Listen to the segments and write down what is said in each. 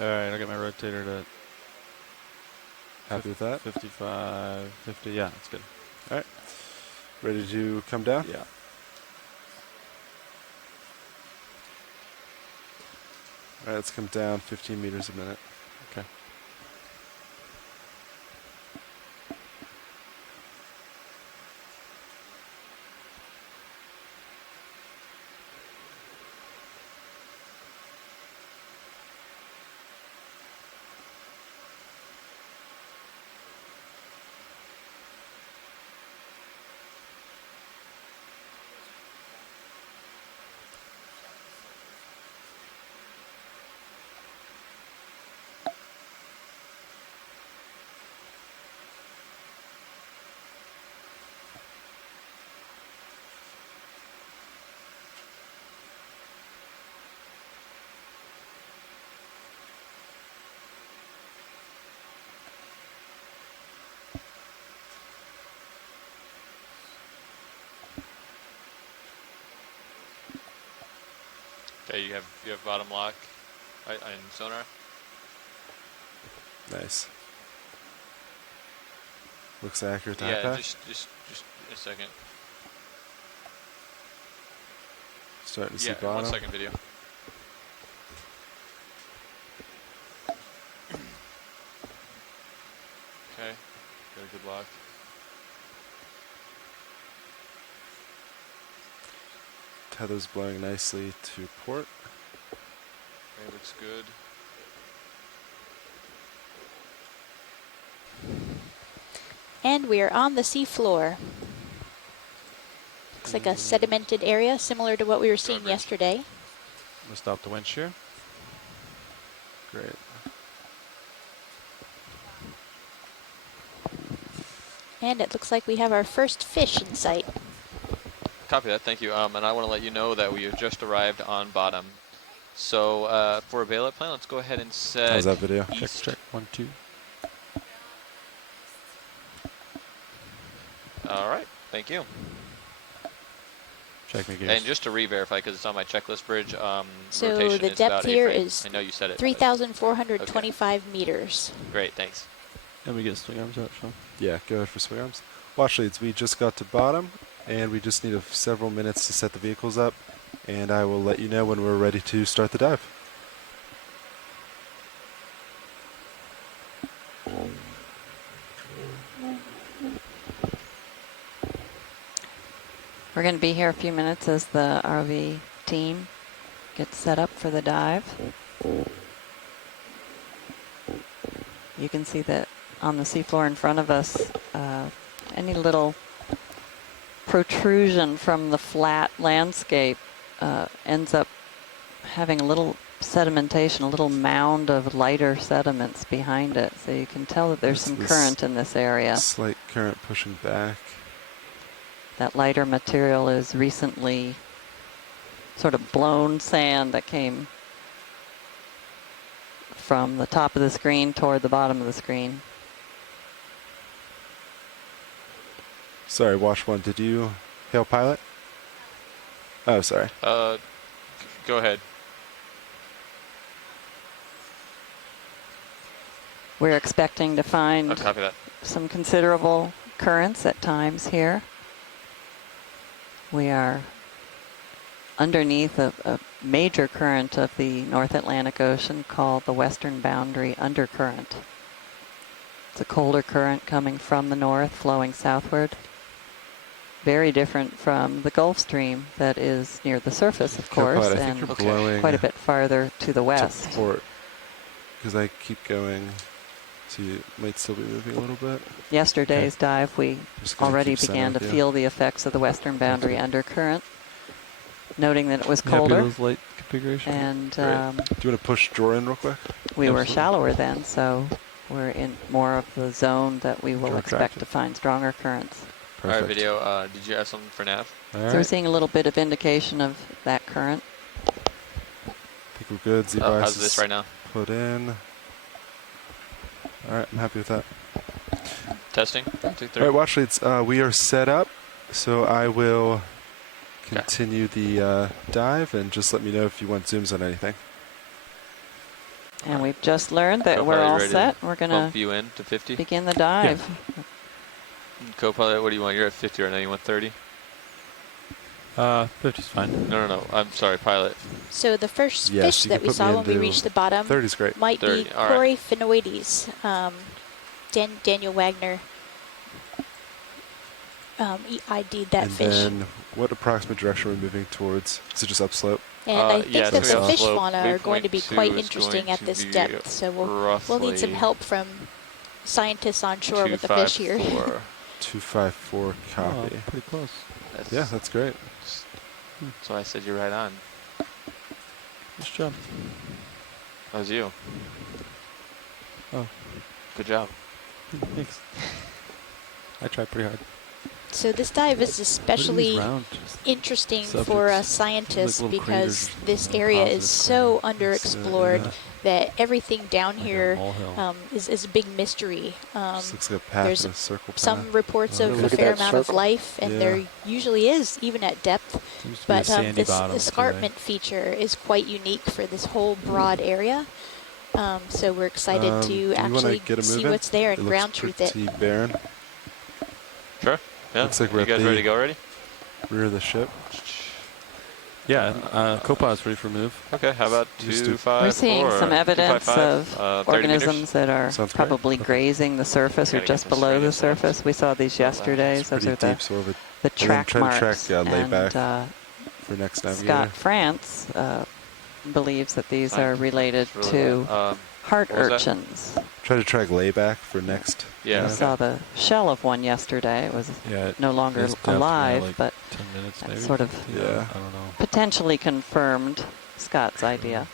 Alright, I'll get my rotator to Happy with that? 55, 50. Yeah, that's good. All right. Ready to come down? Yeah. All right, let's come down 15 meters a minute. Okay. Okay, you have bottom lock and sonar. Nice. Looks accurate to Yeah, high path. just a second. Starting to see Yeah, bottom. 1 second video. Okay, got a good lock. Tether's blowing nicely to port. Okay, looks good. And we are on the sea floor. Looks like a sedimented area, similar to what we were seeing yesterday. I'm gonna stop the winch here. Great. And it looks like we have our first fish in sight. Copy that, thank you. And I want to let you know that we have just arrived on bottom. So for a bailout plan, let's go ahead and set How's that video? east. Check. 1, 2. All right, thank you. Check me gears. And just to re-verify, because it's on my checklist bridge, So rotation the is depth about here 8 frames. is I know you said it. 3,425 meters. Great, thanks. Let me get swing arms out, Sean. Yeah, go ahead for swing arms. Watch leads, we just got to bottom, and we just need several minutes to set the vehicles up, and I will let you know when we're ready to start the dive. We're going to be here a few minutes as the ROV team gets set up for the dive. You can see that on the seafloor in front of us, any little protrusion from the flat landscape ends up having a little sedimentation, a little mound of lighter sediments behind it. So you can tell that there's some current in this area. Slight current pushing back. That lighter material is recently sort of blown sand that came from the top of the screen toward the bottom of the screen. Sorry, Wash 1, did you hail pilot? Oh, sorry. Go ahead. We're expecting to find I'll copy that. some considerable currents at times here. We are underneath a major current of the North Atlantic Ocean called the Western Boundary Undercurrent. It's a colder current coming from the north, flowing southward. Very different from the Gulf Stream that is near the surface, of course, and quite a bit farther to the west. To port, because I keep going. So you might still be moving a little bit. Yesterday's dive, we already began to feel the effects of the Western Boundary Undercurrent, noting that it was colder. Light configuration. And do you want to push draw in real quick? We were shallower then, so we're in more of the zone that we will expect to find stronger currents. All right, video. Did you have something for nav? So we're seeing a little bit of indication of that current. I think we're good. Z-Vice how's this right now? Put in. All right, I'm happy with that. Testing. 1, 2, 3. All right, watch leads. We are set up, so I will continue the dive, and just let me know if you want zooms on anything. And we've just learned that Co-pilot, we're you all ready to set. We're going to Bump you in to 50. begin the dive. Co-pilot, what do you want? You're at 50 right now. You want 30? 50's fine. No. I'm sorry, pilot. So the first Yes, fish you that can we put me saw when we into reached the bottom 30's great. might 30, be all right. Coryphenoides. Daniel Wagner ID'd that And fish. then what approximate direction are we moving towards? Is it just upslope? And I think yeah, that it's gonna the be fish upslope. fauna are going to be Waypoint quite 2 is interesting going at to this be depth. So we'll need some roughly help from scientists on shore with the fish here. 254. 254 copy. Oh, pretty close. Yeah, that's great. So I said you're right on. Nice job. That was you. Oh, Good job. thanks. I tried pretty hard. So this dive is especially round interesting subjects? for Like us scientists little because craters this on the area is positive so corner. underexplored Yeah. that everything down Like a here molehill. is a big mystery. Just looks like a path there's in a circle path. Some reports Oh, of a look at fair that amount of circle. life, and Yeah. there usually is, even at depth. Seems to be a But sandy this bottom escarpment feature is quite unique for this whole broad area. So we're excited do to we wanna actually get a see move in? what's there It and looks ground truth it. pretty barren. Sure. Yeah. Looks like we're you at guys the- ready to go already? Rear of the ship. Yeah, Copilot's ready for move. Okay. How about Just do- 254? We're seeing some evidence 255, of 30 meters? organisms that are Sounds great. probably Okay. grazing the surface or Gotta get just this below radio the set up. surface. We saw these yesterday. It's Those pretty are the, deep, so we'll the then track try to track, marks. layback And for next navigator. Scott France believes that these are related Really to well. heart what was that? urchins. Try to track layback for next. Yeah. We Okay. saw the shell of one yesterday. It was Yeah, no longer it's depth, alive, like but 10 minutes that maybe. sort of- Yeah. I don't know. potentially confirmed Scott's idea.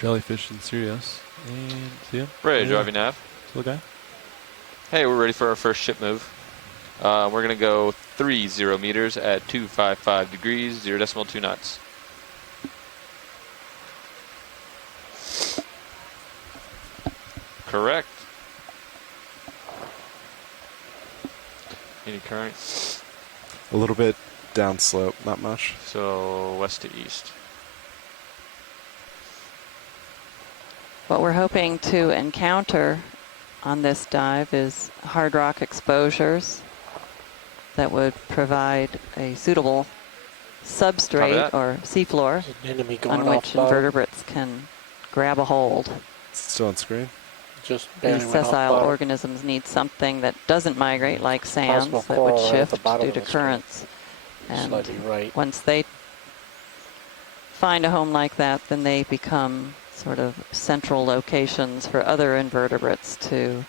Jellyfish and Sirius. And see ya. Ready to Yeah. drive your nav? Little guy. Hey, we're ready for our first ship move. We're going to go 30 meters at 255 degrees, 0.2 knots. Correct. Any current? A little bit downslope, not much. So west to east. What we're hoping to encounter on this dive is hard rock exposures that would provide a suitable substrate that. or seafloor There's an enemy going on off which bottom. invertebrates can grab a hold. It's still on screen. Just barely These went off sessile bottom. organisms need something that doesn't migrate like sands Possible that would coral right at the shift bottom due of to the screen. currents. And Slightly right. once they find a home like that, then they become sort of central locations for other invertebrates to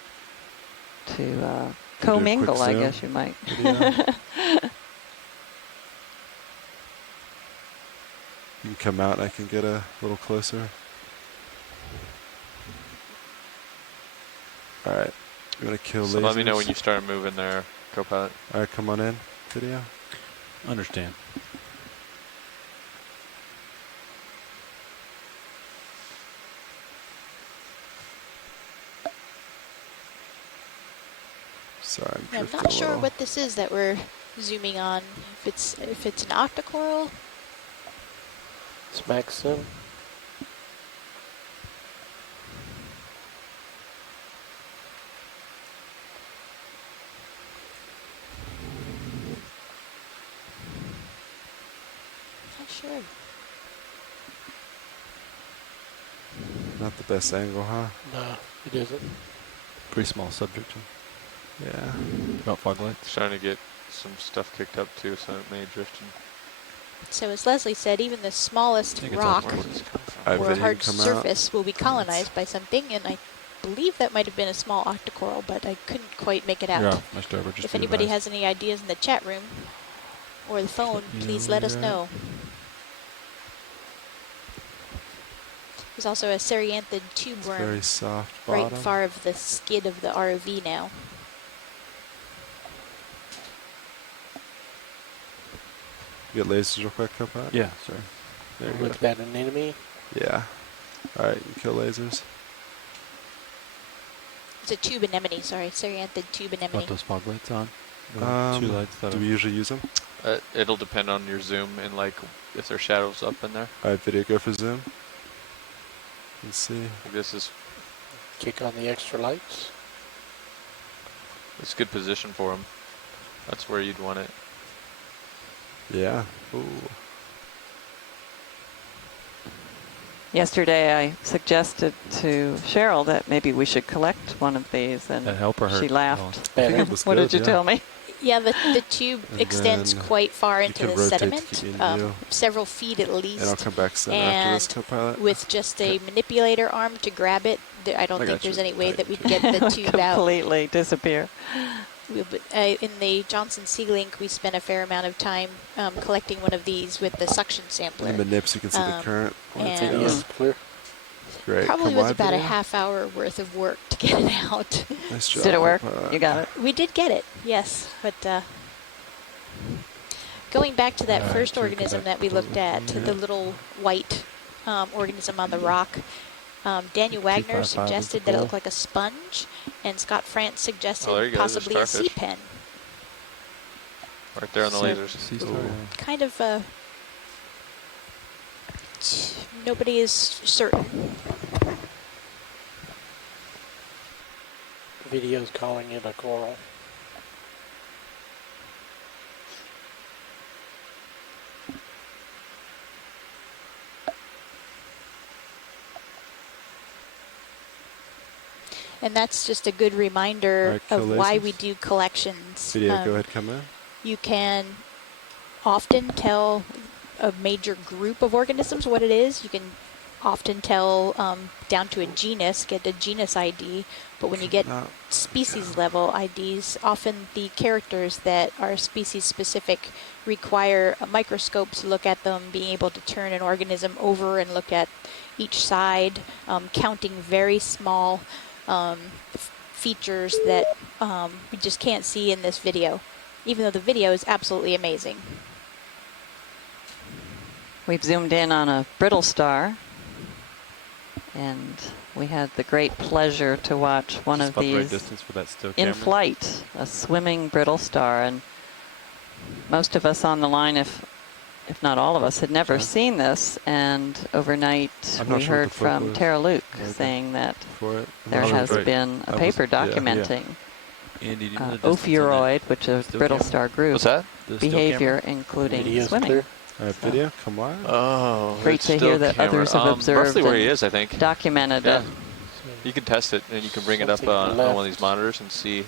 commingle, I zoom. guess you might. Yeah. You can come out and I can get a little closer. Alright. You want to kill So lasers? let me know when you start moving there, Copilot. Alright, come on in. Video. Understand. Sorry, I'm Yeah, I'm drifting not a sure little. what this is that we're zooming on. If it's an octocoral. Smack sim. Not sure. Not the best angle, huh? No, it isn't. Pretty small subject. Huh? Yeah. About fog lights. Starting to get some stuff kicked up too, so it may drift. So as Leslie said, even the smallest think it's rock Where's this coming from? Alright, or video hard can come out. surface will be colonized by something, and I believe that might have been a small octocoral, but I couldn't quite make it out. Yeah, my starboard just If anybody advised. has any ideas in the chat room or the phone, please let us know. There's also a Serianthid tube It's worm very soft right bottom. far of the skid of the ROV now. You get lasers real quick, Copilot? Yeah, sorry. There you go. Was that an enemy? Yeah. Alright, you kill lasers. It's a tube anemone, sorry, Serianthid tube Want anemone. those fog lights on? The two Um, lights that Do are we usually use them? It'll depend on your zoom and like if there's shadows up in there. All right, video, go for zoom. Let's see. This is Kick on the extra lights. it's good position for them. That's where you'd want it. Yeah. Ooh. Yesterday, I suggested to Cheryl that maybe we should collect one of these, and That help or hurt? she laughed. I think it was What good, did you yeah. tell me? Yeah, the tube And extends then quite far you into can the rotate to sediment, keep you in view. several feet at And I'll least. come back center after this, And co-pilot. with just a manipulator arm to grab it, I don't I think got there's you. any way Tight. that we'd get the tube out. Completely disappear. In the Johnson Sea Link, we spent a fair amount of time collecting one of these with the suction sampler. In the nips, you can see the current. When it's and- going. Yes, clear. Great. Probably Come was on, about a video. half hour worth of work to get it out. Nice job. Did it work? co-pilot. You got it? We did get it, yes, but going back to that Alright, first so we organism got that we looked at, yeah. the little white organism on the rock, Daniel Wagner 255 is the suggested that it goal. looked like a sponge, and Scott France suggested Oh, there you go, there's a possibly a sea starfish. pen. Right there on the So- lasers. Sea star, Ooh. yeah. Kind of, nobody is certain. Video's calling it a coral. And that's just a good reminder Alright, of kill why lasers. we do collections. Video, go ahead, come in. You can often tell a major group of organisms what it is. You can often tell down to a genus, get a genus ID. But when you get No. species level IDs, often the characters that are species specific require a microscope to look at them, being able to turn an organism over and look at each side, counting very small features that we just can't see in this video, even though the video is absolutely amazing. We've zoomed in on a brittle star, and we had the great pleasure to watch one Just of about the right these distance for that still in camera. flight, a swimming brittle star. And most of us on the line, if not all of us, had never Yeah. seen this. And overnight, I'm not we sure what heard the from photo is. Tara Luke Okay. saying that For it. I'm there not sure. has right. been a I was- paper yeah, yeah. documenting Andy, do you know the distance on that ophiuroid, which is still brittle camera? star group What's that? The still behavior, camera? including Video's swimming. clear. All right, video, come on. Oh, Great it's to hear still that camera. others have observed roughly where he and is, I think. Documented Yeah. it. You can test it, and you can bring it up Something on left. one of these monitors and see.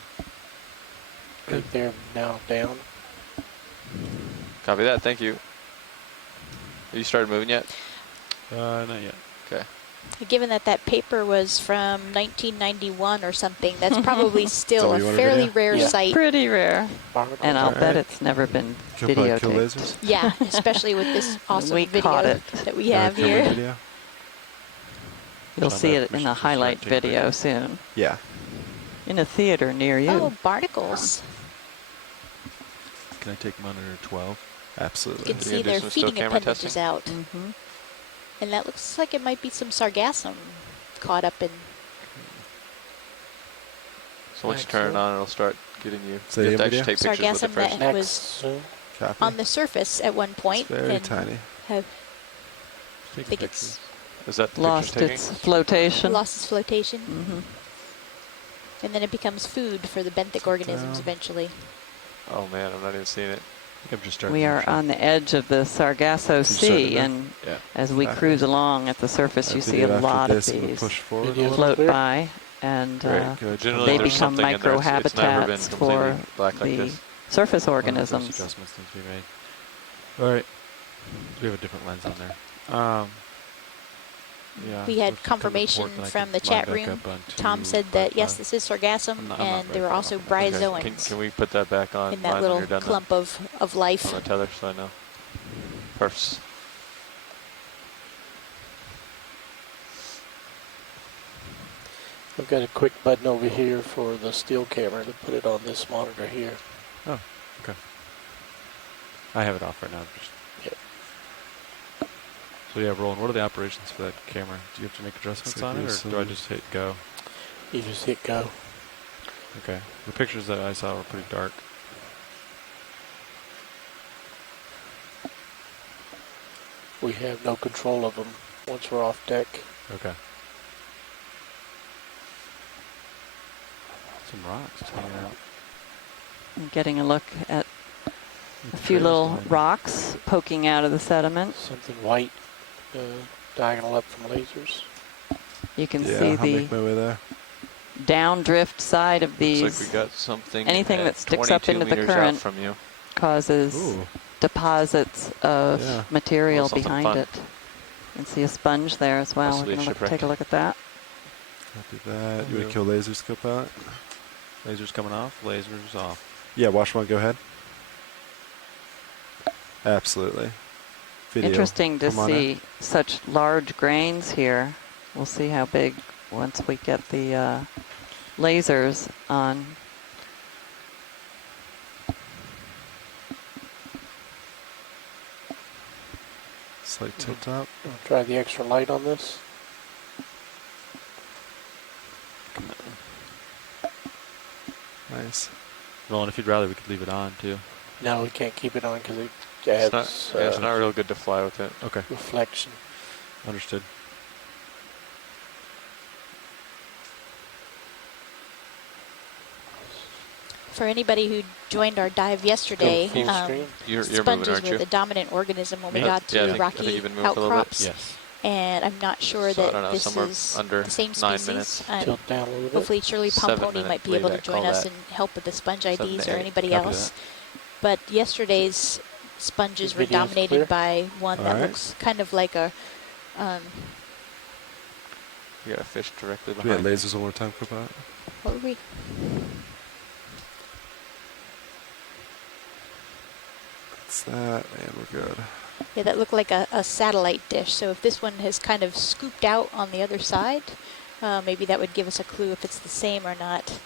Right there, now down. Copy that. Thank you. Have you started moving yet? Not yet. Okay. Given that that paper was from 1991 or something, that's probably still what a you wanted fairly video? rare Yeah. sight. Pretty rare. Barnacle. And I'll All bet right. it's never been Kill pilot, kill videotaped. lasers. Yeah, especially with this awesome We video caught it. that we All right, have come in, here. video. You'll John, see I it in wish a to start highlight taking video pictures. soon. Yeah. In a theater near you. Oh, barnacles. Can I take monitor 12? You Absolutely. can You see gonna do their some still feeding camera appendages testing? out. Hmm. And that looks like it might be some sargassum caught up in. So once you turn it on, it'll start getting you. Say You have to video? actually take pictures with it Sargassum that first. Next was soon. Copy. on the surface at one point. It's very and tiny. have, I Taking think pictures. Is that the Lost picture taking? its flotation. lost its flotation. Hmm. And then it becomes food for the benthic organisms down. eventually. Oh man, I'm not even seeing it. I think I'm just starting. We to are show. on the edge of the Sargasso So you started Sea, there? and Yeah. as we Copy. cruise along at the surface, you Alright, see video a after lot of this, I'm gonna these push forward. Video. float Clear. by, and Great, good. Generally, they there's become something in there. It's never been microhabitats completely for black like the this. surface Gross organisms. adjustments need to be made. All right. We have a different lens on there. Yeah. We so had if you could confirmation report, then I from could the chat line back room. up on Tom said that yes, 255. this is sargassum, I'm not and very there were far also off. Okay. bryozoans Can we put that back on in that mine when little you're done clump of life. on the tether so I know? Perfect. I've got a quick button over here for the still camera to put it on this monitor here. I have it off right now. Just Yep. So yeah, Roland, what are the operations for that camera? Do you have to make adjustments like on it, this, or do I just hit go? You just hit go. Okay. The pictures that I saw were pretty dark. We have no control of them once we're off deck. Okay. Some rocks just hanging out. I'm getting a look at a few Trails little behind you. rocks poking out of the sediment. Something white diagonal up from lasers. You can Yeah, see I'll the make my way there. downdrift side of these. Looks like we got something. Anything at that sticks up 22 into the meters out current from you. causes Ooh, depoits of Yeah. material Something behind fun. it. You can see a sponge there as well. Possibly We're a going to shipwreck. take a look at that. copy that. You Yeah. want to kill laser scope out? Lasers coming off, lasers off. Yeah, watch one. Go ahead. Absolutely. Video. Interesting to Come on in. see such large grains here. We'll see how big once we get the lasers on. Slight tilt up. I'll try the extra light on this. Nice. Roland, if you'd rather, we could leave it on too. No, we can't keep it on because it It's adds not, it's not real good to fly with it. Okay, reflection. understood. For anybody who joined our dive yesterday, Full screen. You're moving, sponges aren't were you? the dominant organism when we Yeah. got Yeah, I to think rocky you've been moved a little bit. outcrops. Yes. And I'm not sure So, I that don't know, this somewhere is under the same 9 species. minutes. Tilt down a little bit. Hopefully Shirley 7 Pomponi minute might be able to lead, I join call us that. and help with the sponge 7 IDs to or 8. anybody Copy else. But yesterday's sponges The were video's dominated clear? by one that Alright. looks kind of like a You got a fish directly Do we have behind you. lasers one more time, Cobot? what were we? That's that, and we're good. Yeah, that looked like a satellite dish. So if this one has kind of scooped out on the other side, maybe that would give us a clue if it's the same or not.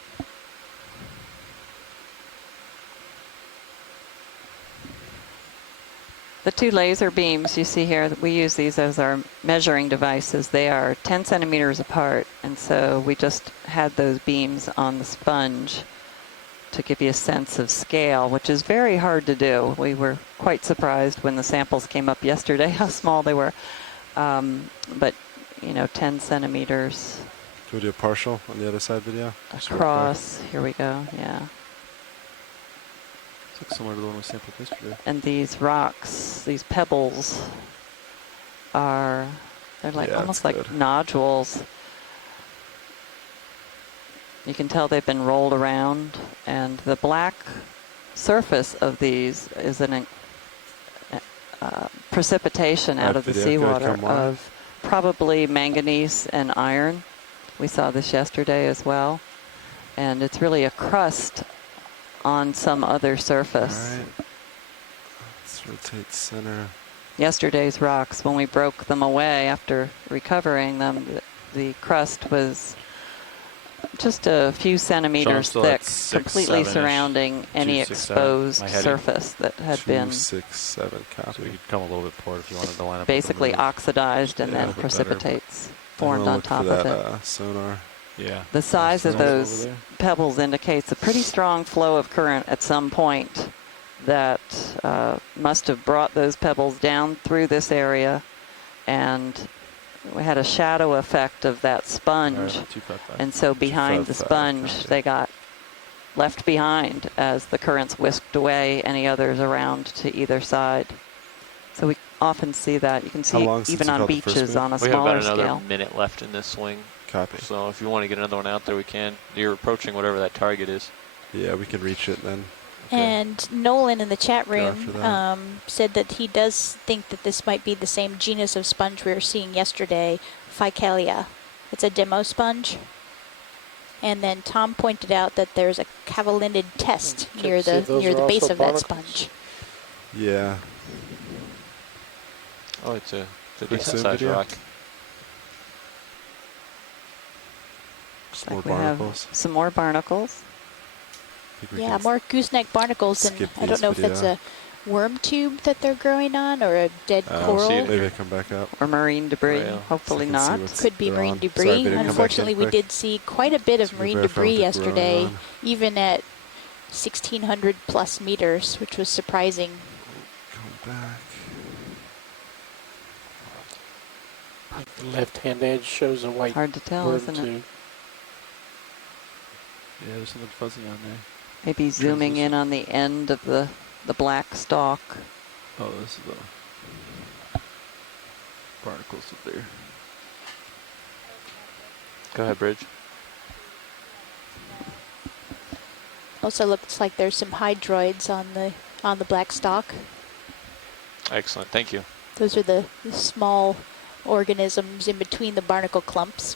The two laser beams you see here, we use these as our measuring devices. They are 10 centimeters apart, and so we just had those beams on the sponge to give you a sense of scale, which is very hard to do. We were quite surprised when the samples came up yesterday how small they were. But, you know, 10 centimeters Can we do a partial on the other side video? Just real quick. across. Here we go, yeah. Looks similar to the one we sampled yesterday. And these rocks, these pebbles are, they're like Yeah, almost that's like good. nodules. You can tell they've been rolled around, and the black surface of these is an precipitation out of the video, go ahead, seawater come on. of probably manganese and iron. We saw this yesterday as well. And it's really a crust on some other surface. Alright. Let's rotate center. Yesterday's rocks, when we broke them away after recovering them, the crust was just a few centimeters still at thick, 6, completely 7-ish. surrounding any 2, 6, 7. exposed My heading. surface that had 2, been 6, 7, So copy. we could come a little bit forward if you wanted to line up. with basically the move. oxidized and Yeah, then a bit better. precipitates, I'm formed gonna on look top for of that, it. sonar. Yeah. The size of Over those there. pebbles indicates a pretty strong flow of current at some point that must have brought those pebbles down through this area, and we had a shadow effect of that sponge. Alright, 255. And so behind the 255, sponge, copy. they got left behind as the currents whisked away any others around to either side. So we often see that. You can How see long since even you on caught the first beaches move? on a We have smaller about another scale. minute left in this swing. Copy. So if you want to get another one out there, we can. You're approaching whatever that target is. Yeah, we can reach it then. And Nolan in the chat Go after room that. said that he does think that this might be the same genus of sponge we were seeing yesterday, Ficalia. It's a demo sponge. And then Tom pointed out that there's a cavalinnid test Check near to see the if those near are the base also of that barnacles. sponge. Yeah. Oh, it's a Quick decent zoom sized video. rock. Some more Like we have barnacles. some more barnacles. I think we Yeah, can more gooseneck barnacles, and skip I don't these know if that's video. a worm tube that they're growing on or a dead see coral. it. Maybe I come back up. Or marine debris. Rail. Hopefully So I can see not. what's- Could be they're marine on. debris. Sorry, video, come back in Unfortunately, we quick. did see quite a bit of So marine verify debris what they're yesterday, growing on. even at 1,600 plus meters, which was surprising. Come back. Like the left-hand edge shows a white Hard to tell, berm isn't it? too. Yeah, there's something fuzzy on there. Maybe zooming in on the end of the black stalk. Oh, this is the barnacles up there. Go ahead, Bridge. Also looks like there's some hydroids on the black stalk. Excellent. Thank you. Those are the small organisms in between the barnacle clumps.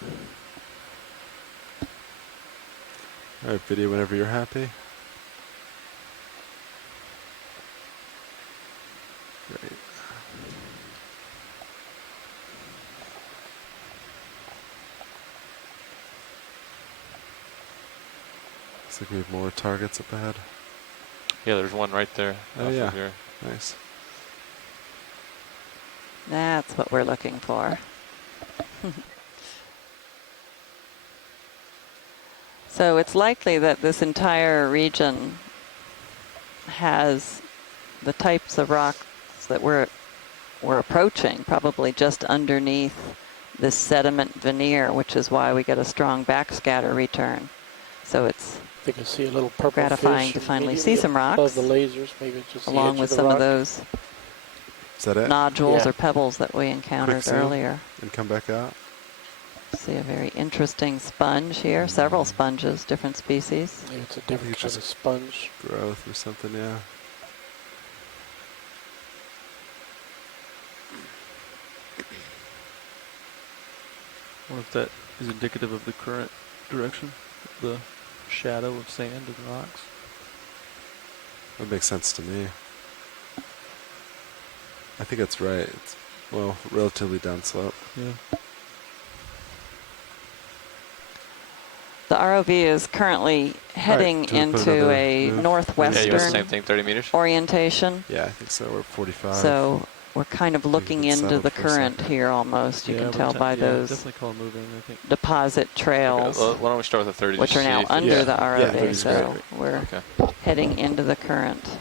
All right, video whenever you're happy. Great. Looks like we have more targets up ahead. Yeah, there's one right there. Oh, off of yeah. here. Nice. That's what we're looking for. So it's likely that this entire region has the types of rocks that we're approaching, probably just underneath this sediment veneer, which is why we get a strong backscatter return. So it's I think I see a little purple gratifying fish to finally see immediately some rocks, above the lasers. Maybe it's just the along edge with of the some rock. of those Is that it? nodules Yeah. or pebbles that we encountered zoom. earlier. And come back out. See a very interesting sponge here, several sponges, different species. Maybe it's a different it's kind just of sponge. Growth or something, yeah. I wonder if that is indicative of the current direction, the shadow of sand and rocks. That makes sense to me. I think that's right. It's, well, relatively downslope. Yeah. The ROV is currently heading do we put into another a move? Yeah, you want the northwestern same thing, 30 meters? orientation. Yeah, I think so. We're at 45. So we're kind of looking been into settled the for a current second. here almost. You Yeah, can tell by yeah, those definitely call moving, I think. deposit Okay, trails, well, why don't we start with a 30 which to are see now if under Yeah. the Yeah, ROV. 30 is So we're Okay. heading into the current.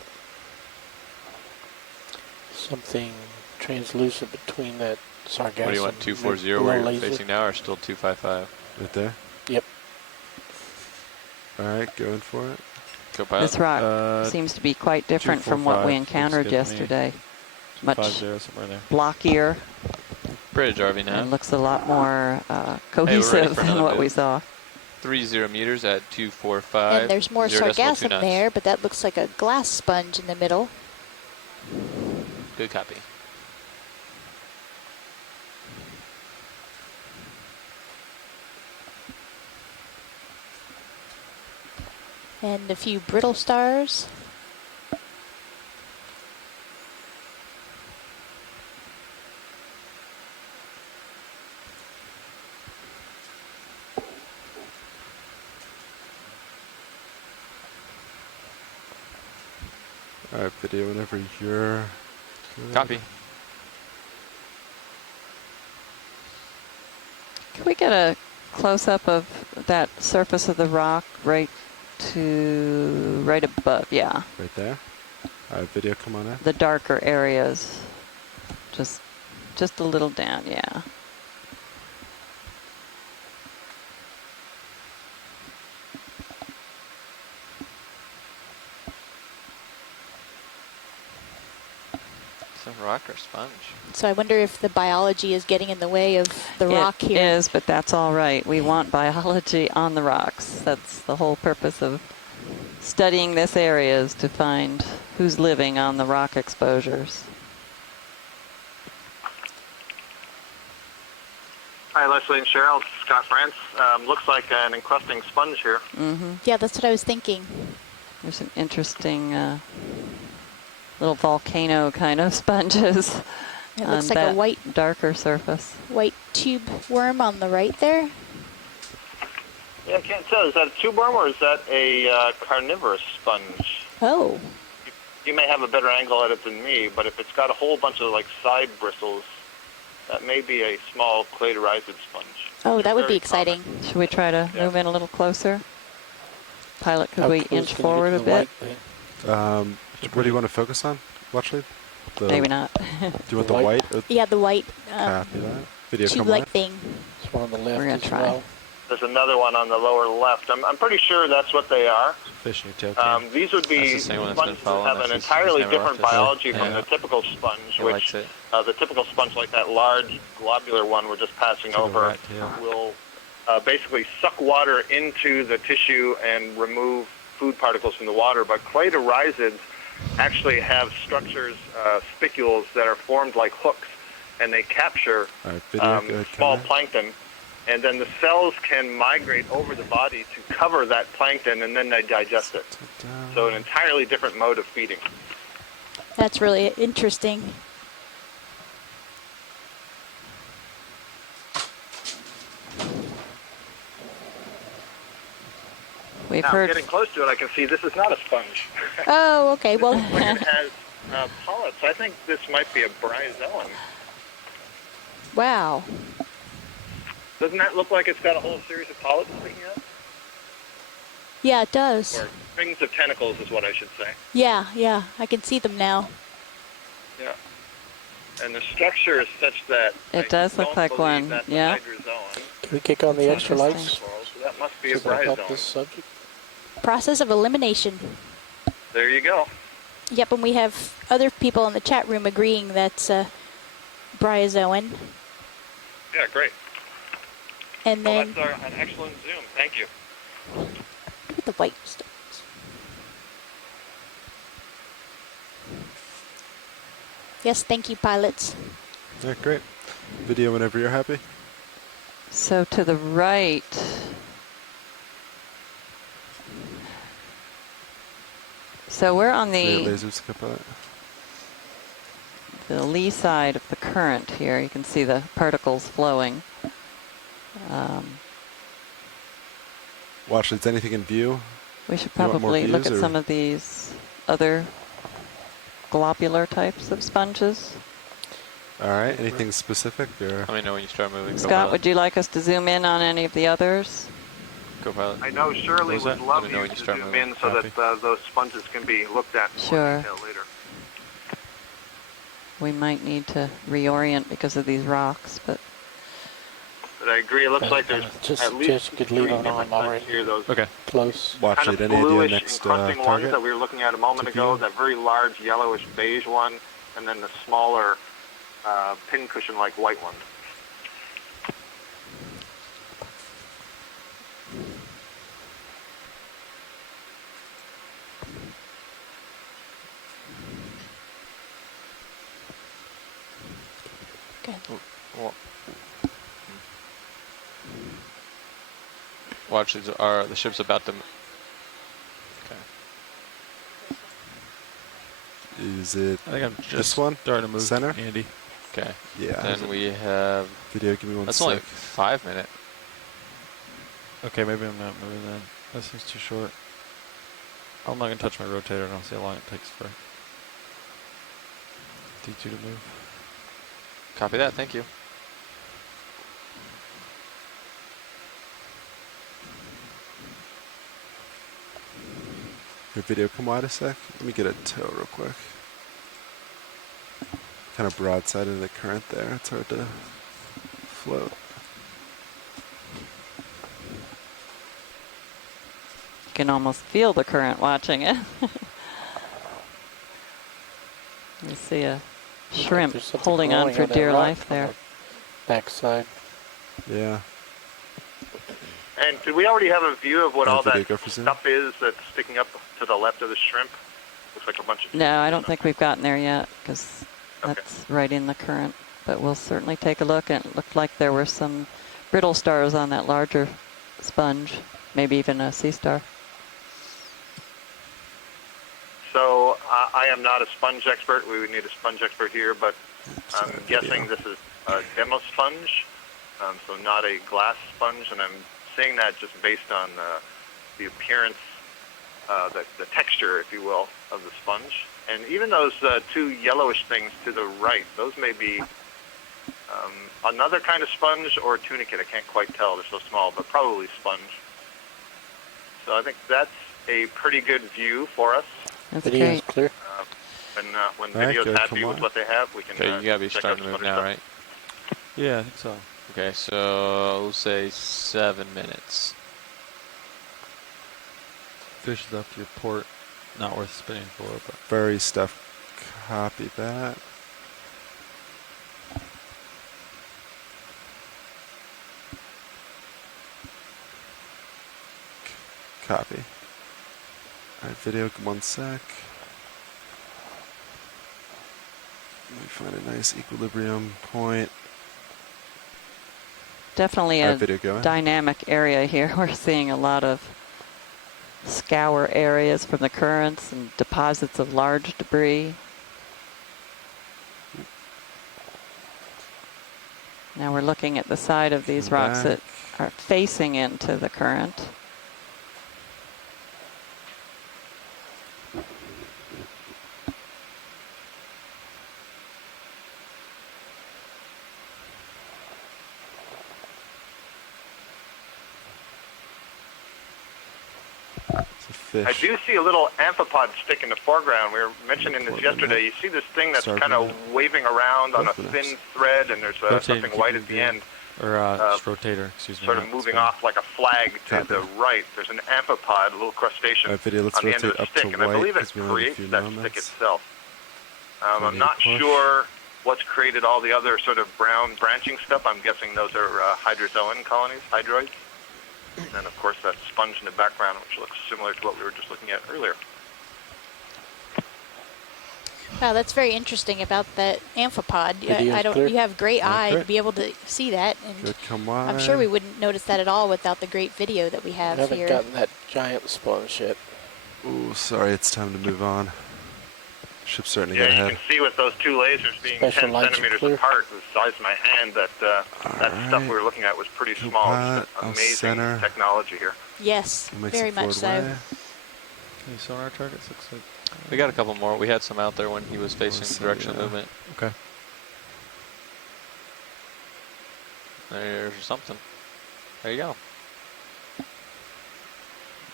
Something translucent between that sargassum. What do you want, 240 where you're facing now, or still 255? Right there? Yep. All right, going for it. Co-pilot? This rock Uh, seems to be quite different from what we 245 looks encountered good to me. yesterday. Much 250 somewhere there. blockier Bridge, RV now. and looks a lot more ready cohesive for than another what we move. saw. 30 meters at 245. And there's more 0.2 sargassum knots. there, but that looks like a glass sponge in the middle. Good copy. And a few brittle stars. All right, video whenever you're good. Copy. Can we get a close-up of that surface of the rock right above? Yeah, Right there. All right, video, come on in. the darker areas. Just a little down, yeah. It's a rock or sponge. So I wonder if the biology is getting in the way of the rock It here. is, but that's all right. We want biology on the rocks. That's the whole purpose of studying this area, is to find who's living on the rock exposures. Hi, Leslie and Cheryl. It's Scott France. Looks like an encrusting sponge here. Mm-hmm. Yeah, that's what I was thinking. There's some interesting little volcano kind of sponges It on looks like that a white darker surface. tube worm on the right there. Yeah, I can't tell. Is that a tube worm or is that a carnivorous sponge? Oh, You may have a better angle at it than me, but if it's got a whole bunch of like side bristles, that may be a small cladorized sponge. oh, that would be Very exciting. Should we try to Yeah. move in a little closer? Pilot, could How we close inch can you get forward to a the bit? white thing? What do you want to focus on, Watchley? Maybe not. Do you want the White? white? Or Yeah, the white. copy that. Video come tube-like on. thing. There's one on the left We're gonna as try. well. There's another one on the lower left. I'm pretty sure that's what they are. Fish in your tail cam. These would That's be the same one that's been sponges that following have us. an He's entirely never different left us. biology from Yeah. the typical sponge, He which likes it. the typical sponge, like that large globular one we're just passing To the over, rat tail. will basically suck water into the tissue and remove food particles from the water. But cladorhizids actually have structures, spicules, that are formed like hooks, and they capture All right, video, go ahead, small come on. plankton. And then the cells can migrate over the body to cover that plankton, and then they digest it. So an entirely different mode of feeding. That's really interesting. We've Now, heard. getting close to it, I can see this is not a sponge. Oh, okay. Well, It has polyps. I think this might be a bryozoan. wow. Doesn't that look like it's got a whole series of polyps sticking out? Yeah, it does. Or rings of tentacles is what I should say. Yeah, yeah. I can see them now. Yeah. And the structure is such that It I does look don't like believe one, that's a yeah. hydrozoan. Can we kick on the That's extra interesting. lights? So that must be a Does that help this bryozoan. subject? Process of elimination. There you go. Yep, and we have other people in the chat room agreeing that's bryozoan. Yeah, great. And Well, then that's an excellent zoom. Thank you. look at the white stones. Yes, thank you, pilots. Yeah, great. Video whenever you're happy. So to the right, so we're on Video the lasers, Copilot. lee side of the current here. You can see the particles flowing. Watch, is anything in view? We should You want more probably look views, at or- some of these other globular types of sponges. All right, anything specific? Or Let me know when you start moving. Scott, would you like us to zoom in on any of the others? Copilot. I know Shirley What was would that? love Let me know you when you to start zoom moving. in so Copy. that those sponges can be looked at in more Sure. detail later. We might need to reorient because of these rocks, but But I agree. It looks like there's Just- at least just could leave 3 it different on types already. here. Those Okay. Close. watch kind it. of Any idea bluish next encrusting ones target? that we were looking at a moment To ago. view? That very large yellowish beige one, and then the smaller pincushion-like white one. Good. Watch, the ship's about to. Okay. Is it I think I'm just this one? starting to move. Center? Andy. Okay. Yeah. Then we have. Video, give me one That's sec. only 5 minutes. Okay, maybe I'm not moving then. That seems too short. I'm not gonna touch my rotator and I'll see how long it takes for D2 to move. Copy that. Thank you. Your video come wide a sec. Let me get a tow real quick. Kind of broadside of the current there. It's hard to float. you can almost feel the current watching it. You see a shrimp There's something holding on growing for that dear rock life on there. the Backside. Yeah. And did we already have a view of what all Video that go for zoom? stuff is that's sticking up to the left of the shrimp? Looks like a bunch of... No, I don't think we've gotten there yet because Okay. that's right in the current. But we'll certainly take a look. And it looked like there were some brittle stars on that larger sponge, maybe even a sea star. So I am not a sponge expert. We would need a sponge expert here, but I'm Sorry, guessing video. this is a demo sponge, so not a glass sponge, and I'm saying that just based on the appearance, the texture, if you will, of the sponge. And even those two yellowish things to the right, those may be another kind of sponge or tunicate. I can't quite tell. They're so small, but probably sponge. So I think that's a pretty good view for us. That's Video is great. clear. When All right, video's good, happy come with on. what they have, we can Okay, you gotta be check starting out to some move other now, stuff. Yeah, I think so. Okay, so we'll say 7 minutes. Fish is up to your port. Not worth spinning for, but Very stuff. Copy that. Copy. Alright, video, 1 sec. Let me find a nice equilibrium point. Definitely Alright, a video going. dynamic area here. We're seeing a lot of scour areas from the currents and deposits of large debris. Now we're looking at the side of these Come rocks back. that are facing into the current. It's a fish. I do see a little amphipod stick in the foreground. We were mentioning this 4 yesterday. minutes. You see this thing that's Start kind of minute. waving around on a 12 thin minutes. thread, and there's Rotate, something keep white it at the down. end, or just rotator, excuse me. sort of not moving spin. off like a flag to Copy. the right. There's an amphipod, a little crustacean, Alright, video, let's on the end rotate of the up stick, to and I white believe it because we only have a creates few that stick moments. itself. I'm Ready not to push. sure what's created all the other sort of brown branching stuff. I'm guessing those are hydrozoan colonies, hydroids. And of course that sponge in the background, which looks similar to what we were just looking at earlier. Wow, that's very interesting about that amphipod. Video's I don't. clear? You have great eye Okay. to be able to see that, and Good, come on. I'm sure we wouldn't notice that at all without the great video that we I have haven't here. gotten that giant sponge yet. Ooh, sorry, it's time to move on. Ship's starting to Yeah, get you ahead. can see with those two lasers being Special 10 lights are centimeters clear. apart, the size of my hand, that stuff we were looking at was pretty Go small. pot, Just I'll amazing center. technology here. Yes, We'll make very some much forward so. way. Any sonar targets? Looks like. We got a couple more. We had some out there when he was facing Awesome, the direction yeah. of movement. Okay. There's something. There you go.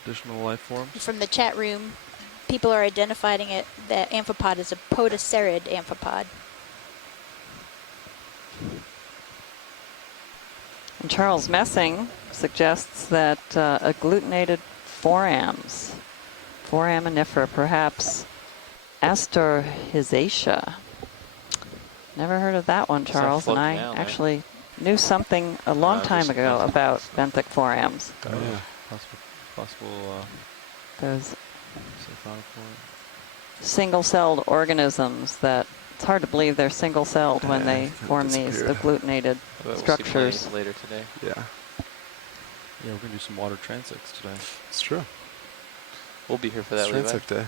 Additional life forms. From the chat room, people are identifying it, that amphipod as a podocerid amphipod. And Charles Messing suggests that agglutinated forams, foraminifera, perhaps Astorhizacea. Never heard of that one, It's Charles, and floating I down there. actually knew something a long time just ago benthic. about benthic forams. Oh, yeah. Possible Those cephalophore. single-celled organisms that it's hard to believe they're single-celled when Yeah, they kinda form these disappeared. agglutinated I bet we'll see structures. plenty later today. Yeah, Yeah, we're gonna do some water transects today. it's true. We'll be here for that, It's Levi. Transect Day.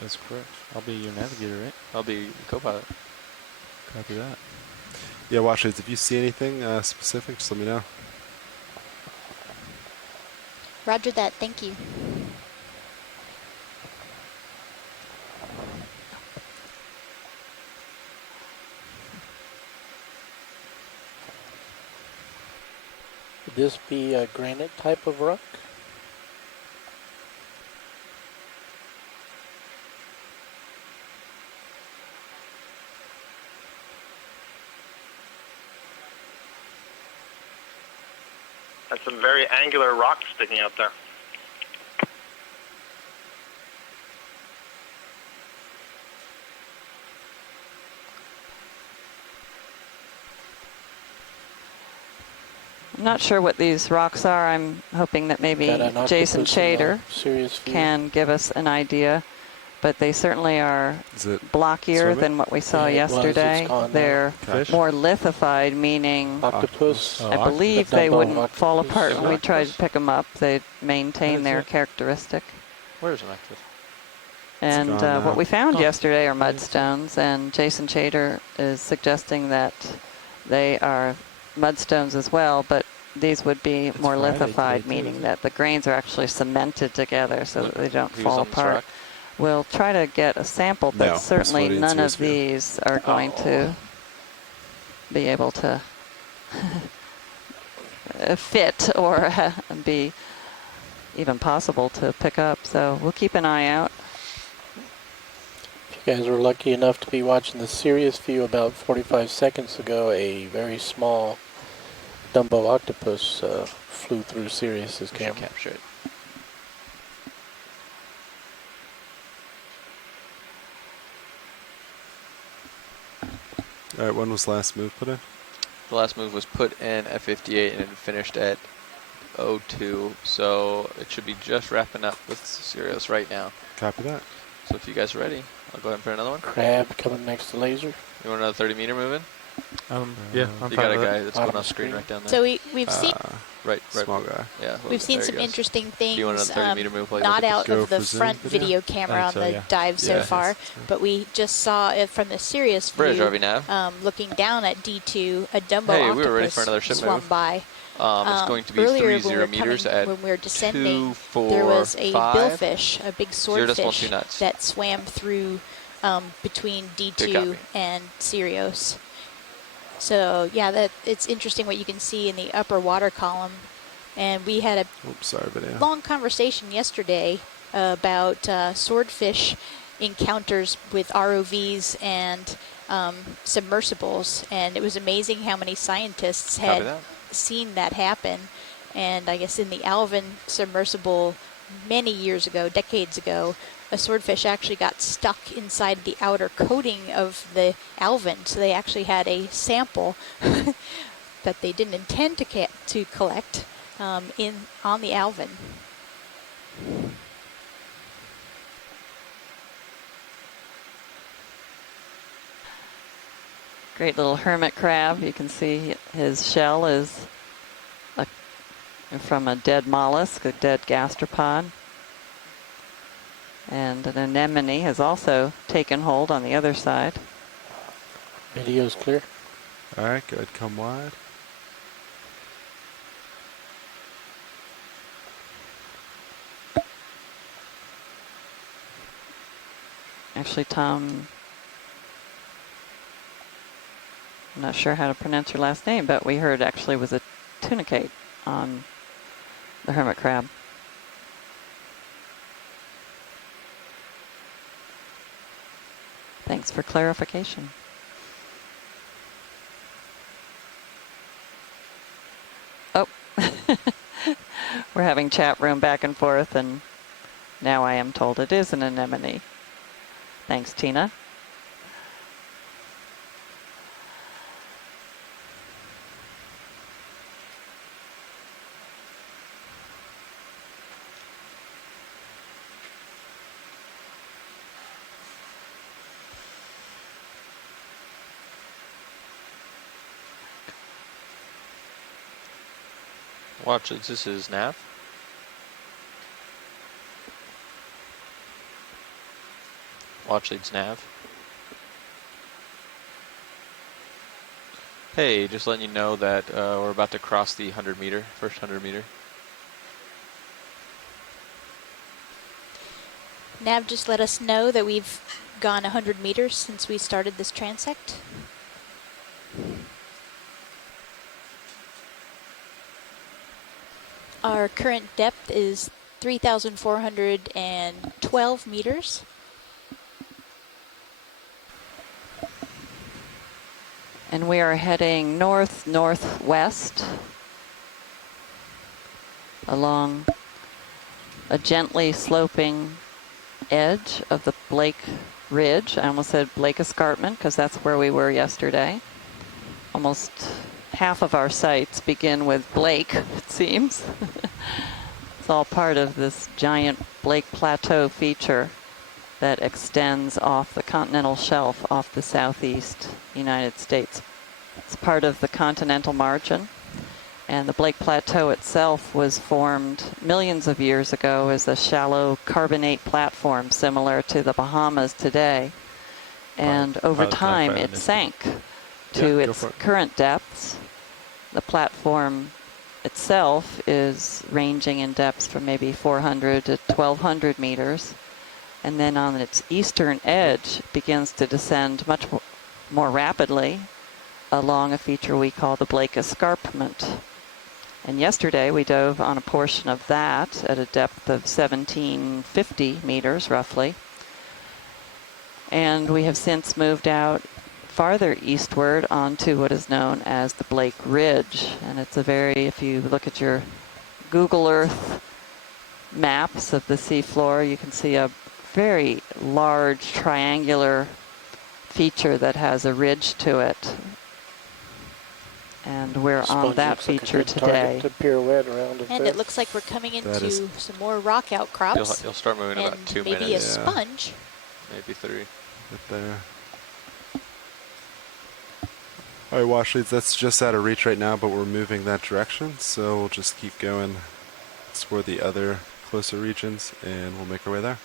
That's correct. I'll be your navigator, right? I'll be co-pilot. Copy that. Yeah, Watchers, if you see anything specific, just let me know. Roger that, thank you. Would this be a granite type of rock? That's some very angular rock sticking out there. I'm not sure what these rocks are. I'm hoping that maybe Got an Jason octopus in Chader a serious view. can give us an idea, but they certainly are Is it blockier Swimming? than what we saw Yeah, it was. It's yesterday. gone now. They're Fish? more lithified, meaning Octopus. Oh, I believe The they Dumbo wouldn't fall octopus. apart when we tried to Octopus? pick them up. They maintain is their it? characteristic. Where's an active? And gone now. what we found Oh. yesterday are mudstones, and Jason Chader is suggesting that they are mudstones as well, but these would be It's more Friday today, lithified, too, meaning isn't it? that the grains are actually cemented together so that they don't He was fall on this apart. rock. We'll try to get a sample, but No, it's certainly floating none into of his view. these are going to be able to fit or be even possible to pick up. So we'll keep an eye out. If you You guys were lucky enough to be watching the Sirius view about 45 seconds ago. A very small Dumbo octopus flew through Sirius's We should camera. capture it. All right, when was last move put in? The last move was put in at 58 and it finished at 02, so it should be just wrapping up with Sirius right now. Copy that. So if you guys are ready, I'll go ahead and put another one. Crab coming next to laser. You want another 30-meter move in? Yeah, I'm You fine got a with guy that. that's Bottom going off screen screen. right down there. So we've seen right. Small guy. Yeah. a little we've bit. seen There he some goes. interesting things, you want another 30-meter move while you not look at out Go of the for zoom front video? video camera I on think so, the yeah. dive so Yeah. far, but we just saw it from the Sirius Bridge, view, RV nav. looking down at D2, a Dumbo Hey, we octopus were ready for another ship swam move. by. It's going to be Earlier 30 meters at when we were descending, 245. there was a billfish, a big 0.2 swordfish knots. that swam through between Good D2 copy. and Sirius. So yeah, it's interesting what you can see in the upper water column. And we had a Oops, sorry, video. long conversation yesterday about swordfish encounters with ROVs and submersibles, and it was amazing how many scientists Copy had that. seen that happen. And I guess in the Alvin submersible many years ago, decades ago, a swordfish actually got stuck inside the outer coating of the Alvin, so they actually had a sample that they didn't intend to collect on the Alvin. Great little hermit crab. You can see his shell is from a dead mollusk, a dead gastropod. And an anemone has also taken hold on the other side. Video's clear. All right, go ahead, come wide. Actually, Tom, I'm not sure how to pronounce your last name, but we heard actually was a tunicate on the hermit crab. Thanks for clarification. Oh, we're having chat room back and forth, and now I am told it is an anemone. Thanks, Tina. Watch it. This is nav. Watch leads nav. Hey, just letting you know that we're about to cross the 100 meter, first 100 meter. Nav just let us know that we've gone 100 meters since we started this transect. Our current depth is 3,412 meters. And we are heading north-northwest along a gently sloping edge of the Blake Ridge. I almost said Blake Escarpment because that's where we were yesterday. Almost half of our sites begin with Blake, it seems. It's all part of this giant Blake Plateau feature that extends off the continental shelf off the southeast United States. It's part of the continental margin, and the Blake Plateau itself was formed millions of years ago as a shallow carbonate platform similar to the Bahamas today. And over time it sank to its current depths. The platform itself is ranging in depths from maybe 400 to 1,200 meters. And then on its eastern edge begins to descend much more rapidly along a feature we call the Blake Escarpment. And yesterday we dove on a portion of that at a depth of 1,750 meters roughly. And we have since moved out farther eastward onto what is known as the Blake Ridge. And it's a very, if you look at your Google Earth maps of the seafloor, you can see a very large triangular feature that has a ridge to it. And we're on Sponge that looks like a feature good today. target to pirouette around a And bit. it looks like we're coming That is- into some more rock outcrops. You'll start moving in about and 2 maybe minutes. a Yeah. sponge. Maybe 3. Right there. All right, wash leads, that's just out of reach right now, but we're moving that direction, so we'll just keep going, explore the other closer regions, and we'll make our way there.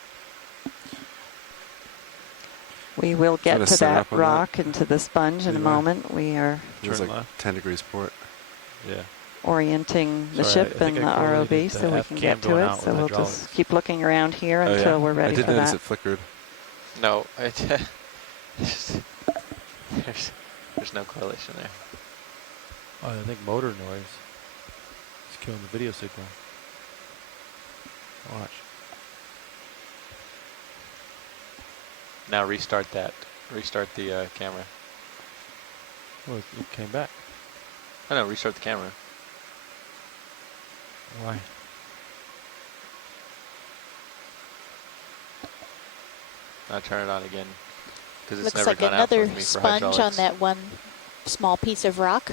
We will get gonna to set that up on that. rock and to the sponge in a You are. moment. We are It was Turn like left. 10 degrees port. Yeah. orienting the Sorry, I ship think and I the correlated ROV the so we F can cam get to going it. out So with we'll hydraulics. just keep looking around here Oh, until yeah? we're ready I did for notice that. it flickered. No, there's no correlation there. Oh, I think motor noise is killing the video signal. Watch. Now restart that. Restart the camera. Oh, it came back. I know, restart the camera. Why? Now turn it on again. Because it's Looks never like gone out another with me for sponge on hydraulics. that one small piece of rock.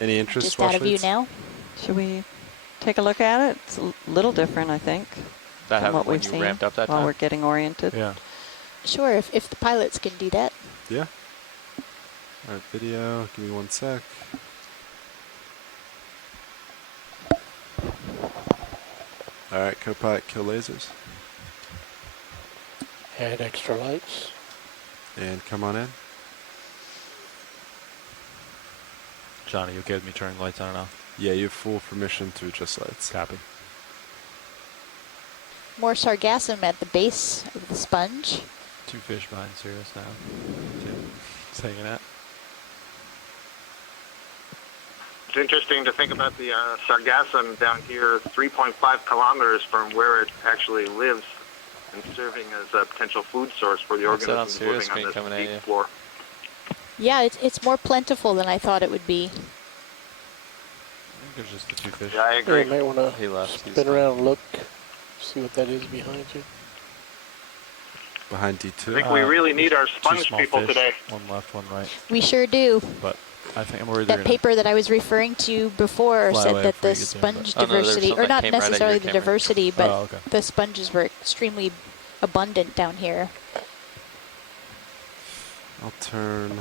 Any interest, Just out of view Wash leads? now. Should we take a look at it? It's a little different, I think, That from happened what when we've you seen ramped up that while time? we're getting oriented. Yeah. Sure, if the pilots can do that. Yeah. All right, video. Give me 1 sec. All right, co-pilot, kill lasers. Add extra lights. And come on in. Johnny, you okay with me turning lights on and off? Yeah, you have full permission to adjust lights. Copy. More sargassum at the base of the sponge. 2 fish behind Sirius now. 2. It's hanging out. It's interesting to think about the sargassum down here 3.5 kilometers from where it actually lives and serving as a potential food source for the What's that on organisms Sirius living on screen this coming at deep you? floor. Yeah, it's more plentiful than I thought it would be. I think there's just the 2 fish. Yeah, I Yeah, agree. you might want He to left. He's spin done. around and look, see what that is behind you. Behind I D2. think we really need our 2 sponge small people fish, today. 1 left, 1 right. We sure do. But I think I'm worried they're That gonna paper that I was referring to before fly said away that before the you get there, sponge but- Oh, no, there was diversity, something or that not came right at necessarily your the camera. diversity, but Oh, okay. the sponges were extremely abundant down here. I'll turn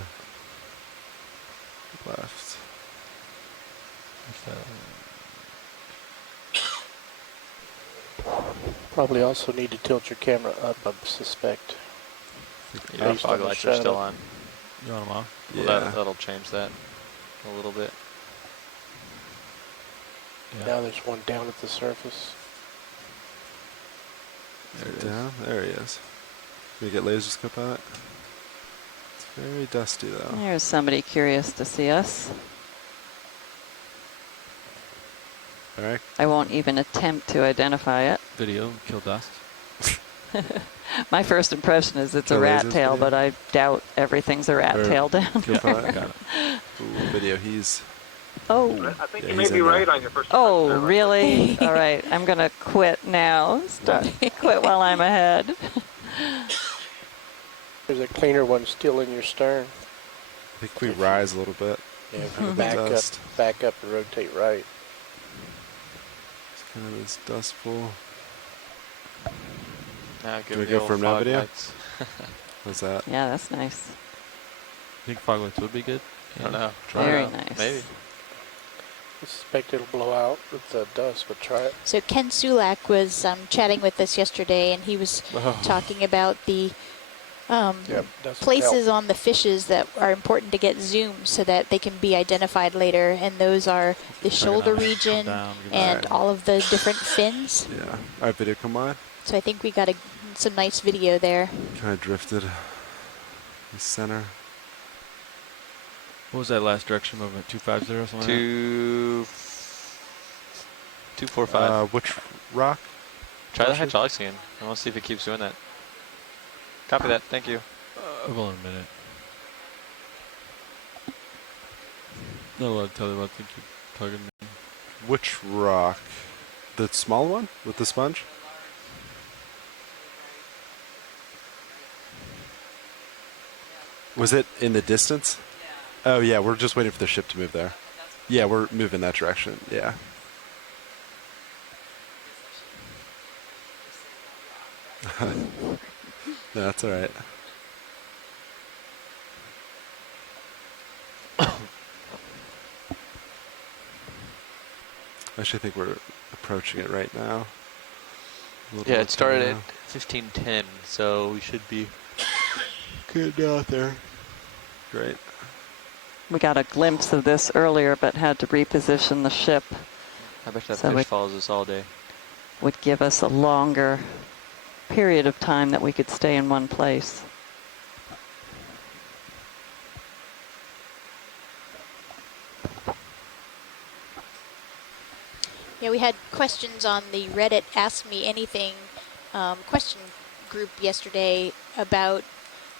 left. What's that? Probably also need to tilt your camera up, I suspect. Yeah, Based on fog the lights are still shadow. on. You want them off? Well, Yeah. that'll change that a little bit. Yeah. Now there's one down at the surface. There it is. Down. There he is. Can you get lasers, co-pilot? It's very dusty, though. There's somebody curious to see us. All right. I won't even attempt to identify it. Video, kill dust. My first impression is it's a Kill rat lasers tail, video? but I doubt everything's a rat Or- tail down. Yeah, Co-pilot. got it. Ooh, video. He's. Oh, I think Yeah, you may he's be in there. right on your first oh, impression there, really? All right, I'm gonna quit now. Quit while I'm ahead. There's a cleaner one still in your stern. I think we rise a little bit. Yeah, if you Dust. back up and rotate right. It's kind of this dust bowl. Now Can give we me go the for old now fog video? lights. What's that? Yeah, that's nice. You think fog lights would be good? I don't know. Very I don't know. nice. Maybe. I suspect it'll blow out with the dust, but try it. So Ken Sulak was chatting with us yesterday, and he was Oh. talking about the Yep, doesn't places help. on the fishes that are important to get zoomed so that they can be identified later, and those are the Bring it shoulder on, come region down, give me and Alright. all of the different fins. Yeah. All right, video, come on. So I think we got some nice video there. Kind of drifted. The center. What was that last direction movement? 250 or something? 245. Which rock? Try the Joshua? hydraulics again. I want to see if it keeps doing that. Copy that. Thank you. Hold on a minute. Not allowed to tell you what I think you're talking about. Which rock? The small one with the sponge? Was it in the distance? Oh yeah, we're just waiting for the ship to move there. Yeah, we're moving that direction. Yeah. No, that's all right. I actually think we're approaching it right now. Yeah, it started at 15:10, so we should be good out there. Great. We got a glimpse of this earlier, but had to reposition the ship. I bet that So fish it follows us all day. would give us a longer period of time that we could stay in one place. Yeah, we had questions on the Reddit Ask Me Anything question group yesterday about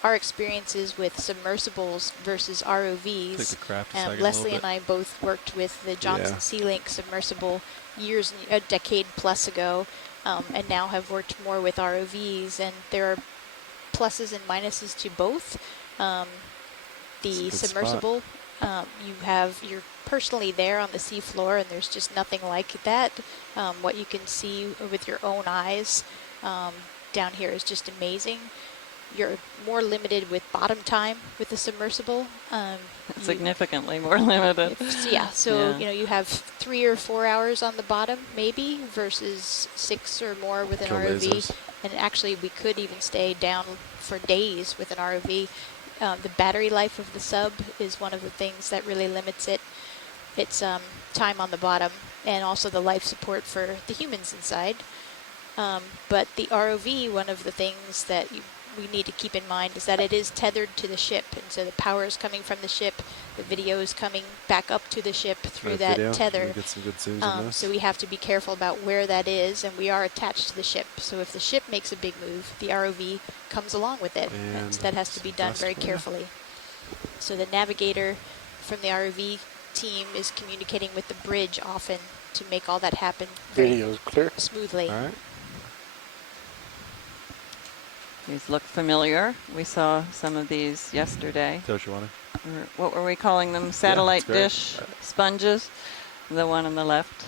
our experiences with submersibles versus Take ROVs. the craft a second a Leslie little and bit. I both worked with the Johnson Yeah. Sea-Link submersible a decade plus ago, and now have worked more with ROVs, and there are pluses and minuses to both. The It's a good submersible, you're personally there on the seafloor, and there's just nothing like that. What you can see with your own eyes down here is just amazing. You're more limited with bottom time with the submersible. Significantly more limited. So Yeah. you have 3 or 4 hours on the bottom maybe versus 6 or more with an Kill ROV. lasers. And actually we could even stay down for days with an ROV. The battery life of the sub is one of the things that really limits it. It's time on the bottom, and also the life support for the humans inside. But the ROV, one of the things that we need to keep in mind is that it is tethered to the ship, and so the power is coming from the ship, the video is coming back up to the ship through that Video. Can tether. we get some good zooms on this? So we have to be careful about where that is, and we are attached to the ship. So if the ship makes a big move, the ROV comes along with it, and so that has to be done very carefully. So the navigator from the ROV team is communicating with the bridge often to make all that happen very Video's clear. smoothly. All right. These look familiar. We saw some of these yesterday. Is that what you wanted? What were we calling them? Satellite great. dish sponges. The one on the left.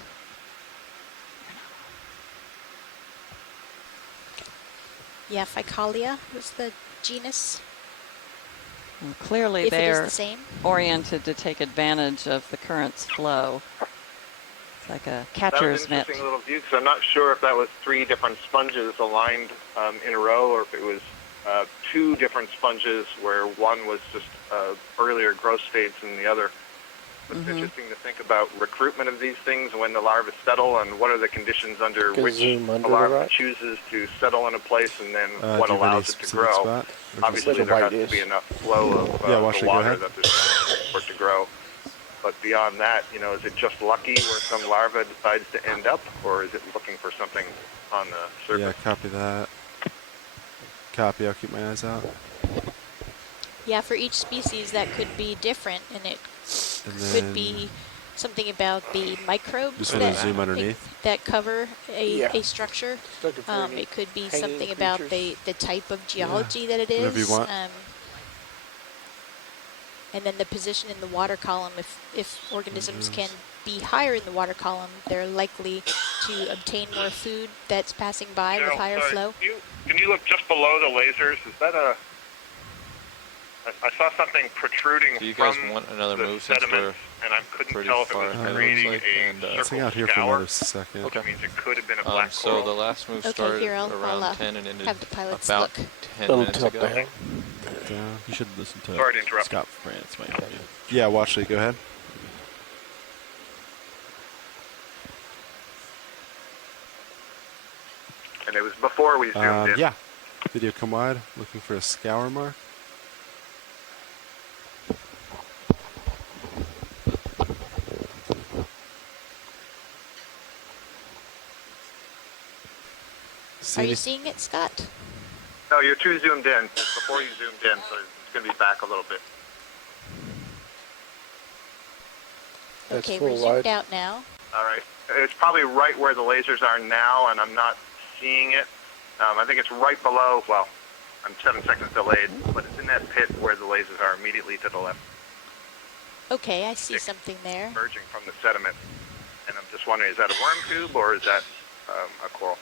Yeah, Phycalia was the genus. And clearly If it is they're the same. oriented to take advantage of the current's flow. It's like a That was catcher's an mitt. interesting little view, because I'm not sure if that was 3 different sponges aligned in a row, or if it was 2 different sponges where one was just earlier growth stage than the other. But it's interesting to think about recruitment of these things and when the larvae settle, and what are the conditions under Can which zoom a under the larva rock. chooses to settle in a place, and then Do what you have any allows it to specific grow. spot? Or just- Obviously, Little there has to white-ish. be enough flow of Yeah, Washley, the go water ahead. that there's for it to grow. But beyond that, is it just lucky where some larva decides to end up, or is it looking for something on the surface? Yeah, copy that. Copy. I'll keep my eyes out. Yeah, for each species that could be different, and it And could then be something about the microbes Just gonna that, zoom underneath. that cover Yeah. a structure. Looking for any It could be hanging something about creatures. the type of geology that it is. whatever you want. And then the position in the water column, if organisms can be higher in the water column, they're likely to obtain more food that's passing by with higher flow. Can you look just below the lasers? Is that I saw something protruding Do you guys from want another the move since sediments, we're and I couldn't pretty tell if it far was ahead, it creating looks like, a and, let's hang circle out here for scour, another second. which means it could have been a black so coral. the last move Okay, started here, I'll, around 10 and ended have the pilots about look. 10 Little minutes tilt ago. there. Down. You should listen to Sorry to interrupt. Scott France, might help you. Yeah, Washley, go ahead. And it was before we zoomed in. Yeah. Video come wide. Looking for a scour mark. See Are you any- seeing it, Scott? No, you're too zoomed in. It's before you zoomed in, so it's going to be back a little bit. That's Okay, full we're zoomed wide. out now. All right. It's probably right where the lasers are now, and I'm not seeing it. I think it's right below, well, I'm 7 seconds delayed, but it's in that pit where the lasers are immediately to the left, Okay, I see something there. emerging from the sediment. And I'm just wondering, is that a worm tube or is that a coral?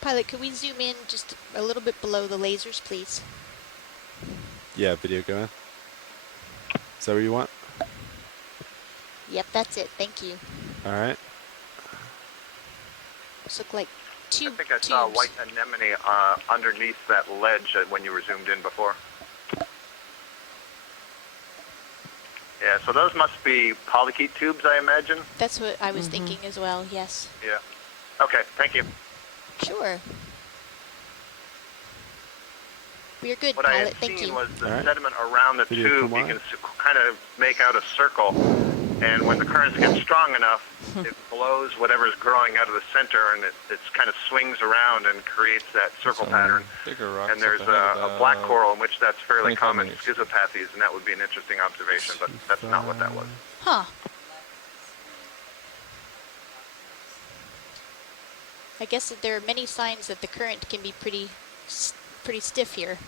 Pilot, could we zoom in just a little bit below the lasers, please? Yeah, video going. Is that what you want? Yep, that's it. Thank you. All right. Those look like I think I saw a white anemone underneath that ledge when you were zoomed in before. Yeah, so those must be polychaete tubes, I imagine. That's what I was thinking as well, yes. Yeah. Okay, thank you. Sure. We're good, What I Pilot. had Thank seen you. was the All right. sediment around the Video tube. come You on. can kind of make out a circle, and when the currents get strong enough, it blows whatever's growing out of the center, and it kind of swings around and creates that circle pattern. Bigger rocks And there's up ahead a black about coral in which that's fairly 25 common, meters. schizopathies, and that would be an interesting observation, but that's not what that was. Huh. I guess that there are many signs that the current can be pretty stiff here.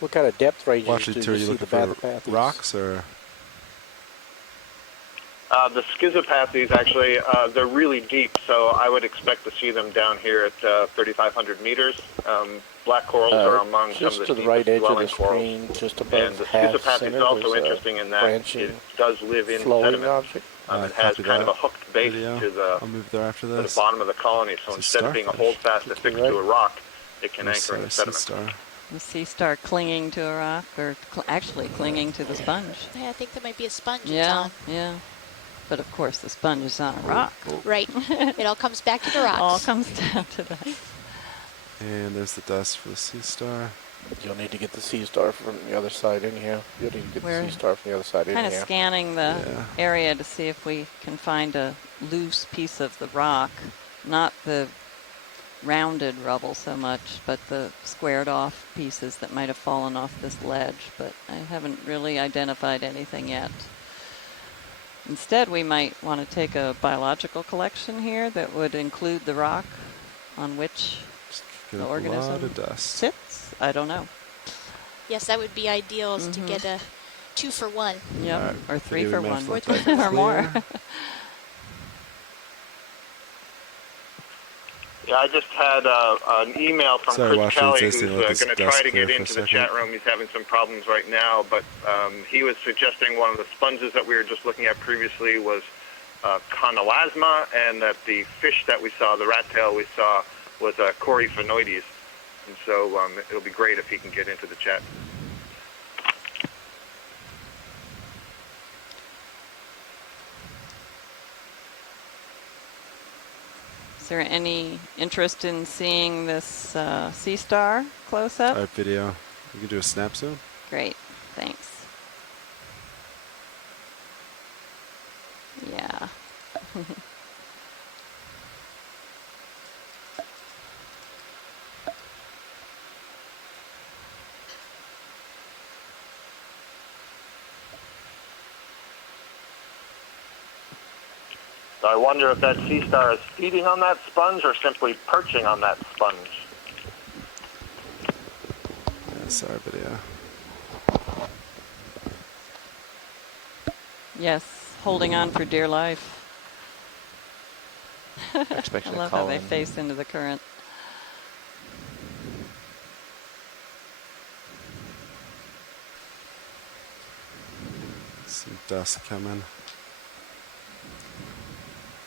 What kind of depth ranges Watch do it you too. Are you see looking the for bathypathes? rocks or? The schizopathies, actually, they're really deep, so I would expect to see them down here at 3,500 meters. Black corals are among some of Just the to the deepest right edge of the dwelling corals. screen, just And above the half schizopathy center, is also there's a interesting in that branching, it does live in flowing sediment. object. It has Copy kind of that. a hooked base Video. to the I'll move there after to the this. bottom of the colony, so It's a instead of being a starfish. holdfast To the affixed right. to a rock, it can This anchor in the sea sediment. star. The sea star clinging to a rock, or actually clinging to the sponge. Yeah, I think there might be a sponge it's Yeah, on. yeah. But of course, the sponge is on a rock. Right. It all comes back to the rocks. All comes down to that. And there's the dust for the sea star. You'll need to get the sea star from the other side in here. You'll need to get We're the sea star from the other side in Kind of here. scanning the Yeah. area to see if we can find a loose piece of the rock, not the rounded rubble so much, but the squared off pieces that might have fallen off this ledge, but I haven't really identified anything yet. Instead, we might want to take a biological collection here that would include the rock on which Just the get a lot organism of dust. sits. I don't know. Yes, that would be ideal, is to get a 2 for 1. Yep, Alright, or 3 video for we may 1, have looked like or more. clear. Yeah, I just had an email from Sorry, Chris Washington, Kelly, it's who's just to let going this to try dust to clear get for a into the second. chat room. He's having some problems right now, but he was suggesting one of the sponges that we were just looking at previously was conolasma, and that the fish that we saw, the rat tail we saw, was Coryphaenoides. And so it'll be great if he can get into the chat. Is there any interest in seeing this sea star close up? Alright, video. You can do a snap zoom. Great, thanks. Yeah. So I wonder if that sea star is feeding on that sponge or simply perching on that sponge. Yeah, sorry, video. Yes, holding on for dear life. I Expecting a love how they column. face into the current. Some dust coming.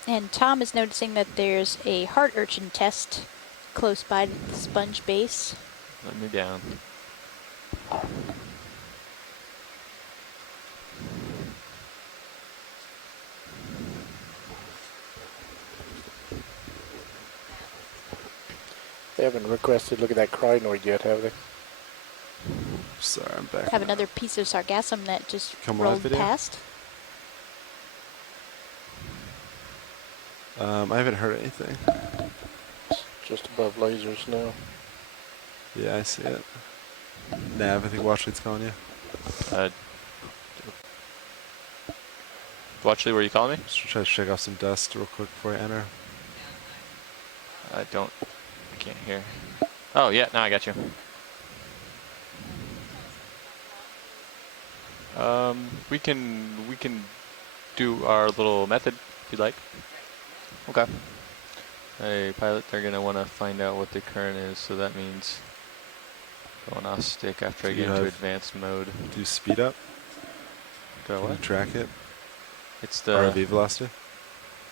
And Tom is noticing that there's a heart urchin test close by the sponge base. Let me down. They haven't requested look at that crinoid yet, have they? Sorry, I'm back. Have now. another piece of sargassum that just Come live rolled video? past. I haven't heard anything. It's just above lasers now. Yeah, I see it. Nav, I think Watchlead's calling you. Watchley, were you calling me? Just try to shake off some dust real quick before I enter. I can't hear. Oh, yeah, now I got you. We can do our little method if you'd like. Okay. Hey, pilot, they're gonna want to find out what the current is, so that means going off stick after I Do get you into have- advanced mode. Do you speed up? Do I Can you what? track it? It's the RV velocity?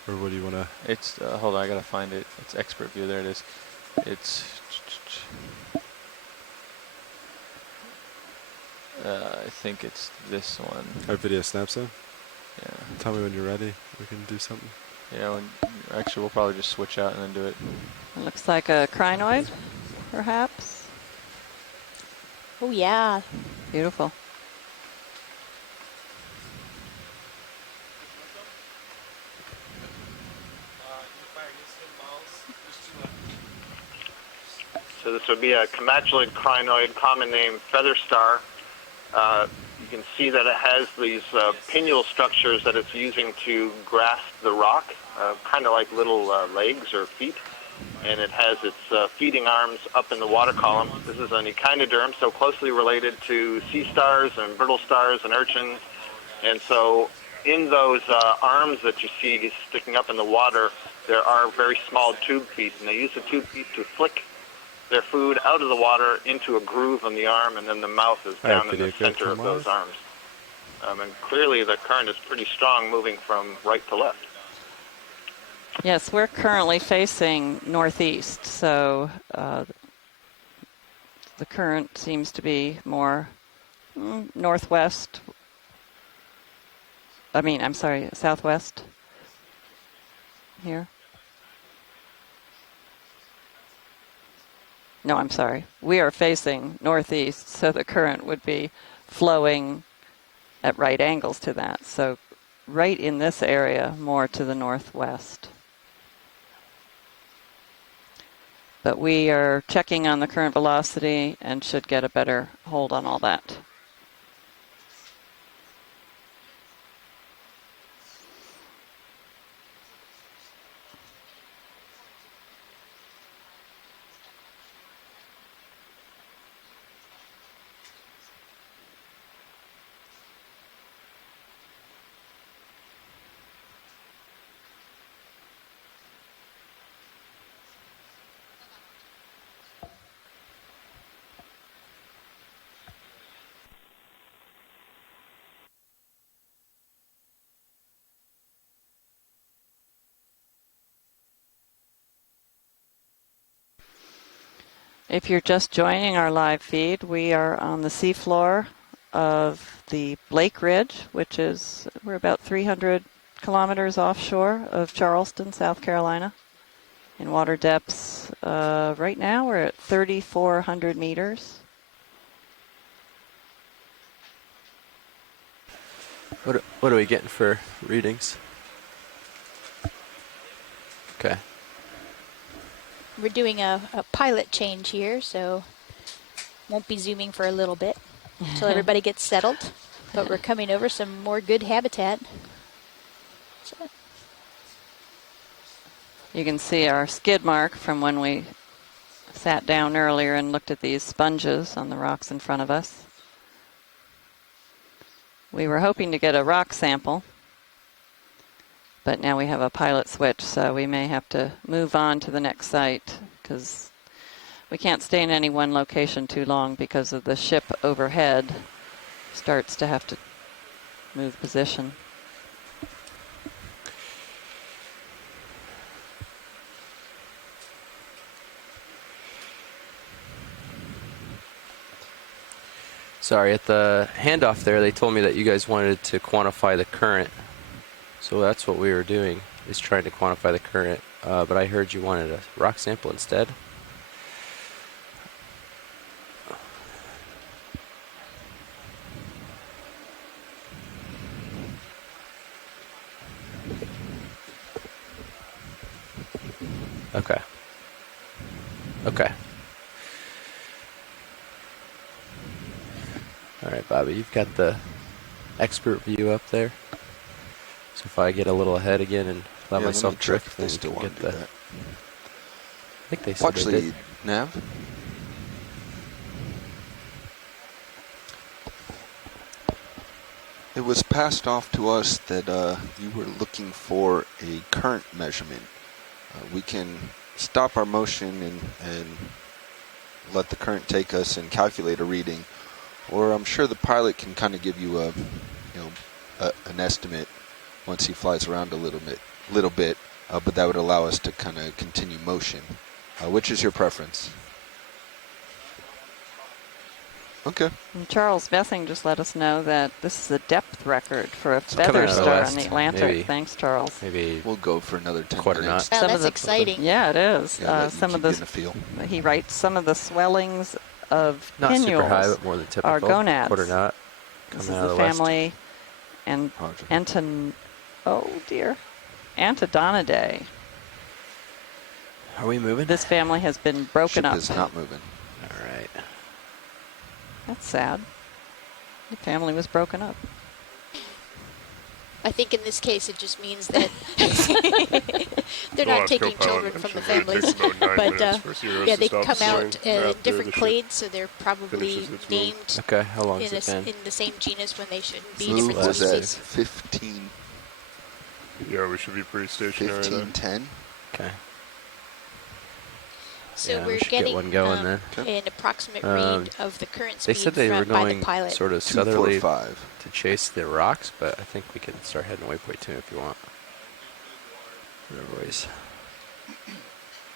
Or what do you want to... It's hold on, I gotta find it. It's expert view. There it is. It's I think it's this one. Our video snaps in? Yeah. Tell me when you're ready. We can do something. Yeah. Actually, we'll probably just switch out and then do it. It looks like a crinoid, perhaps. Oh yeah. Beautiful. So this would be a comatulid crinoid, common name feather star. You can see that it has these pinnule structures that it's using to grasp the rock, kind of like little legs or feet. And it has its feeding arms up in the water column. This is an echinoderm, so closely related to sea stars and brittle stars and urchins. And so in those arms that you see sticking up in the water, there are very small tube feet, and they use the tube feet to flick their food out of the water into a groove on the arm, and then the mouth is down in the center of those arms. And clearly the current is pretty strong, moving from right to left. Yes, we're currently facing northeast, so the current seems to be more northwest. I'm sorry, southwest here. No, I'm sorry. We are facing northeast, so the current would be flowing at right angles to that. So right in this area, more to the northwest. But we are checking on the current velocity and should get a better hold on all that. If you're just joining our live feed, we are on the seafloor of the Blake Ridge, which is, we're about 300 kilometers offshore of Charleston, South Carolina, in water depths. Right now we're at 3,400 meters. What are we getting for readings? Okay. We're doing a pilot change here, so won't be zooming for a little bit until everybody gets settled. But we're coming over some more good habitat. So. You can see our skid mark from when we sat down earlier and looked at these sponges on the rocks in front of us. We were hoping to get a rock sample, but now we have a pilot switch, so we may have to move on to the next site because we can't stay in any one location too long because of the ship overhead starts to have to move position. Sorry, at the handoff there, they told me that you guys wanted to quantify the current. So that's what we were doing, is trying to quantify the current. But I heard you wanted a rock sample instead. Okay. Okay. All right, Bobby, you've got the expert view up there. So if I get a little ahead again and let Yeah, myself let me check drift, if then they you still can want get to do the. that. I think they said Watch they did. lead, Nav. It was passed off to us that you were looking for a current measurement. We can stop our motion and let the current take us and calculate a reading, or I'm sure the pilot can kind of give you an estimate once he flies around a little bit, but that would allow us to kind of continue motion. Which is your preference? Okay. And Charles Bessing just let us know that this is a depth record for a coming feather out of the star west. in the Atlantic. Maybe. Thanks, Charles. Maybe We'll go for another 10 Quarter minutes. Wow, Some of that's the- exciting. Yeah, it is. Yeah, let you Some of keep the getting a feel. he writes some of the swellings of not super high, pinnules but more than typical. are gonads. Quarter knot. This Coming is out of the the west. family and Roger. oh dear, Antodonidae. Are we moving? This family has been broken Ship up. is not moving. All right. That's sad. The family was broken up. I think in this case it just means that they're not taking children from the families. But yeah, they come out in different clades, so they're probably named Okay, how long has it been? in the same genus when they shouldn't be Move different was at species. 15, Yeah, we should be pretty stationary then. 15:10. Okay. So Yeah, we we're should get getting one going then. an approximate Um, read of the current They speed said they were by the going pilot. sort of southerly 245. to chase the rocks, but I think we can start heading waypoint 2 if you want. Whatever ways.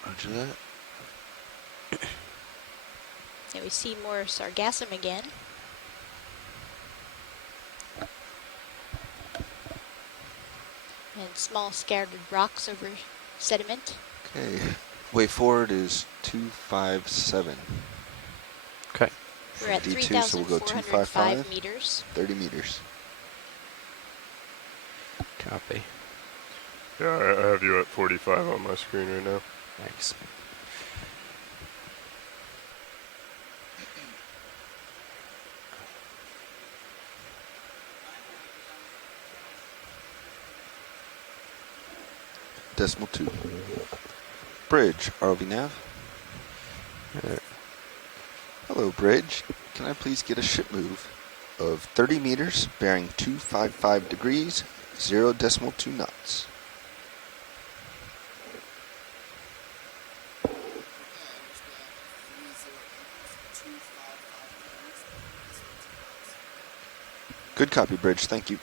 Roger that. And we see more sargassum again. And small scattered rocks over sediment. Okay. Way forward is 257. Okay. We're at D2, so we'll go 3,405 255. meters. 30 meters. Copy. Yeah, I have you at 45 on my screen right now. Thanks. Decimal 2. Bridge, ROV nav. Hello, Bridge. Can I please get a ship move of 30 meters, bearing 255 degrees, 0.2 knots? Good copy, Bridge. Thank you.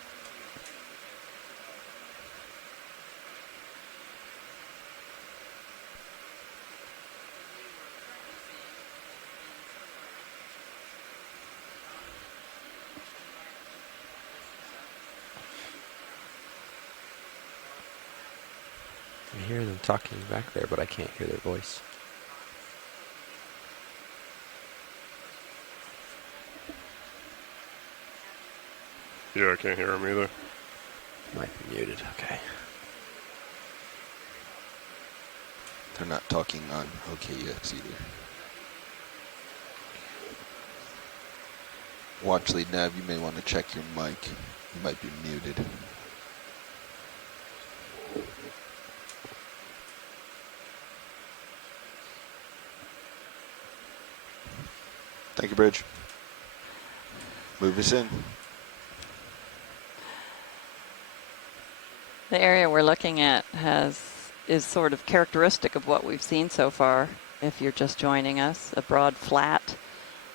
I hear them talking back there, but I can't hear their voice. Yeah, I can't hear him either. Might be muted. Okay. They're not talking on OKEX either. Watch lead nav, you may want to check your mic. You might be muted. Thank you, Bridge. Move us in. The area we're looking at is sort of characteristic of what we've seen so far. If you're just joining us, a broad, flat,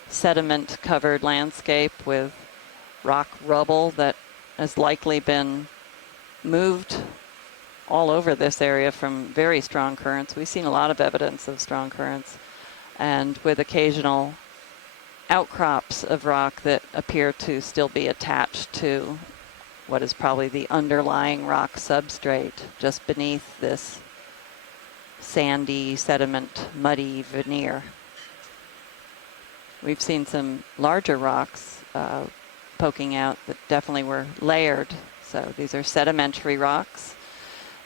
sediment-covered landscape with rock rubble that has likely been moved all over this area from very strong currents. We've seen a lot of evidence of strong currents, and with occasional outcrops of rock that appear to still be attached to what is probably the underlying rock substrate just beneath this sandy, sediment, muddy veneer. We've seen some larger rocks poking out that definitely were layered. So these are sedimentary rocks.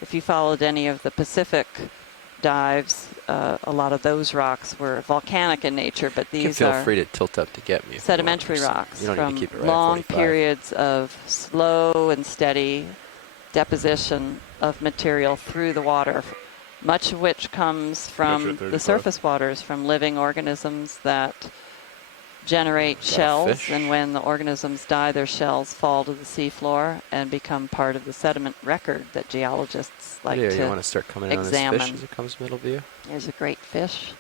If you followed any of the Pacific dives, a lot of those rocks were volcanic in nature, but You can these feel are free to tilt up to get me. If sedimentary you want, rocks you don't need from to keep it right at long 45. periods of slow and steady deposition of material through the water, much of which comes from the 35. surface waters, from living organisms that generate Is that a shells, fish? and when the organisms die, their shells fall to the seafloor and become part of the sediment record that geologists like Lydia, you to want to start coming in on this examine. fish as it comes middle view? Here's a great fish,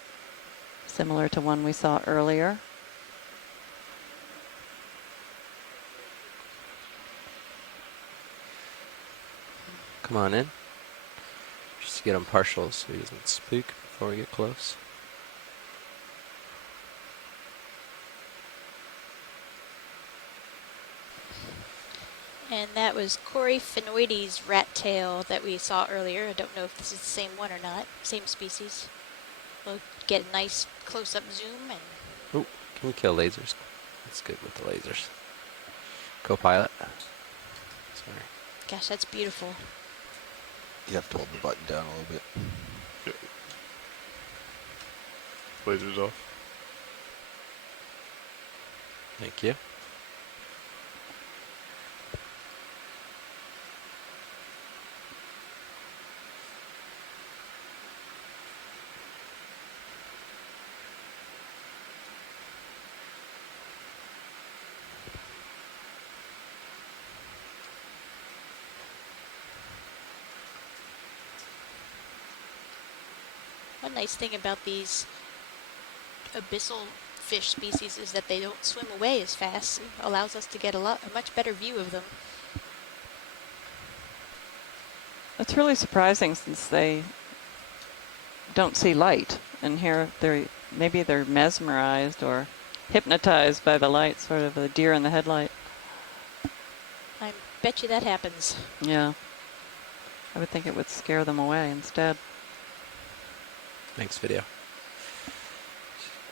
similar to one we saw earlier. Come on in. Just to get him partial so he doesn't spook before we get close. And that was Coryphaenoides rat tail that we saw earlier. I don't know if this is the same one or not. Same species. We'll get a nice close-up zoom and Oh, can we kill lasers? That's good with the lasers. Co-pilot. Sorry. gosh, that's beautiful. You have to hold the button down a little bit. Lasers off. Thank you. One nice thing about these abyssal fish species is that they don't swim away as fast. It allows us to get a much better view of them. It's really surprising since they don't see light, and here maybe they're mesmerized or hypnotized by the light, sort of a deer in the headlight. I bet you that happens. Yeah, I would think it would scare them away instead. Thanks, video.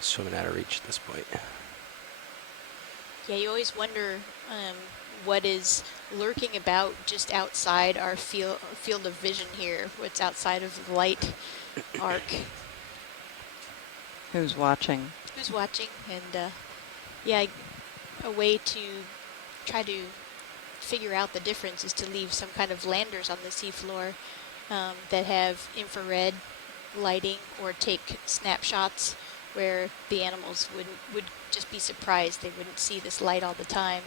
Swimming out of reach at this point. Yeah, you always wonder what is lurking about just outside our field of vision here, what's outside of the light arc. Who's watching? Who's watching? And yeah, a way to try to figure out the difference is to leave some kind of landers on the seafloor that have infrared lighting, or take snapshots where the animals would just be surprised they wouldn't see this light all the time.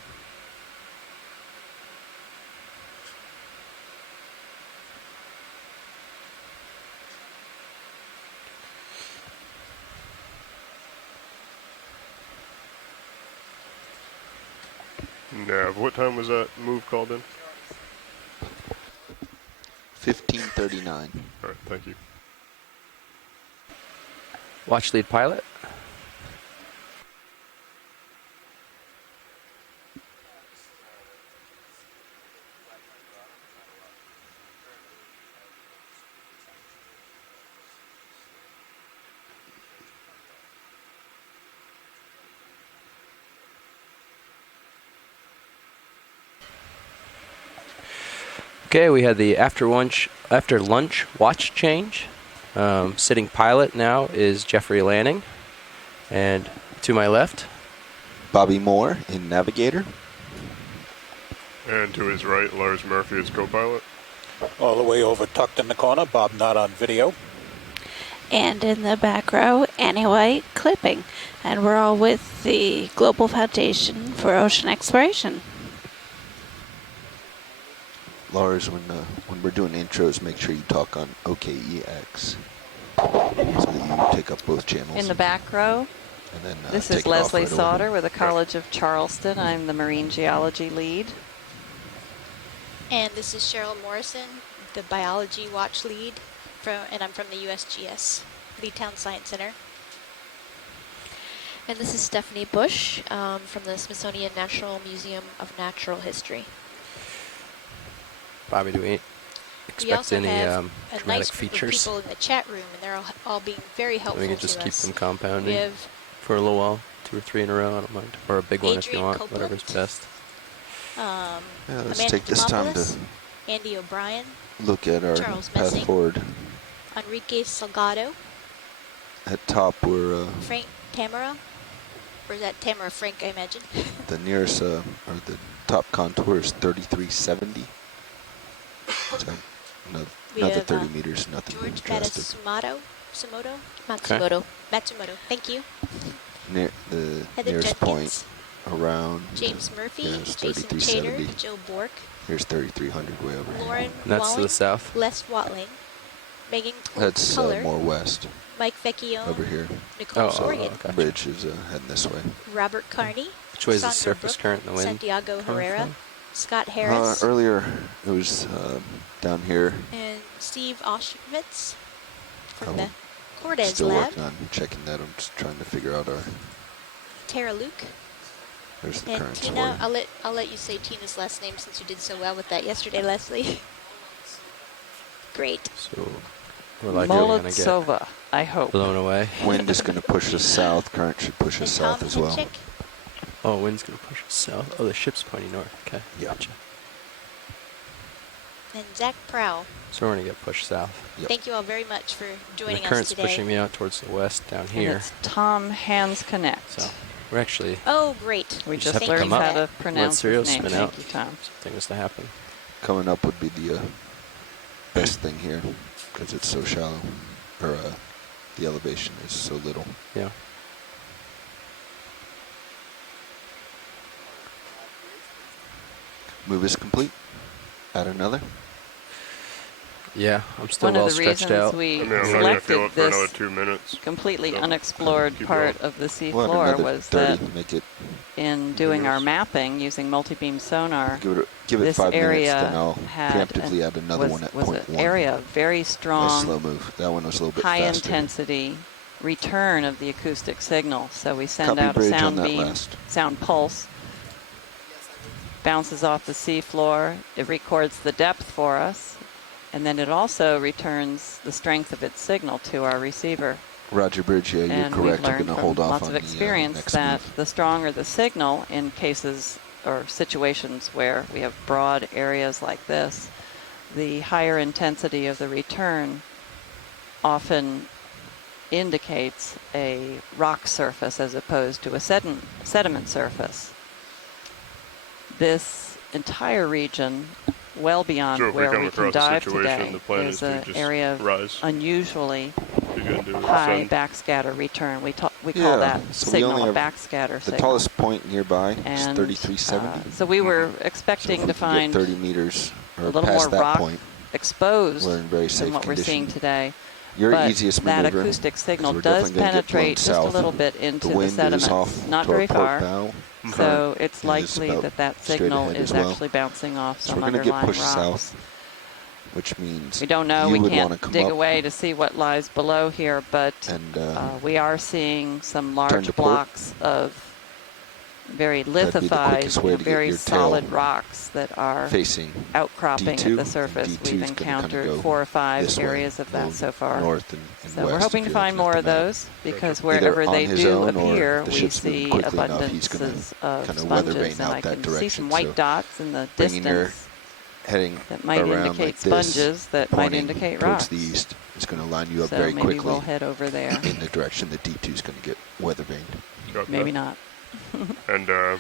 Nav, what time was that move called in? 1539. All right, thank you. Watch lead pilot. Okay, we had the after lunch watch change. Sitting pilot now is Jeffrey Lanning, and to my left, Bobby Moore in Navigator. And to his right, Lars Murphy is co-pilot. All the way over tucked in the corner, Bob not on video. And in the back row, Annie White clipping. And we're all with the Global Foundation for Ocean Exploration. Lars, when we're doing intros, make sure you talk on OKEX so that you take up both channels. In the back row, and then, this take is it off Leslie right Sauter over. with the College of Charleston. I'm the marine geology lead. And this is Cheryl Morrison, the biology watch lead, and I'm from the USGS, Leetown Science Center. And this is Stephanie Bush from the Smithsonian National Museum of Natural History. Bobby, do we We expect also any have a dramatic nice group features? of people in the chat room, and they're all being very helpful We to can just keep us. them compounding We have for a little while, 2 or 3 in a row, I don't mind. Or a big one if you Adrian want, Copeland. whatever's best. Yeah, let's Amanda take this time to Demopoulos, Andy O'Brien, look at our Charles path Messing, forward. Enrique Salgado, At top, we're Frank Tamara, or is that Tamara Frank, I imagine? the nearest, or the top contour is 3370. So We another have 30 meters, nothing George drastic. Matsumoto. Thank you. Near the Heather nearest Judkins, point around James Murphy, here's Jason Chater, 3370. Jill Bork, Here's 3300 way over here. Lauren And that's to the Walling, south. Les Watling, Megan That's Color, more west Mike Vecchione, over here. Nicole Oh, Sorgan, gotcha. Bridge is heading this way. Robert Carney, Which way is the Sandra surface Brook, current and the wind? Santiago coming Herrera, from? Scott Harris, Earlier it was down here. and Steve Oshkovitz from Oh, the Cordes Still Lab, working on checking that. I'm just trying to figure out our. Tara Luke, There's the and current Tina. story. I'll let you say Tina's last name since you did so well with that yesterday, Leslie. Great. So we're likely going to get Molodtsova, I hope. blown away. Wind is going to push us south. Current should push us And Tom south as well. Henchik, Oh, wind's going to push us south. Oh, the ship's pointing north. Okay. Yeah. Gotcha. and Zach Prow. So we're going to get pushed south. Yep. Thank you all very much for And joining the us current's today. pushing me out towards the west down And here. it's Tom Hands Connect. So we're actually, Oh, great. We just just have to learned come how up, to let pronounce Serial his name. spin out. Thank you, Tom. Something was to happen. Coming up would be the best thing here because it's so shallow, or the elevation is so little. Yeah. Move is complete. Add another. Yeah, I'm still One well of the stretched reasons out. we I mean, I'm not going to feel selected it for another this 2 minutes. completely So, unexplored keep part going. of the sea We'll add floor another was 30. that Make it. in doing our Yes. mapping using multi-beam sonar, Give it this 5 minutes. area Then I'll had preemptively add another one at was point an 1. area of very Nice strong, slow move. That one was a little bit high faster. intensity return of the acoustic signal. So we send Copy out a bridge on sound that beam, last. sound pulse, bounces off the sea floor. It records the depth for us, and then it also returns the strength of its signal to our receiver. Roger Bridge, yeah, you're And we've correct. We're learned going to from hold off lots on of the experience next that move. the stronger the signal in cases or situations where we have broad areas like this, the higher intensity of the return often indicates a rock surface as opposed to a sediment surface. This entire region, well beyond So if we where come we can across a dive situation, today, the plan is is to an just area of rise. unusually Begin to high ascend. backscatter return. We call Yeah, that so we signal only a have backscatter The signal. tallest point nearby is And 3370. so we were So expecting if we to can find get 30 meters a or little past more that rock point, exposed we're in very safe than what we're seeing condition. today. Your But easiest that maneuver, acoustic 'cause signal we're does definitely gonna get blown penetrate just a south. little bit into The the wind is sediments, off not to our very port far. bow. So it's is likely about that straight signal ahead is as well. actually bouncing off So some we're going to get underlying pushed rocks. south, which means We don't know. you We would want can't to come dig up away to see what lies below here, but and we are seeing some turn large to port. blocks of very That'd be the lithified, quickest way to get very your tail solid rocks that are facing outcropping D2, at the and surface. D2 We've is gonna kinda encountered go 4 or 5 this way, areas of that go so far. north and So we're west hoping if to you're find looking more at of the map. those because Either wherever on they his do own or appear, the we ship's moving see quickly enough, he's gonna abundances of kinda weather sponges, vane and out I that can see direction, some white so dots in the bringing your distance heading that might around indicate like this, sponges that might pointing indicate towards rocks. the east is going to line you up So very maybe quickly we'll head over there. in the direction that D2 is going to get weather vaned. Got Maybe that. not. And like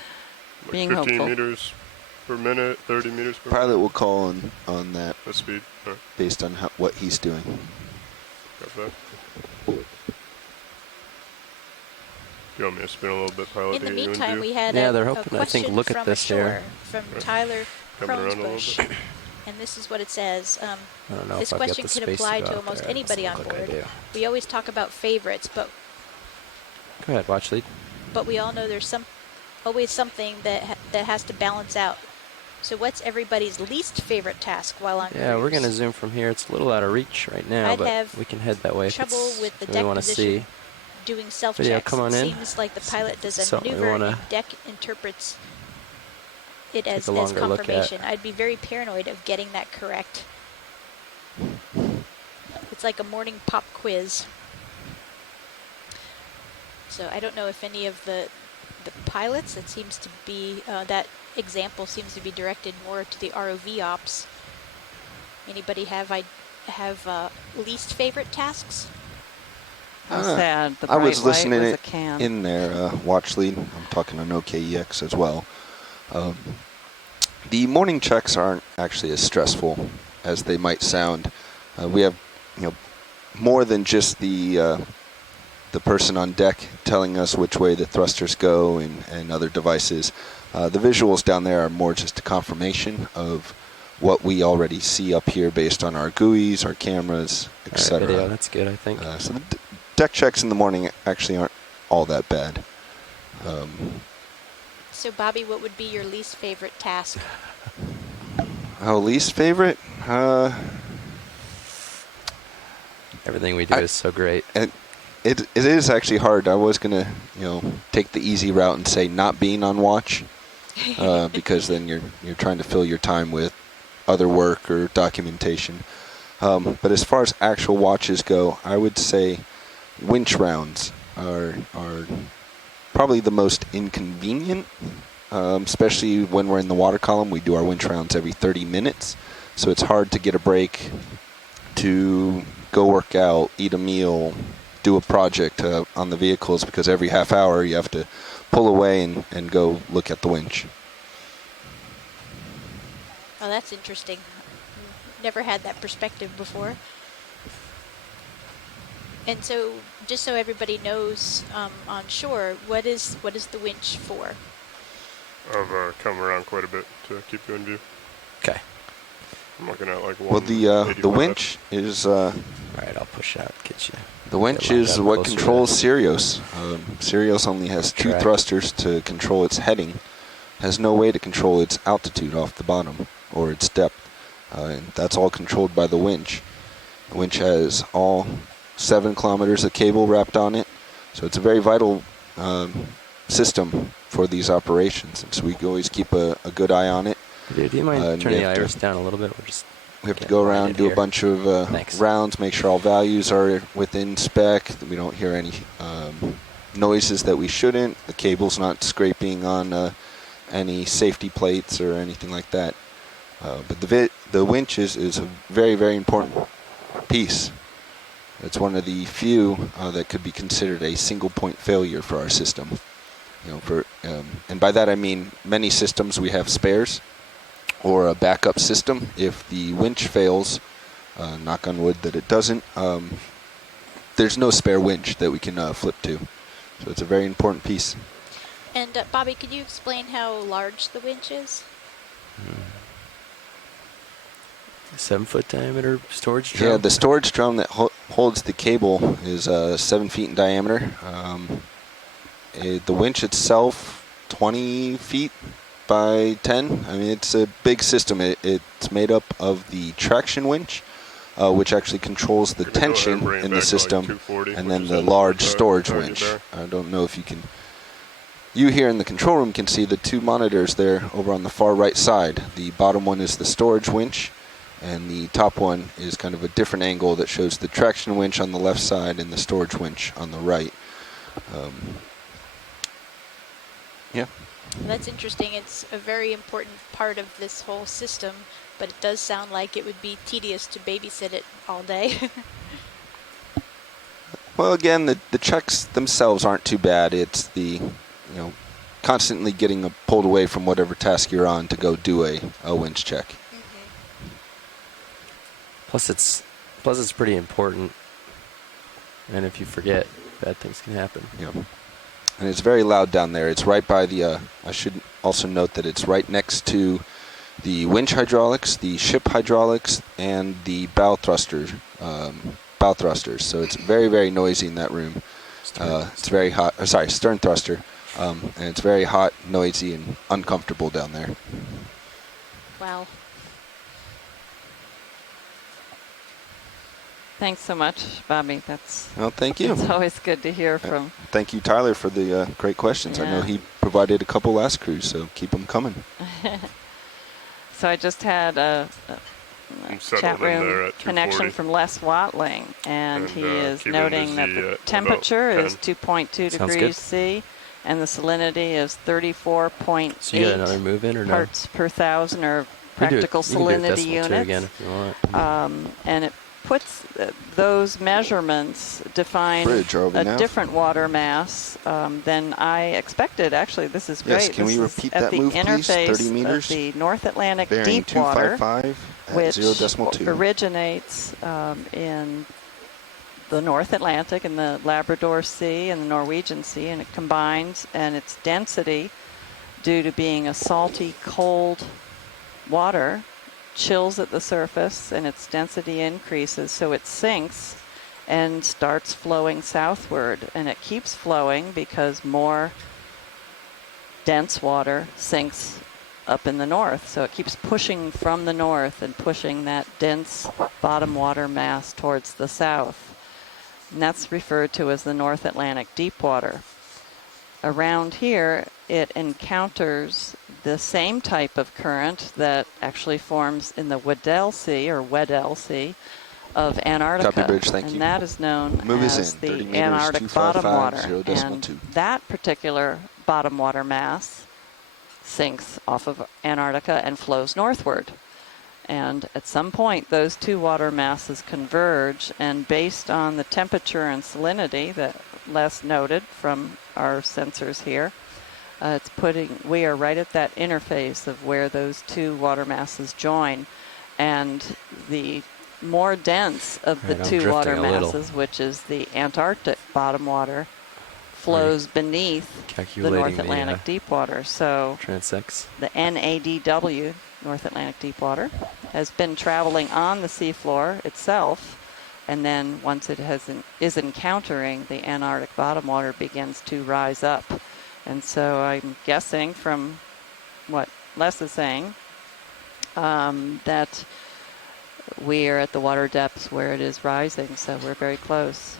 Being 15 hopeful. meters per minute, 30 meters per Pilot minute. will call on that The speed. based on what he's doing. Got that. Do you want me to spin a little bit, pilot? In the to get you meantime, into? we had Yeah, a, they're a hoping, I think, question look at from this ashore here. from Right. Tyler Coming around a little Kronesbush. bit. And this is what it says. I don't know This if I've got question the can space apply to, to go out almost there. It anybody doesn't on look like I board. do. We always talk about favorites, but Go ahead, watch lead. we all know there's always something that has to balance out. So what's everybody's least favorite task while on Yeah, we're cruise? going to zoom from here. It's a little out of reach right now, I'd but have we can head that way if trouble it's with the what we deck want to position see. doing self-checks. But yeah, come on it in. seems like the pilot does a Something we maneuver wanna and deck interprets it take as a longer look at. confirmation. I'd be very paranoid of getting that correct. It's like a morning pop quiz. So I don't know if any of the pilots, it seems to be, that example seems to be directed more to the ROV ops. Anybody have have least favorite tasks? How sad. The I bright was white listening was a it can. in there, watch lead. I'm talking on OKEX as well. The morning checks aren't actually as stressful as they might sound. We have, more than just the person on deck telling us which way the thrusters go and other devices. The visuals down there are more just a confirmation of what we already see up here based on our GUIs, our cameras, etc. Video, that's good, I think. So the deck checks in the morning actually aren't all that bad. So, Bobby, what would be your least favorite task? Oh, least favorite? Everything we do is so great. And it is actually hard. I was gonna, take the easy route and say not being on watch, because then you're trying to fill your time with other work or documentation. But as far as actual watches go, I would say winch rounds are probably the most inconvenient, especially when we're in the water column. We do our winch rounds every 30 minutes, so it's hard to get a break to go work out, eat a meal, do a project on the vehicles, because every half hour you have to pull away and go look at the winch. Oh, that's interesting. Never had that perspective before. And so, just so everybody knows, on shore, what is the winch for? I've come around quite a bit to keep you in view. Okay. I'm looking at like Well, the winch is. All right, I'll push out, get you. The winch is what controls Sirius. Sirius only has two thrusters to control its heading. Has no way to control its altitude off the bottom or its depth. And that's all controlled by the winch. The winch has all 7 kilometers of cable wrapped on it. So it's a very vital system for these operations. And so we always keep a good eye on it. Dude, do you mind turning the iris down a little bit? We have to go around, do a bunch of rounds, make sure all values are within spec, that we don't hear any noises that we shouldn't, the cable's not scraping on any safety plates or anything like that. But the winch is a very, very important piece. It's one of the few that could be considered a single point failure for our system. And by that I mean many systems we have spares or a backup system. If the winch fails, knock on wood that it doesn't, there's no spare winch that we can flip to. So it's a very important piece. And Bobby, could you explain how large the winch is? 7-foot diameter storage drum? Yeah, the storage drum that holds the cable is 7 feet in diameter. The winch itself, 20 feet by 10. I mean, it's a big system. It's made up of the traction winch, which actually controls the tension in the system, and then the large storage winch. I don't know if you can... You here in the control room can see the 2 monitors there over on the far right side. The bottom one is the storage winch, and the top one is kind of a different angle that shows the traction winch on the left side and the storage winch on the right. Yeah. That's interesting. It's a very important part of this whole system, but it does sound like it would be tedious to babysit it all day. Well, again, the checks themselves aren't too bad. It's the, constantly getting pulled away from whatever task you're on to go do a winch check. Plus it's pretty important, and if you forget, bad things can happen. Yeah. And it's very loud down there. It's right by the, I should also note that it's right next to the winch hydraulics, the ship hydraulics, and the bow thrusters. So it's very, very noisy in that room. It's very hot, stern thruster. And it's very hot, noisy, and uncomfortable down there. Wow. Thanks so much, Bobby. Well, thank you. It's always good to hear from. Thank you, Tyler, for the great questions. Yeah. I know he provided a couple last cruise, so keep them coming. So I just had a chat room connection from Les Watling, and he is noting that the temperature is 2.2 degrees C, and the salinity is 34.8 So you got another move in or parts per thousand, or practical salinity units. Again if you want. And puts those measurements define Bridge, are we a now? different water mass than I expected. Actually, this is great. Yes, can this we is repeat at that the move, please? interface 30 meters. of the North Atlantic Bearing deep water, 255 at which 0.2. originates in the North Atlantic and the Labrador Sea and the Norwegian Sea, and it combines, and its density, due to being a salty, cold water, chills at the surface and its density increases, so it sinks and starts flowing southward, and it keeps flowing because more dense water sinks up in the north, so it keeps pushing from the north and pushing that dense bottom water mass towards the south. And that's referred to as the North Atlantic deep water. Around here, it encounters the same type of current that actually forms in the Weddell Sea, or Weddell Sea, of Antarctica. Copy, Bridge, thank and you. that is known Move us as in, the 30 meters, Antarctic bottom 255, water. And 0.2. that particular bottom water mass sinks off of Antarctica and flows northward. And at some point, those two water masses converge, and based on the temperature and salinity that Les noted from our sensors here, we are right at that interface of where those two water masses join. And the more dense of the two water masses, which is the Antarctic bottom water, flows beneath the North Atlantic deep water. So transects. The NADW, North Atlantic deep water, has been traveling on the seafloor itself, and then once it is encountering the Antarctic bottom water, begins to rise up. And so I'm guessing from what Les is saying that we are at the water depths where it is rising, so we're very close.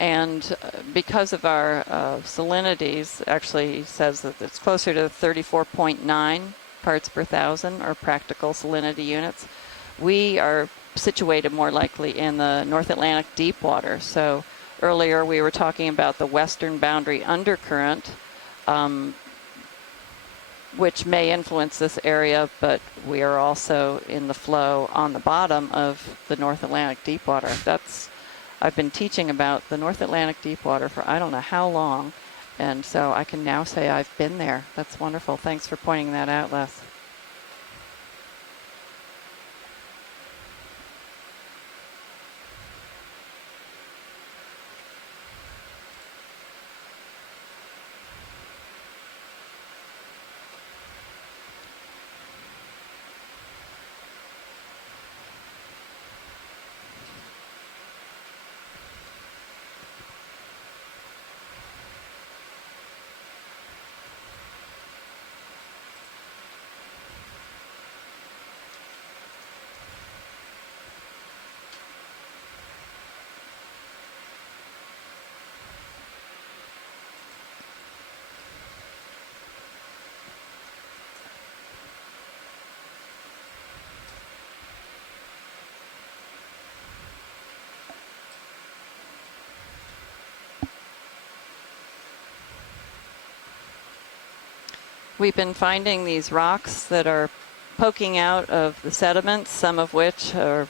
And because of our salinities, actually says that it's closer to 34.9 parts per thousand, or practical salinity units. We are situated more likely in the North Atlantic deep water. So earlier we were talking about the western boundary undercurrent, which may influence this area, but we are also in the flow on the bottom of the North Atlantic deep water. I've been teaching about the North Atlantic deep water for I don't know how long, and so I can now say I've been there. That's wonderful. Thanks for pointing that out, Les. We've been finding these rocks that are poking out of the sediments, some of which are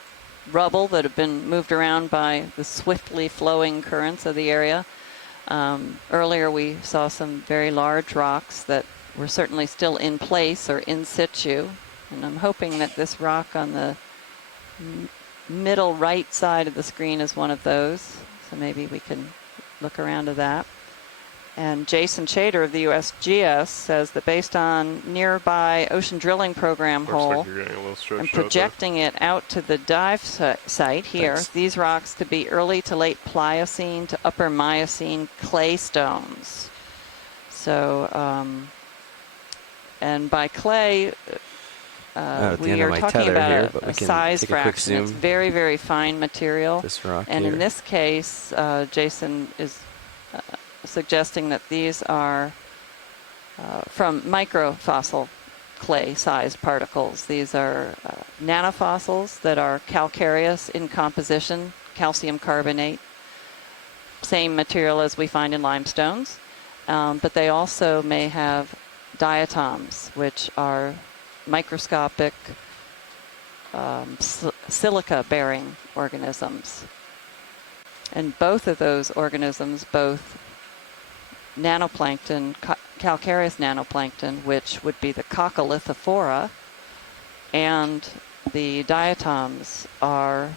rubble that have been moved around by the swiftly flowing currents of the area. Earlier we saw some very large rocks that were certainly still in place or in situ, and I'm hoping that this rock on the middle right side of the screen is one of those, so maybe we can look around to that. And Jason Chater of the USGS says that based on nearby ocean drilling program hole and projecting it out to the dive site here, these rocks could be early to late Pliocene to upper Miocene clay stones. So, and by clay, we are talking about a size fraction. It's very, very fine material. This rock and here. In this case, Jason is suggesting that these are from microfossil clay-sized particles. These are nanofossils that are calcareous in composition, calcium carbonate, same material as we find in limestones, but they also may have diatoms, which are microscopic silica-bearing organisms. And both of those organisms, both nanoplankton, calcareous nanoplankton, which would be the coccolithophora, and the diatoms are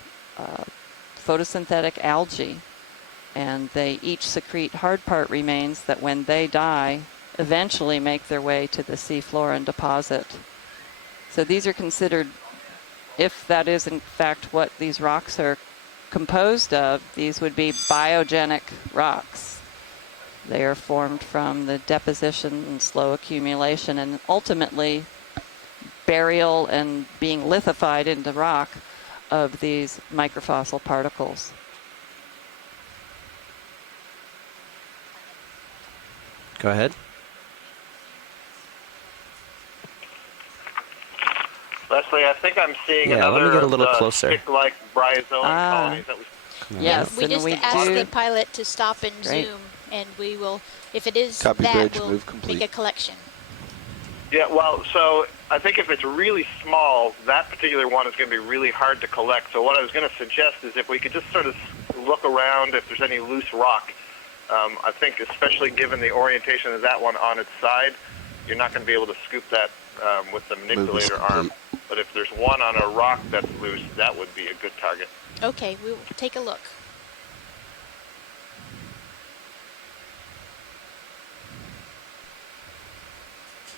photosynthetic algae, and they each secrete hard part remains that when they die eventually make their way to the seafloor and deposit. So these are considered, if that is in fact what these rocks are composed of, these would be biogenic rocks. They are formed from the deposition and slow accumulation and ultimately burial and being lithified into rock of these microfossil particles. Go ahead. Leslie, I think I'm seeing Yeah, another let me get a little of the closer. stick-like bryozoan colonies that we. Yes, we and just we asked do. the pilot to stop and Great. zoom, and we will, if it is Copy, that, bridge, we'll move complete. make a collection. Yeah, well, so I think if it's really small, that particular one is going to be really hard to collect. So what I was going to suggest is if we could just sort of look around if there's any loose rock. I think especially given the orientation of that one on its side, you're not going to be able to scoop that with the manipulator arm. But if there's one on a rock that's loose, that would be a good target. Okay, we will take a look.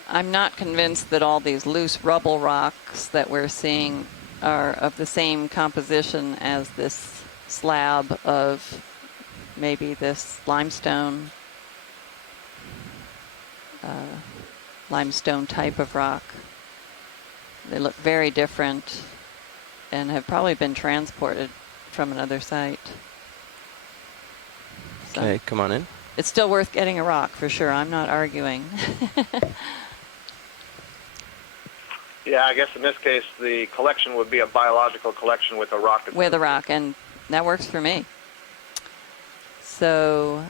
I'm not convinced that all these loose rubble rocks that we're seeing are of the same composition as this slab of maybe this limestone type of rock. They look very different and have probably been transported from another site. So Okay, come on in. it's still worth getting a rock for sure. I'm not arguing. Yeah, I guess in this case, the collection would be a biological collection with a rock. With a rock, and that works for me. So,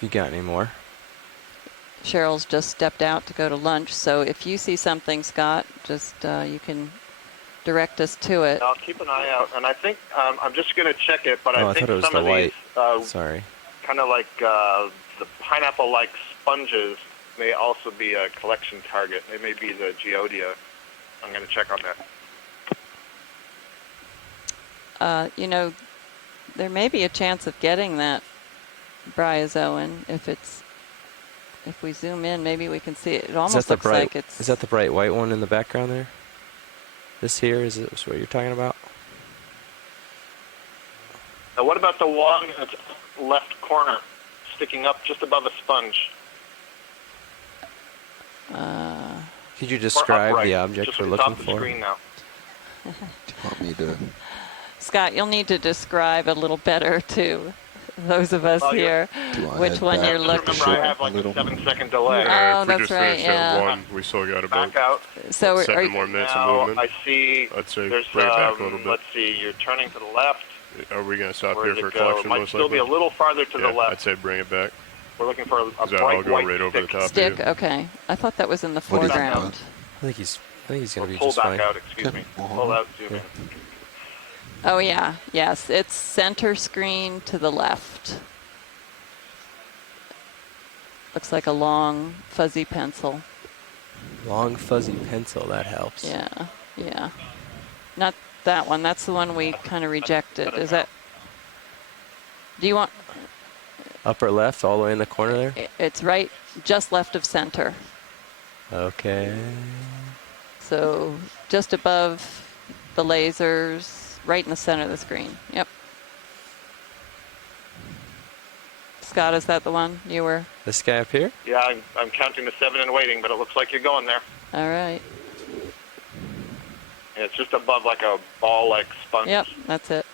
You got any more? Cheryl's just stepped out to go to lunch, so if you see something, Scott, just you can direct us to it. I'll keep an eye out, and I think I'm just going to check it, but Oh, I I think thought it was some the of white. these Sorry. kind of like the pineapple-like sponges may also be a collection target. They may be the geodia. I'm going to check on that. You know, there may be a chance of getting that bryozoan if we zoom in, maybe we can see it. It almost looks like it's... Is that the bright white one in the background there? This here, is this what you're talking about? Now, what about the one that's left corner, sticking up just above a sponge? Could you describe upright, the object just we're at the top looking of the for? screen now. Do you want me to? Scott, you'll need to describe a little better to those of us here which one you're looking Remember, I for. have like a 7-second delay. Oh, if we that's just right, finished yeah. at 1, we still got about Back out. So are 7 you, more minutes of Now movement. I see I'd say there's, bring it back a little bit. let's see, you're turning to the left. Are we going to stop Where here did for it go? collection? It might most still be likely? a little farther to Yeah, the left. I'd say bring it back. We're looking for a Because bright that'll go white right over the stick. top stick? of you. Okay. I thought that was in the What is it, foreground. I think he's going to be Pull just back fine. out, excuse me. Pull out, zoom in. Oh, yeah. Yes, it's center screen to the left. Looks like a long, fuzzy pencil. Long fuzzy pencil, that helps. Yeah, yeah. Not that one. That's the one we kind of rejected. Is that... Do you want... Upper left, all the way in the corner there? It's right, just left of center. Okay. So just above the lasers, right in the center of the screen. Yep. Scott, is that the one you were? This guy up here? Yeah, I'm counting to 7 and waiting, but it looks like you're going there. All right. And it's just above like a ball-like sponge. Yep, that's it.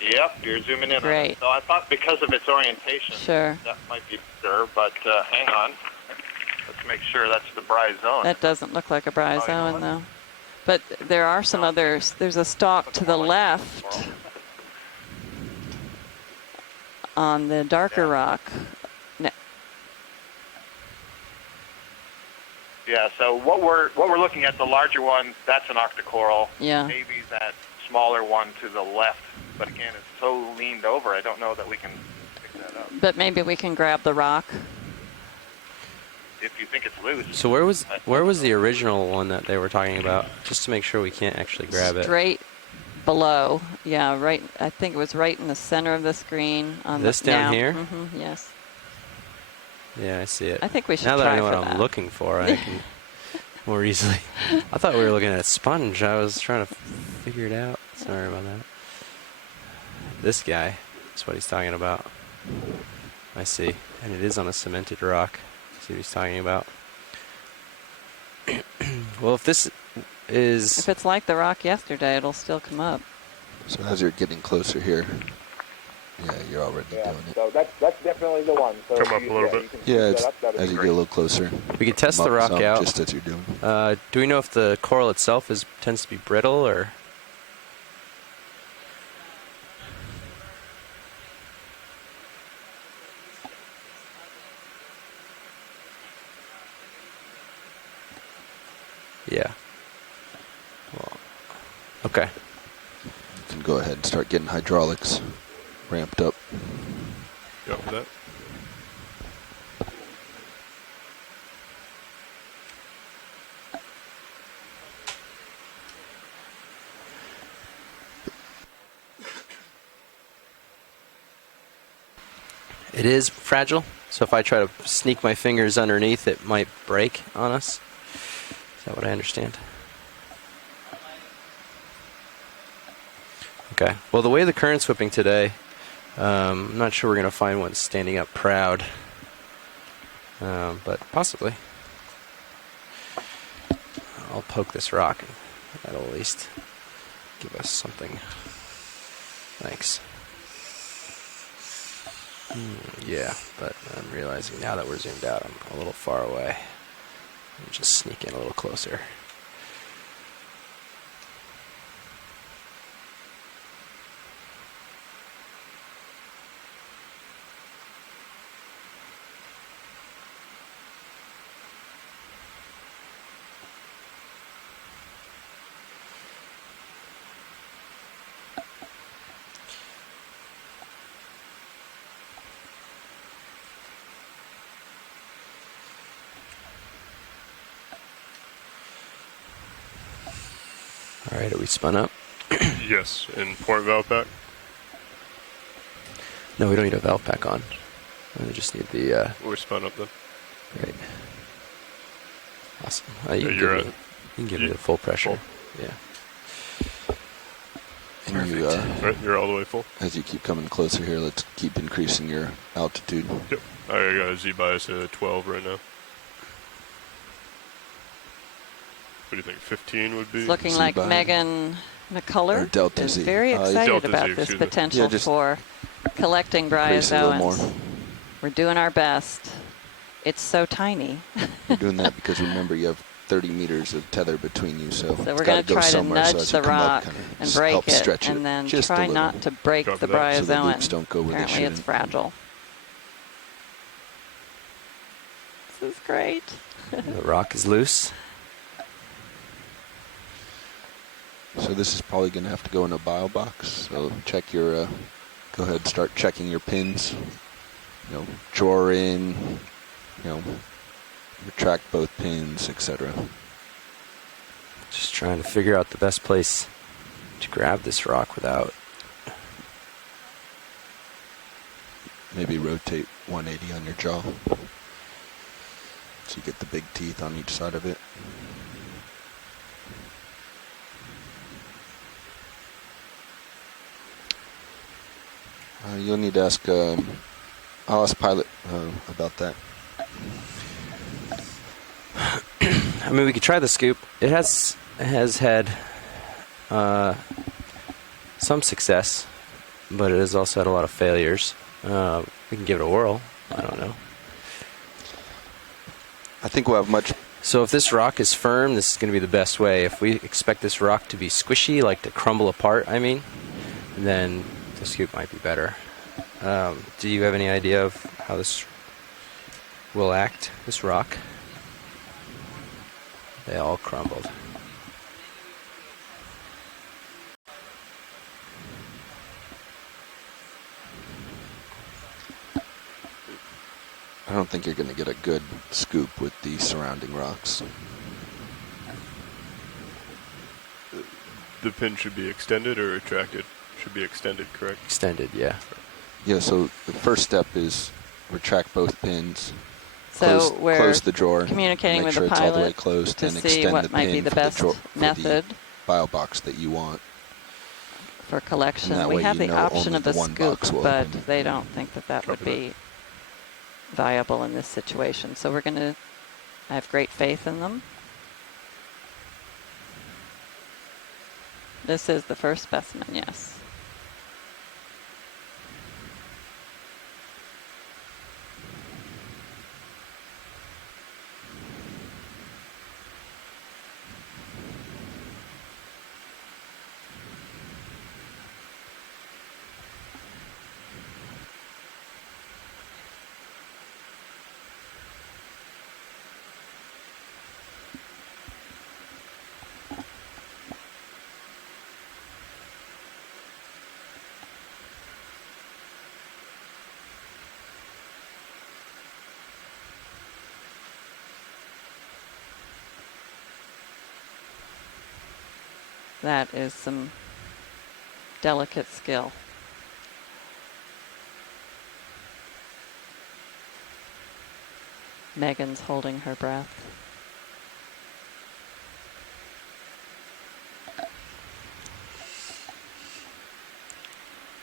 Yep, you're zooming in. Great. On it. So I thought because of its orientation, Sure. that might be better, but hang on. Let's make sure that's the bryozoan. That doesn't look like a bryozoan, what? though. But there are some others. There's a stalk to the left on the darker rock. Yeah, so what we're looking at, the larger one, that's an octocoral. Yeah. Maybe that smaller one to the left, but again, it's so leaned over, I don't know that we can pick that up. But maybe we can grab the rock. If you think it's loose. So where was the original one that they were talking about? Just to make sure we can't actually grab it. Straight below. Yeah, right. I think it was right in the center of the screen. On This the, down now. here? Mm-hmm, yes. Yeah, I see it. I think we should now that try I know for what that. I'm looking for, I can more easily. I thought we were looking at a sponge. I was trying to figure it out. Sorry about that. This guy is what he's talking about. I see. And it is on a cemented rock. See what he's talking about. Well, if this is... If it's like the rock yesterday, it'll still come up. So as you're getting closer here, yeah, you're already doing it. So that's definitely the one. So Come up a little bit. Yeah, it's, as you get a little closer. We could test the come up rock some out. just as you're doing. Do we know if the coral itself tends to be brittle or... Yeah. Well, okay. You can go ahead and start getting hydraulics ramped up. You up for that? It is fragile, so if I try to sneak my fingers underneath, it might break on us. Is that what I understand? Okay. Well, the way the current's whipping today, I'm not sure we're going to find one standing up proud, but possibly. I'll poke this rock, and that'll at least give us something. Thanks. Yeah, but I'm realizing now that we're zoomed out, I'm a little far away. I'm just sneak in a little closer. All right, are we spun up? Yes, and port valve back. No, we don't need a valve pack on. We just need the... We're spun up then. Great. Awesome. You Yeah, can you're give me, you can give me the full pressure. Full. Yeah. And you, Right, you're all the way full. as you keep coming closer here, let's keep increasing your altitude. Yep. I got a Z-bias at 12 right now. What do you think, 15 would be? It's looking like Z-bias. Megan McCullough Or Delta is Z. very excited Delta Z, about this excuse me. potential Yeah, just for collecting increase a little more. bryozoans. We're doing our best. It's so tiny. You're doing that because remember you have 30 meters of tether between you, so, So it's we're gotta going to go try to somewhere, so nudge as you the come up, rock kinda and s- break help it, stretch and then just a try little, not to break Copy the that. so the bryozoan. loops don't go where they Apparently it's shouldn't. fragile. This is great. The rock is loose. So this is probably going to have to go in a bio box. So check your, go ahead and start checking your pins. You know, drawer in, you know, retract both pins, etc. Just trying to figure out the best place to grab this rock without... Maybe rotate 180 on your jaw. So you get the big teeth on each side of it. You'll need to ask, I'll ask Pilot about that. I mean, we could try the scoop. It has had some success, but it has also had a lot of failures. We can give it a whirl. I don't know. I think we'll have much So if this rock is firm, this is going to be the best way. If we expect this rock to be squishy, like to crumble apart, I mean, then the scoop might be better. Do you have any idea of how this will act, this rock? They all crumbled. I don't think you're going to get a good scoop with the surrounding rocks. The pin should be extended or retracted? Should be extended, correct? Extended, yeah. Yeah, so the first step is retract both pins. So we're close the drawer. communicating make with sure the it's all the way pilot closed, to and see extend what the might pin be the for best for method the bio box that you want. for collection. And that We way have you the know option only of the a one scoop, box will but open. they don't think that that would be viable in this situation. So we're going to, I have great faith in them. This is the first specimen, yes. That is some delicate skill. Megan's holding her breath.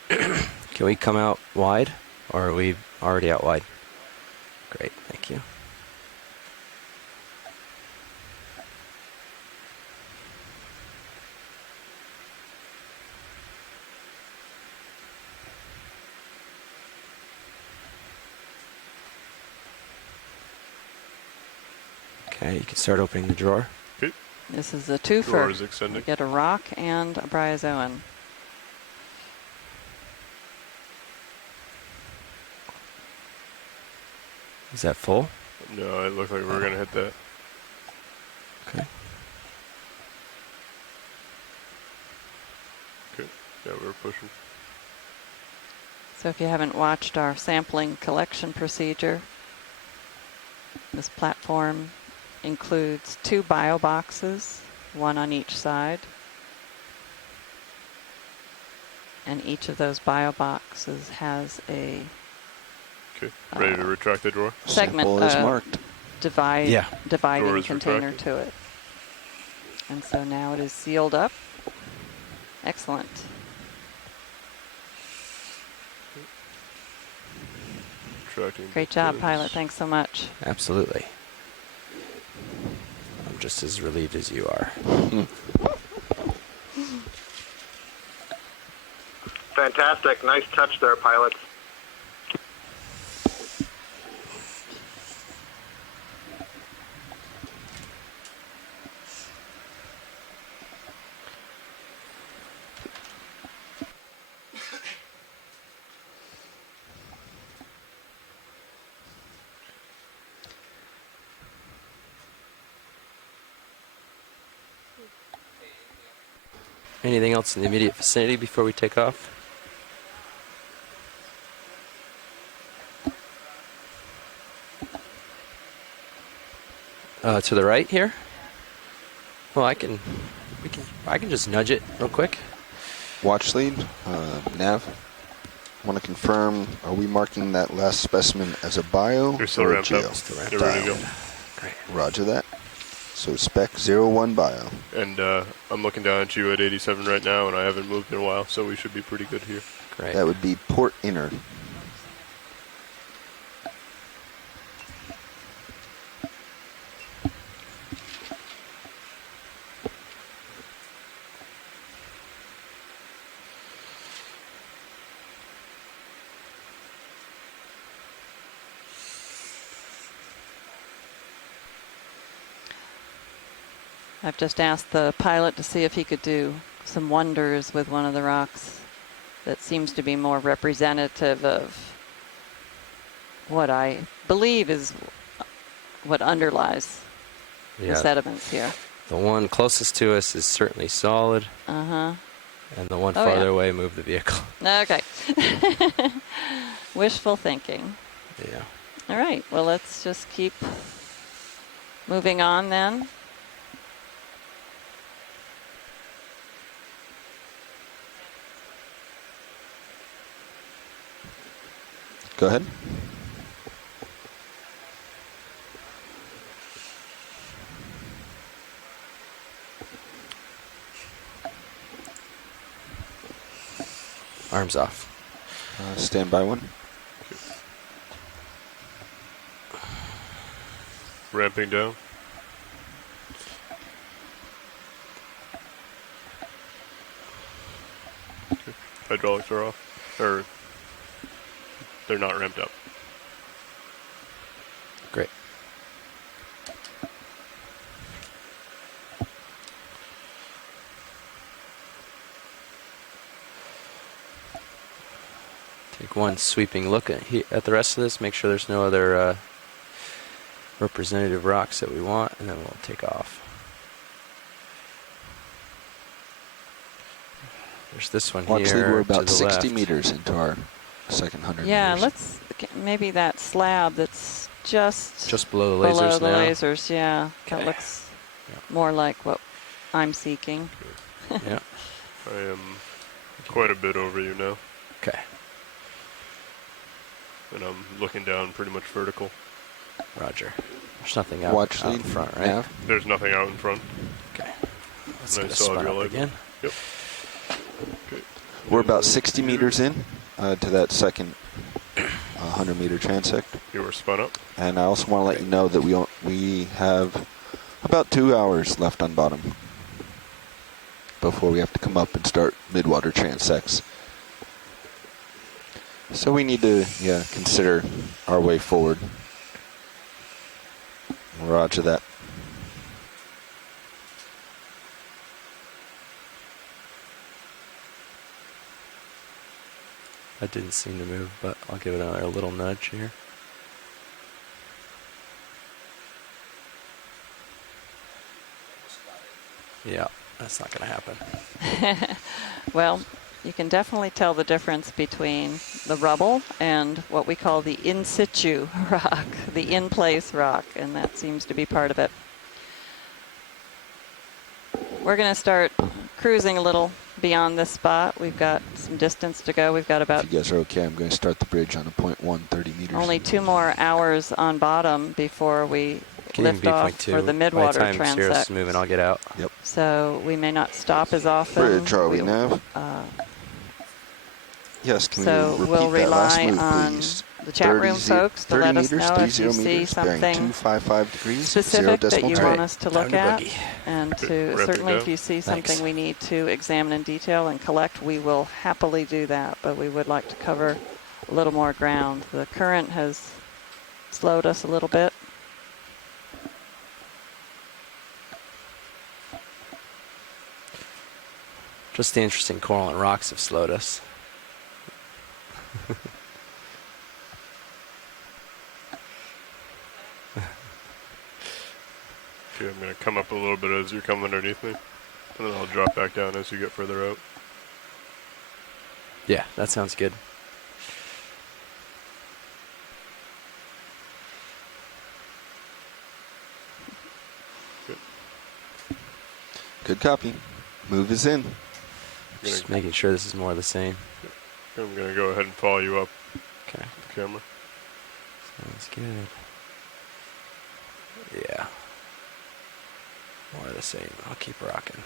Can we come out wide, or are we already out wide? Great, thank you. Okay, you can start opening the drawer. Okay. This is a twofer. Drawer is extending. We get a rock and a bryozoan. Is that full? No, it looked like we were going to hit that. Okay. Okay. Yeah, we were pushing. So if you haven't watched our sampling collection procedure, this platform includes 2 bio boxes, 1 on each side. And each of those bio boxes has a Okay, ready to retract the drawer? segment Sample is marked. dividing Drawer is container retracted. to it. And so now it is sealed up. Excellent. Retracting Great both job, pins. pilot. Thanks so much. Absolutely. I'm just as relieved as you are. Fantastic. Nice touch there, pilots. Anything else in the immediate vicinity before we take off? To the right here? Well, I can just nudge it real quick. Watch lead, nav. Want to confirm, are we marking that last specimen as a bio You're still or a ramped up. geo? Still ramped You're ready to go. Great. Roger that. So spec 01 bio. And I'm looking down at you at 87 right now, and I haven't moved in a while, so we should be pretty good here. Great. That would be port inner. I've just asked the pilot to see if he could do some wonders with one of the rocks that seems to be more representative of what I believe is what underlies the sediments here. The one closest to us is certainly solid. Uh-huh. And the one farther away moved the vehicle. Okay. Wishful thinking. Yeah. All right. Well, let's just keep moving on then. Go ahead. Arms off. Stand by one. Ramping down. Okay. Hydraulics are off. Or they're not ramped up. Great. Take one sweeping look at the rest of this, make sure there's no other representative rocks that we want, and then we'll take off. There's this one Watch here. We're about to the 60 left. meters into our second 100 Yeah, meters. let's maybe that slab that's just below the lasers below the now. lasers, yeah. Okay. That looks more like what I'm seeking. Yeah. I am quite a bit over you now. Okay. And I'm looking down pretty much vertical. Roger. There's nothing out, Watch out lead. in front, right? Nav. There's nothing out in front. Okay. Let's And I get a saw spun your up light. again. Yep. Okay. We're about 60 meters in to that second 100 meter transect. You were spun up. And I also want to let you know that we have about 2 hours left on bottom before we have to come up and start midwater transects. So we need to consider our way forward. Roger that. That didn't seem to move, but I'll give it another little nudge here. Yeah, that's not going to happen. Well, you can definitely tell the difference between the rubble and what we call the in situ rock, the in-place rock, and that seems to be part of it. We're going to start cruising a little beyond this spot. We've got some distance to go. We've got about, If you guys are okay, I'm going to start the bridge on a 0.1, 30 meters. only 2 more hours on bottom before we lift off for the midwater By the time Sierra's transect. moving, I'll get out. Yep. So we may not stop as often. Bridge, are we We'll, nav? Yes, can So we repeat we'll that last rely move, on please? the chat room 30 folks to 30 let us meters, know if 30 you see meters, bearing something 255 degrees, 0 specific that decimal you turn. want us to look at, and to Wrap it certainly if down. you see something Thanks. we need to examine in detail and collect, we will happily do that, but we would like to cover a little more ground. The current has slowed us a little bit. Just the interesting coral and rocks have slowed us. Okay, I'm going to come up a little bit as you come underneath me. And then I'll drop back down as you get further out. Yeah, that sounds good. Good copy. Move is in. Just making sure this is more of the same. I'm going to go ahead and follow you up. Okay. The camera. Sounds good. Yeah. More of the same. I'll keep rocking.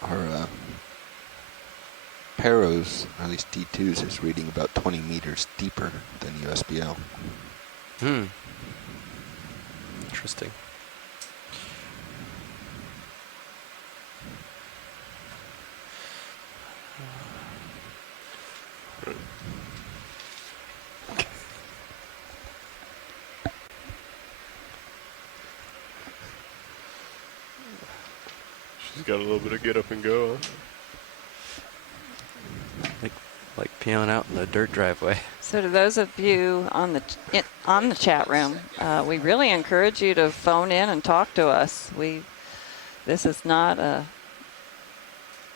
Our Paros, or at least D2s, is reading about 20 meters deeper than USBL. Interesting. She's got a little bit of get up and go. Like peeling out in the dirt driveway. So to those of you on the chat room, we really encourage you to phone in and talk to us. This is not a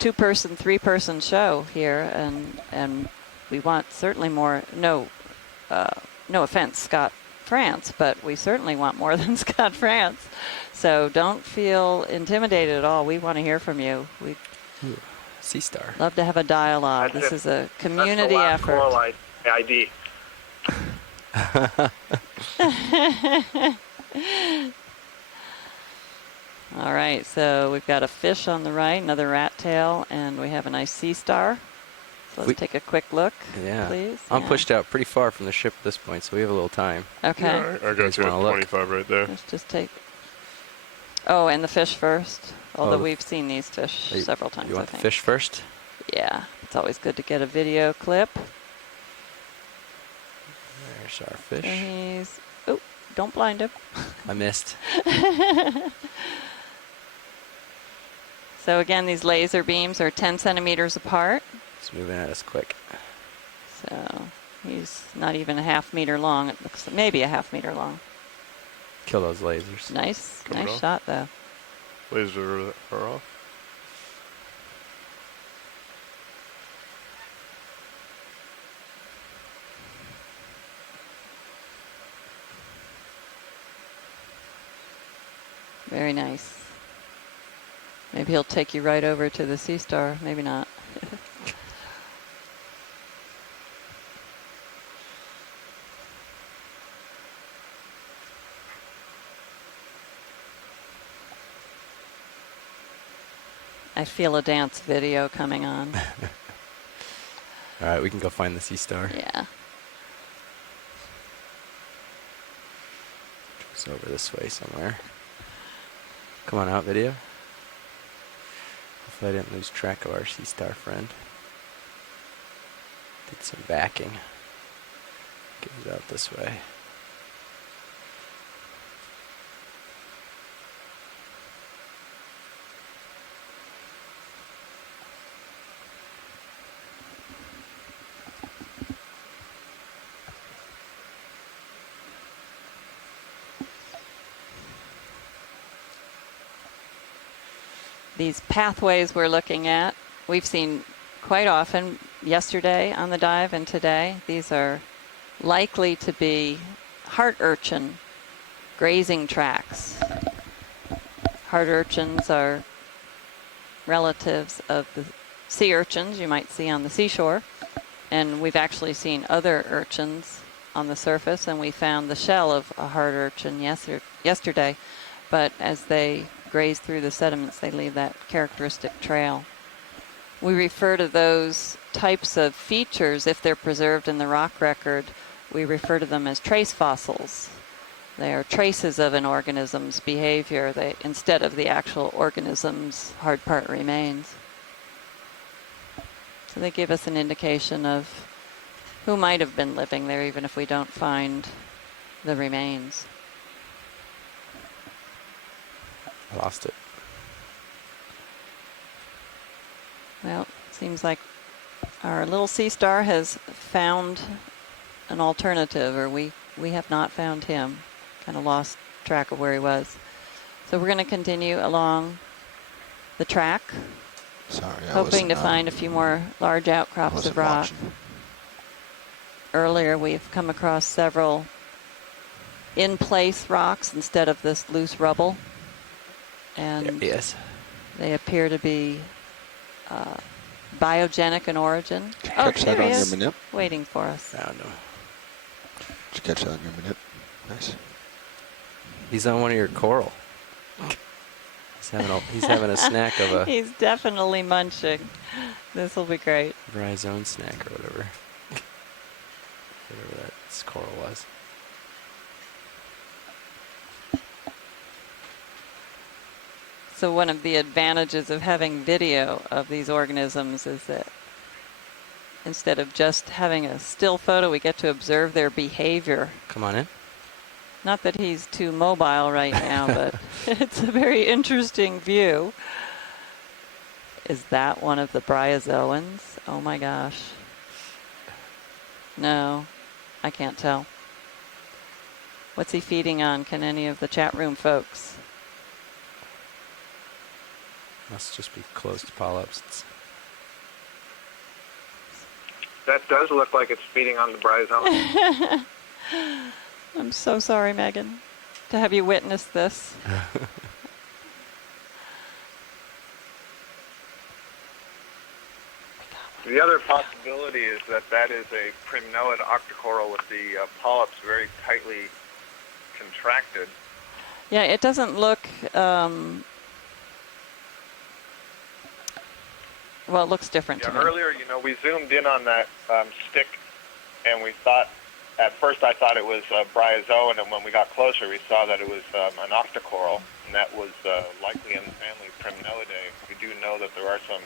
2-person, 3-person show here, and we want certainly more. No offense, Scott France, but we certainly want more than Scott France. So don't feel intimidated at all. We want to hear from you. We Sea Star. love to have a dialogue. That's this it. is a That's community the last effort. coral ID. All right, so we've got a fish on the right, another rat tail, and we have a nice sea star. So let's take a quick look, please. I'm pushed out pretty far from the ship at this point, so we have a little time. Okay. Yeah, I got you at 25 right there. Let's just take... Oh, and the fish first, although Oh, we've seen these fish several times, You want I the think. fish first? Yeah, it's always good to get a video clip. There's our fish. So oh, don't blind him. I missed. So again, these laser beams are 10 centimeters apart. It's moving at us quick. So he's not even a half meter long. It looks maybe a half meter long. Kill those lasers. Nice, Coming nice off. shot though. Laser are off. Very nice. Maybe he'll take you right over to the Sea Star. Maybe not. I feel a dance video coming on. All right, we can go find the Sea Star. Yeah. It's over this way somewhere. Come on out, video. Hopefully I didn't lose track of our Sea Star friend. Did some backing. Goes out this way. These pathways we're looking at, we've seen quite often yesterday on the dive and today. These are likely to be heart urchin grazing tracks. Heart urchins are relatives of the sea urchins you might see on the seashore. And we've actually seen other urchins on the surface, and we found the shell of a heart urchin yesterday. But as they graze through the sediments, they leave that characteristic trail. We refer to those types of features, if they're preserved in the rock record, we refer to them as trace fossils. They are traces of an organism's behavior instead of the actual organism's hard part remains. So they give us an indication of who might have been living there, even if we don't find the remains. I lost it. Well, seems like our little Sea Star has found an alternative, or we have not found him. Kind of lost track of where he was. So we're going to continue along the track. Sorry, hoping to find a few more large outcrops of rock. Earlier we've come across several in-place rocks instead of this loose rubble. And yes, they appear to be biogenic in origin. Did you catch that on your manip? Waiting for us. Found him. Did you catch that on your manip? Nice. He's on one of your coral. He's having a snack of a He's definitely munching. This will be great. Rhizome snack or whatever. Whatever that coral was. So one of the advantages of having video of these organisms is that instead of just having a still photo, we get to observe their behavior. Come on in. Not that he's too mobile right now, but it's a very interesting view. Is that one of the bryozoans? Oh my gosh. No, I can't tell. What's he feeding on? Can any of the chat room folks? Must just be closed polyps. That does look like it's feeding on the bryozoan. I'm so sorry, Megan, to have you witness this. The other possibility is that that is a primnoid octocoral with the polyps very tightly contracted. Yeah, it doesn't look, well, it looks different to me. Earlier, we zoomed in on that stick, and we thought, at first I thought it was a bryozoan, and when we got closer, we saw that it was an octocoral, and that was likely in the family Primnoidae. We do know that there are some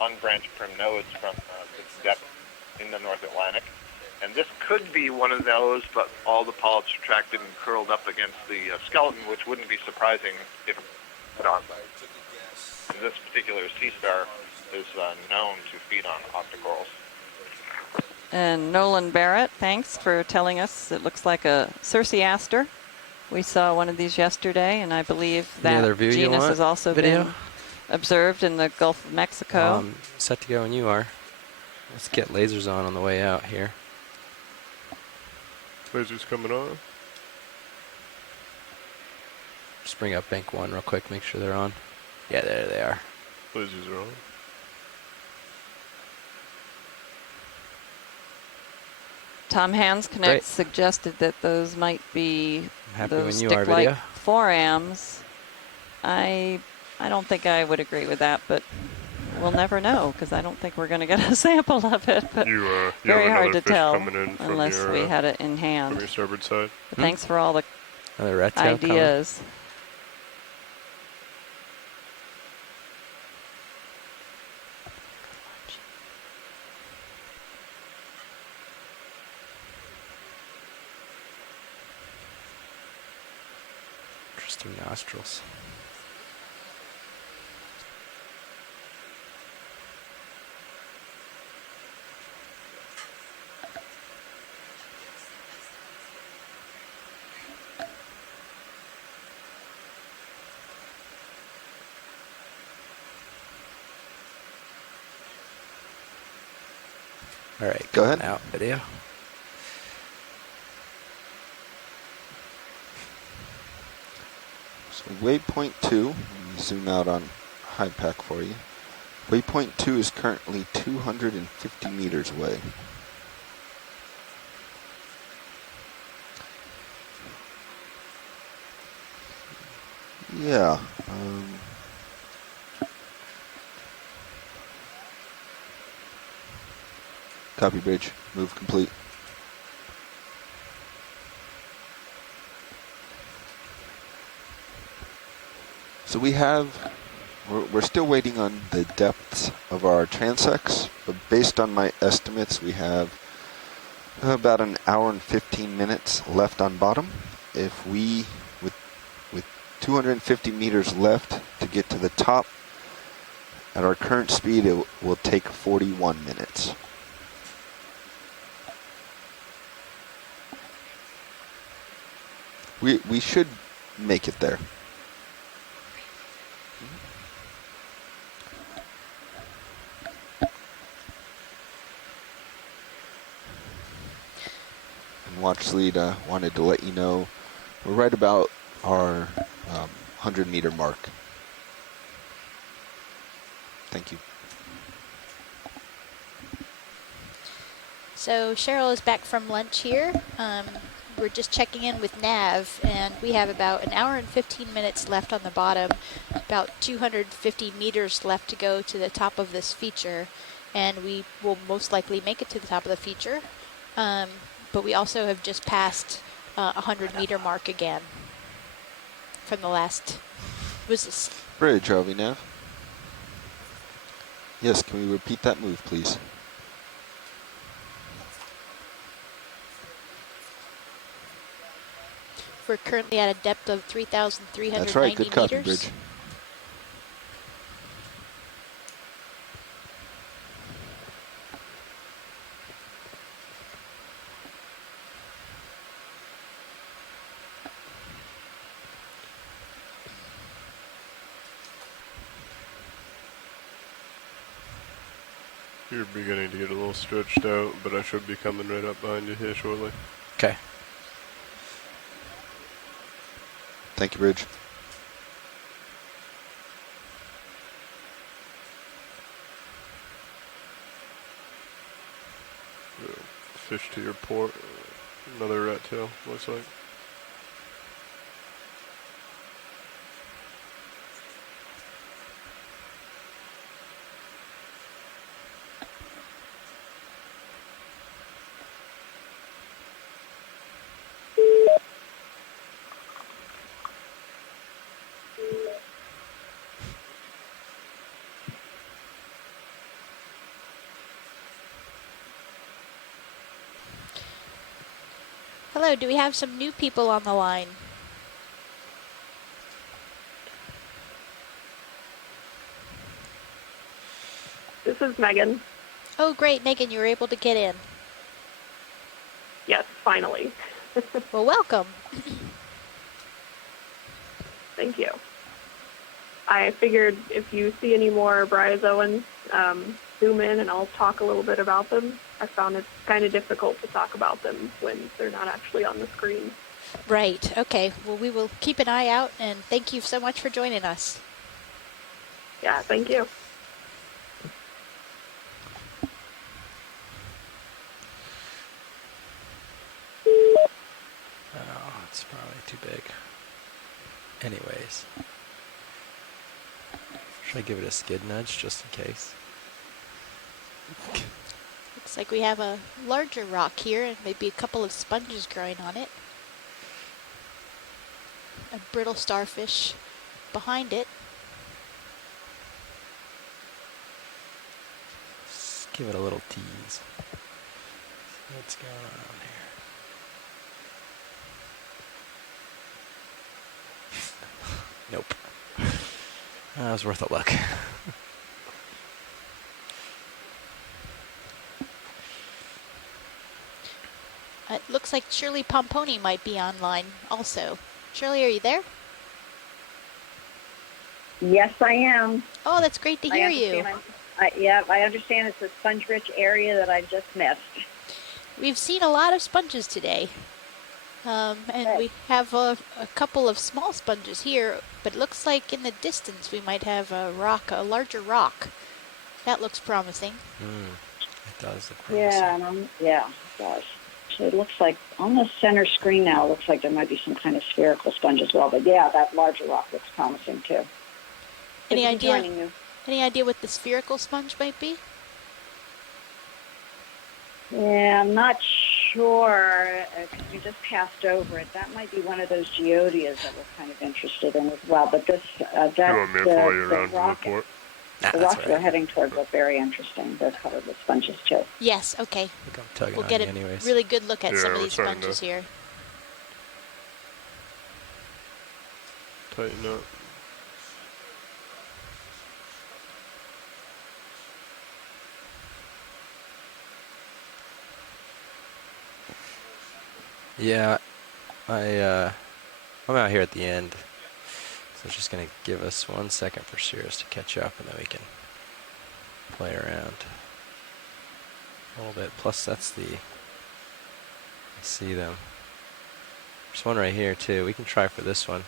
unbranched primnoids from this depth in the North Atlantic, and this could be one of those, but all the polyps retracted and curled up against the skeleton, which wouldn't be surprising if it on. And this particular sea star is known to feed on octocorals. And Nolan Barrett, thanks for telling us. It looks like a Circeaster. We saw one of these yesterday, and I believe that genus has also been observed in the Gulf of Mexico. Set to go when you are. Let's get lasers on the way out here. Lasers coming on. Just bring up bank 1 real quick, make sure they're on. Yeah, there they are. Lasers are on. Tom Hansconnect suggested that those might be those stick-like forams. I don't think I would agree with that, but we'll never know because I don't think we're going to get a sample of it. But you very have hard to tell unless we had it in hand. From your starboard side. But thanks for all the ideas. Interesting nostrils. All right, go ahead. Out video. So waypoint 2, let me zoom out on HiPAC for you. Waypoint 2 is currently 250 meters away. Yeah. Copy bridge. Move complete. So we're still waiting on the depths of our transects, but based on my estimates, we have about an hour and 15 minutes left on bottom. If we, with 250 meters left to get to the top, at our current speed, it will take 41 minutes. We should make it there. And watch lead, wanted to let you know we're right about our 100-meter mark. Thank you. So Cheryl is back from lunch here. we're just checking in with Nav, and we have about an hour and 15 minutes left on the bottom, about 250 meters left to go to the top of this feature, and we will most likely make it to the top of the feature. But we also have just passed 100-meter mark again from the last. Was this Bridge, are we now? Yes, can we repeat that move, please? We're currently at a depth of 3,390 That's right, good copy, meters. Bridge. You're beginning to get a little stretched out, but I should be coming right up behind you here shortly. Okay. Thank you, Bridge. Fish to your port. Another rat tail, looks like. Hello, do we have some new people on the line? This is Megan. Oh, great, Megan, you were able to get in. Yes, finally. Well, welcome. Thank you. I figured if you see any more bryozoans, zoom in and I'll talk a little bit about them. I found it's kind of difficult to talk about them when they're not actually on the screen. Right, okay. Well, we will keep an eye out, and thank you so much for joining us. Yeah, thank you. Oh, it's probably too big. Anyways. Should I give it a skid nudge just in case? Looks like we have a larger rock here and maybe a couple of sponges growing on it. A brittle starfish behind it. Just give it a little tease. What's going on here? Nope. That was worth a look. It looks like Shirley Pomponi might be online also. Shirley, are you there? Yes, I am. Oh, that's great to hear you. Yeah, I understand it's a sponge-rich area that I just missed. We've seen a lot of sponges today. And we have a couple of small sponges here, but it looks like in the distance we might have a rock, a larger rock. That looks promising. It does look promising. Yeah, it does. So it looks like on the center screen now, it looks like there might be some kind of spherical sponge as well. But yeah, that larger rock looks promising too. Any Good to be idea? joining you. Any idea what the spherical sponge might be? Yeah, I'm not sure because we just passed over it. That might be one of those geodias that we're kind of interested in as well. But this, that's you want me to follow you around the rock. the report? The rocks we're heading towards look very interesting. They're covered with sponges too. Yes, okay. I think I'm tugging We'll on get you a anyways. really good look at some of we're these starting sponges to here. Tighten up. Yeah, I'm out here at the end, so it's just gonna give us 1 second for Cirrus to catch up, and then we can play around a little bit. Plus, that's the. I see them. There's one right here too. We can try for this one.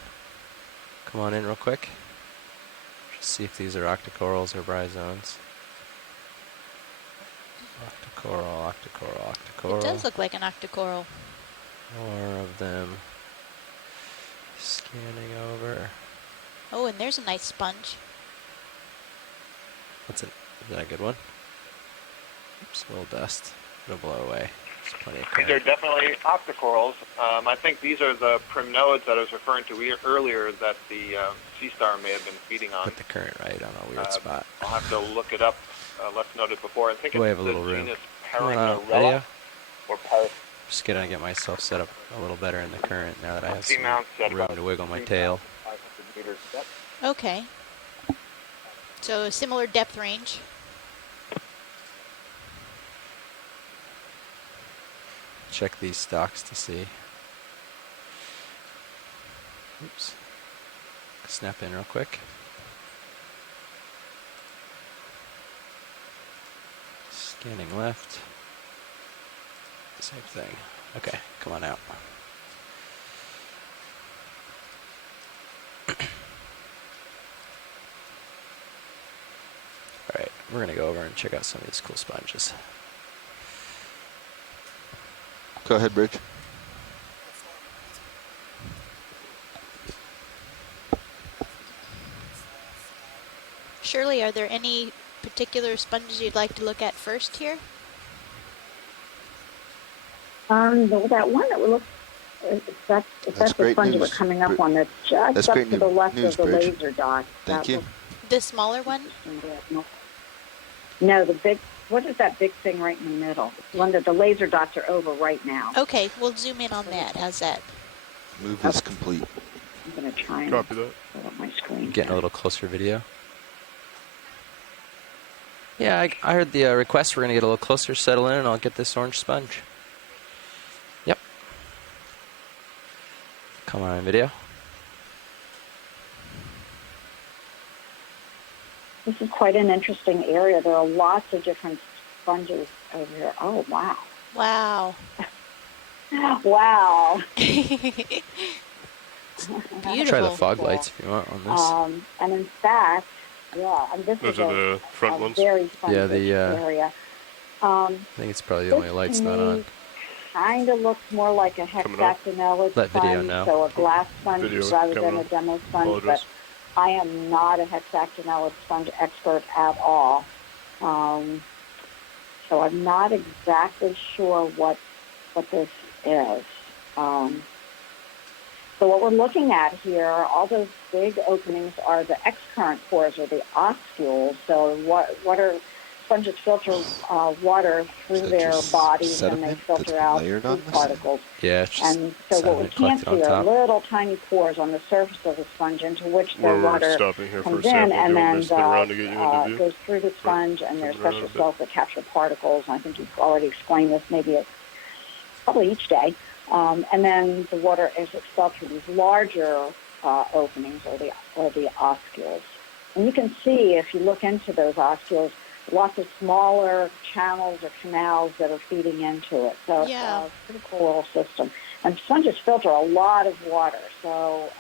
Come on in real quick. Just see if these are octocorals or bryozoans. Octocoral, octocoral, octocoral. It does look like an octocoral. More of them. Scanning over. Oh, and there's a nice sponge. Is that a good one? Oops, a little dust. It'll blow away. There's plenty of These are current. definitely octocorals. I think these are the primnoids that I was referring to earlier that the sea star may have been feeding on. Put the current right on a weird spot. I'll have to look it up. Less noted before. I think Oh, I it's have a the little room. genus Come on out, Paranarella video. or Paris. Just gonna get myself set up a little better in the current now that I have some Seamounts at room about to wiggle my tail. 500 meters depth. Okay. So a similar depth range. Check these stocks to see. Oops. Snap in real quick. Scanning left. Same thing. Okay, come on out. Alright, we're gonna go over and check out some of these cool sponges. Go ahead, Bridge. Shirley, are there any particular sponges you'd like to look at first here? That one that looks, that's the great sponge news. we're coming up on that's just That's up great to the left news, of the Bridge. laser dot. Thank you. The smaller one? No, the big, what is that big thing right in the middle? One that the laser dots are over right now. Okay, we'll zoom in on that. How's that? Move is complete. I'm going to try and Copy that. pull up my screen. Getting a little closer video. Yeah, I heard the request. We're gonna get a little closer, settle in, and I'll get this orange sponge. Yep. Come on, video. This is quite an interesting area. There are lots of different sponges over here. Oh, wow. Wow. Wow. Beautiful. Try the fog lights if you want on this. And in fact, yeah, and this Those is are the front ones? very fun Yeah, the area. I think it's probably the only lights not on. Kind of looks more like a hexactinellid Let video sponge, know. so a glass sponge Video rather coming than a up. demo sponge. Apologize. But I am not a hexactinellid sponge expert at all, so I'm not exactly sure what this is. So what we're looking at here, all those big openings are the X-current pores or the oscules. So water sponges filter water through their just bodies and they sediment filter that's out layered on food this? particles. Yeah, it's just And so what we sediment can't collected see on are top. little tiny pores on the surface of the sponge into which the Where we're water stopping here for a comes in, sample. Do and you want me then to spin around to get you into view? goes through the sponge, and there's Spin around a special bit. cells that capture particles. And I think you've already explained this maybe probably each day. And then the water is expelled through these larger openings or the oscules. And you can see, if you look into those oscules, lots of smaller channels or canals that are feeding into it. So Yeah. it's a pretty cool little system. And sponges filter a lot of water, so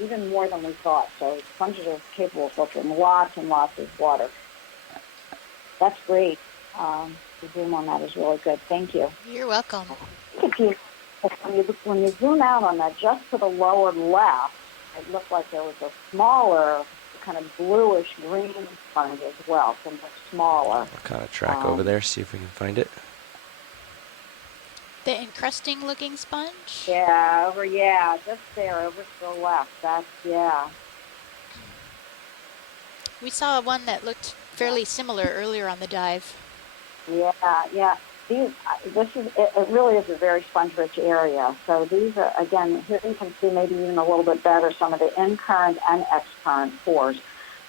even more than we thought. So sponges are capable of filtering lots and lots of water. That's great. The zoom on that is really good. Thank you. You're welcome. When you zoom out on that, just to the lower left, it looked like there was a smaller, kind of bluish green sponge as well, so much smaller. I'll kind of track over there, see if we can find it. The encrusting looking sponge? Yeah, just there, over to the left. Yeah. We saw one that looked fairly similar earlier on the dive. Yeah. It really is a very sponge-rich area. So these are, again, here you can see maybe even a little bit better some of the in-current and X-current pores.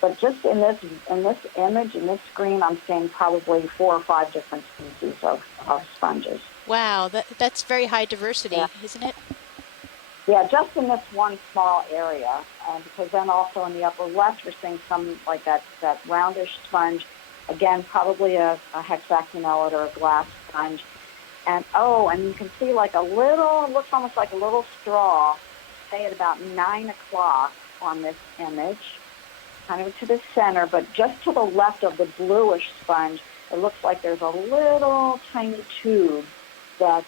But just in this image, in this screen, I'm seeing probably 4 or 5 different species of sponges. Wow, that's very high diversity, Yeah. isn't it? Yeah, just in this one small area. Because then also in the upper left, we're seeing some like that roundish sponge. Again, probably a hexactinellid or a glass sponge. And you can see like a little, it looks almost like a little straw, say at about 9 o'clock on this image, kind of to the center, but just to the left of the bluish sponge, it looks like there's a little tiny tube that's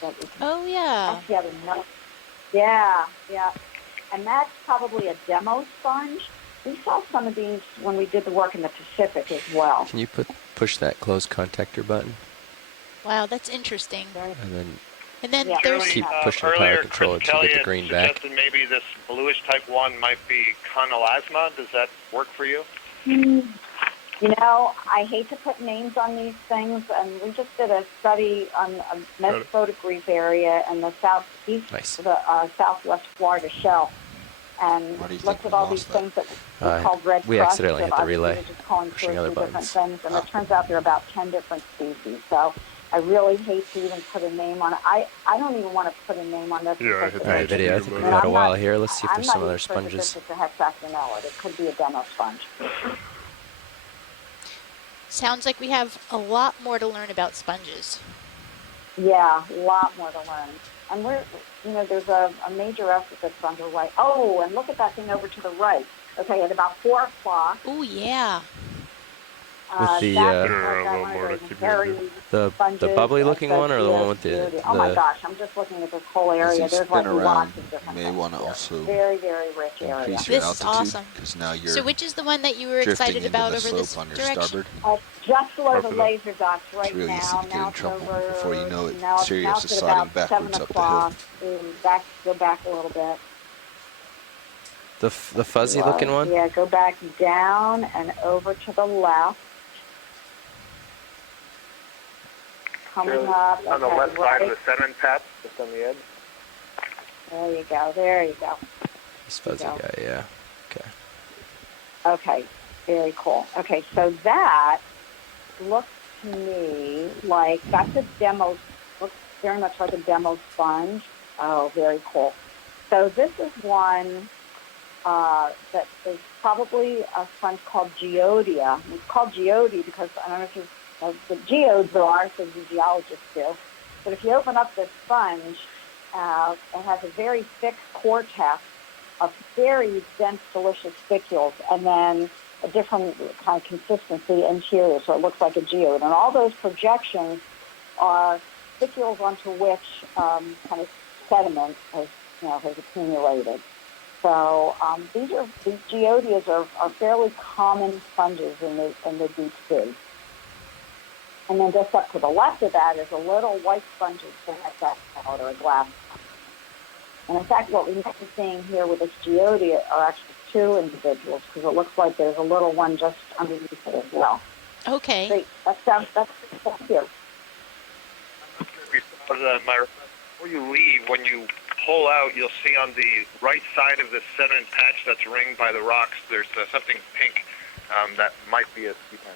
that we can Oh, yeah. actually have enough. Yeah, yeah. And that's probably a demo sponge. We saw some of these when we did the work in the Pacific as well. Can you push that close contactor button? Wow, that's interesting. And then Yeah. there's keep pushing the power Earlier, control Chris until you Kelly get the had green back. suggested maybe this bluish type 1 might be conolasma. Does that work for you? You know, I hate to put names on these things, and we just did a study on a mesophotic area in the southeast, southwest Florida shelf, and Why do you looked think at we all lost these that? things that we called red we crust. accidentally hit that the obviously relay, we're just calling pushing two or other three different buttons. things, and it turns out there are about 10 different species. So I really hate to even put a name on it. I don't even want to put a name on this. Yeah, I hit All right, video. I think we've got a while here. Let's see if there's some other sponges. I'm not even sure that this is a hexaconellid. It could be a demo sponge. sounds like we have a lot more to learn about sponges. Yeah, a lot more to learn. And there's a major effort that's underway. Oh, and look at that thing over to the right. Okay, at about 4 o'clock. Oh, yeah. With the the bubbly looking one, or the one with the oh my gosh, I'm just looking at this whole area. As you There's like spin around, lots of different you may things want to here. also very, very rich area. increase your This is altitude, awesome. because now you're So which is the one that you were drifting excited into about the over slope this on your direction? starboard. Just below the After that. laser dots right It's really easy now. to get Now in it's trouble. over. Before you know it, now Sirius it's is at sliding about backwards 7 up the hill. o'clock. Go back a little bit. The fuzzy looking one? Yeah, go back down and over to the left. Coming up. On the okay, left right. side of the 7 tap, just on the edge. There you go. There you go. This fuzzy guy, yeah. Okay. Okay, very cool. Okay, so that looks to me like that's a demo. Looks very much like a demo sponge. Oh, very cool. So this is one that is probably a sponge called geodia. It's called geodia because I don't know if you know the geodes are, so the geologists do. But if you open up this sponge, it has a very thick cortex of very dense, delicious spicules, and then a different kind of consistency interior, so it looks like a geode. And all those projections are spicules onto which kind of sediment has accumulated. So these geodias are fairly common sponges in the deep sea. And then just up to the left of that is a little white sponge that's or a glass. And in fact, what we might be seeing here with this geodia are actually two individuals, because it looks like there's a little one just underneath it as well. Okay. Great. That's here. Before you leave, when you pull out, you'll see on the right side of the 7 patch that's ringed by the rocks, there's something pink that might be a sea pen.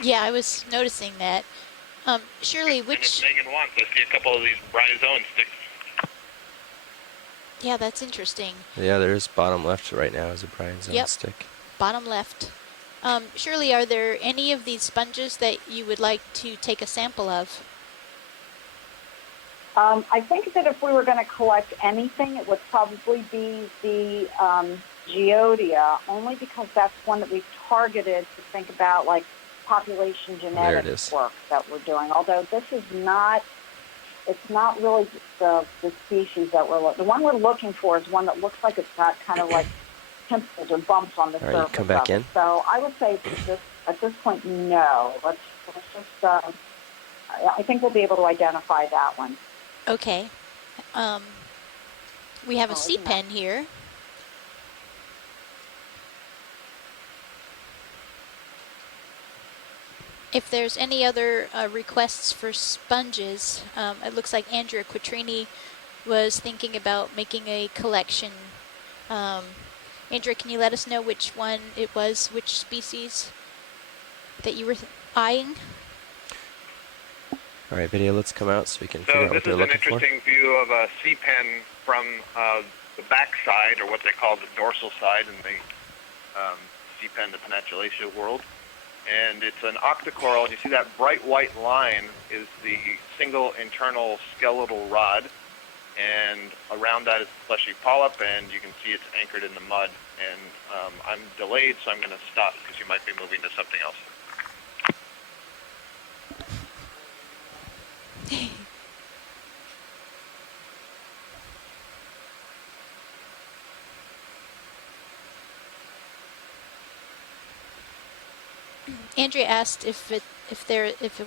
Yeah, I was noticing that. Shirley, And if Megan wants, I see a couple of these bryozoan sticks. Yeah, that's interesting. Yeah, there is bottom left right now is a bryozoan Yep. stick. Bottom left. Shirley, are there any of these sponges that you would like to take a sample of? I think that if we were going to collect anything, it would probably be the geodia, only because that's one that we've targeted to think about, like population genetics work that we're doing. Although this is not, it's not really the species that we're looking. The one we're looking for is one that looks like it's got kind of like pimples or bumps on the surface. All right, you come back in. So I would say at this point, no. Let's just. I think we'll be able to identify that one. Okay. We have a sea pen here. If there's any other requests for sponges, it looks like Andrea Quattrini was thinking about making a collection. Andrea, can you let us know which one it was, which species that you were eyeing? All right, video, let's come out so we can figure So out this what they're is an looking for. interesting view of a sea pen from the back side, or what they call the dorsal side in the sea pen, the Pennatulaceae world. And it's an octocoral, and you see that bright white line is the single internal skeletal rod, and around that is the fleshy polyp, and you can see it's anchored in the mud. And I'm delayed, so I'm going to stop because you might be moving to something else. Andrea asked if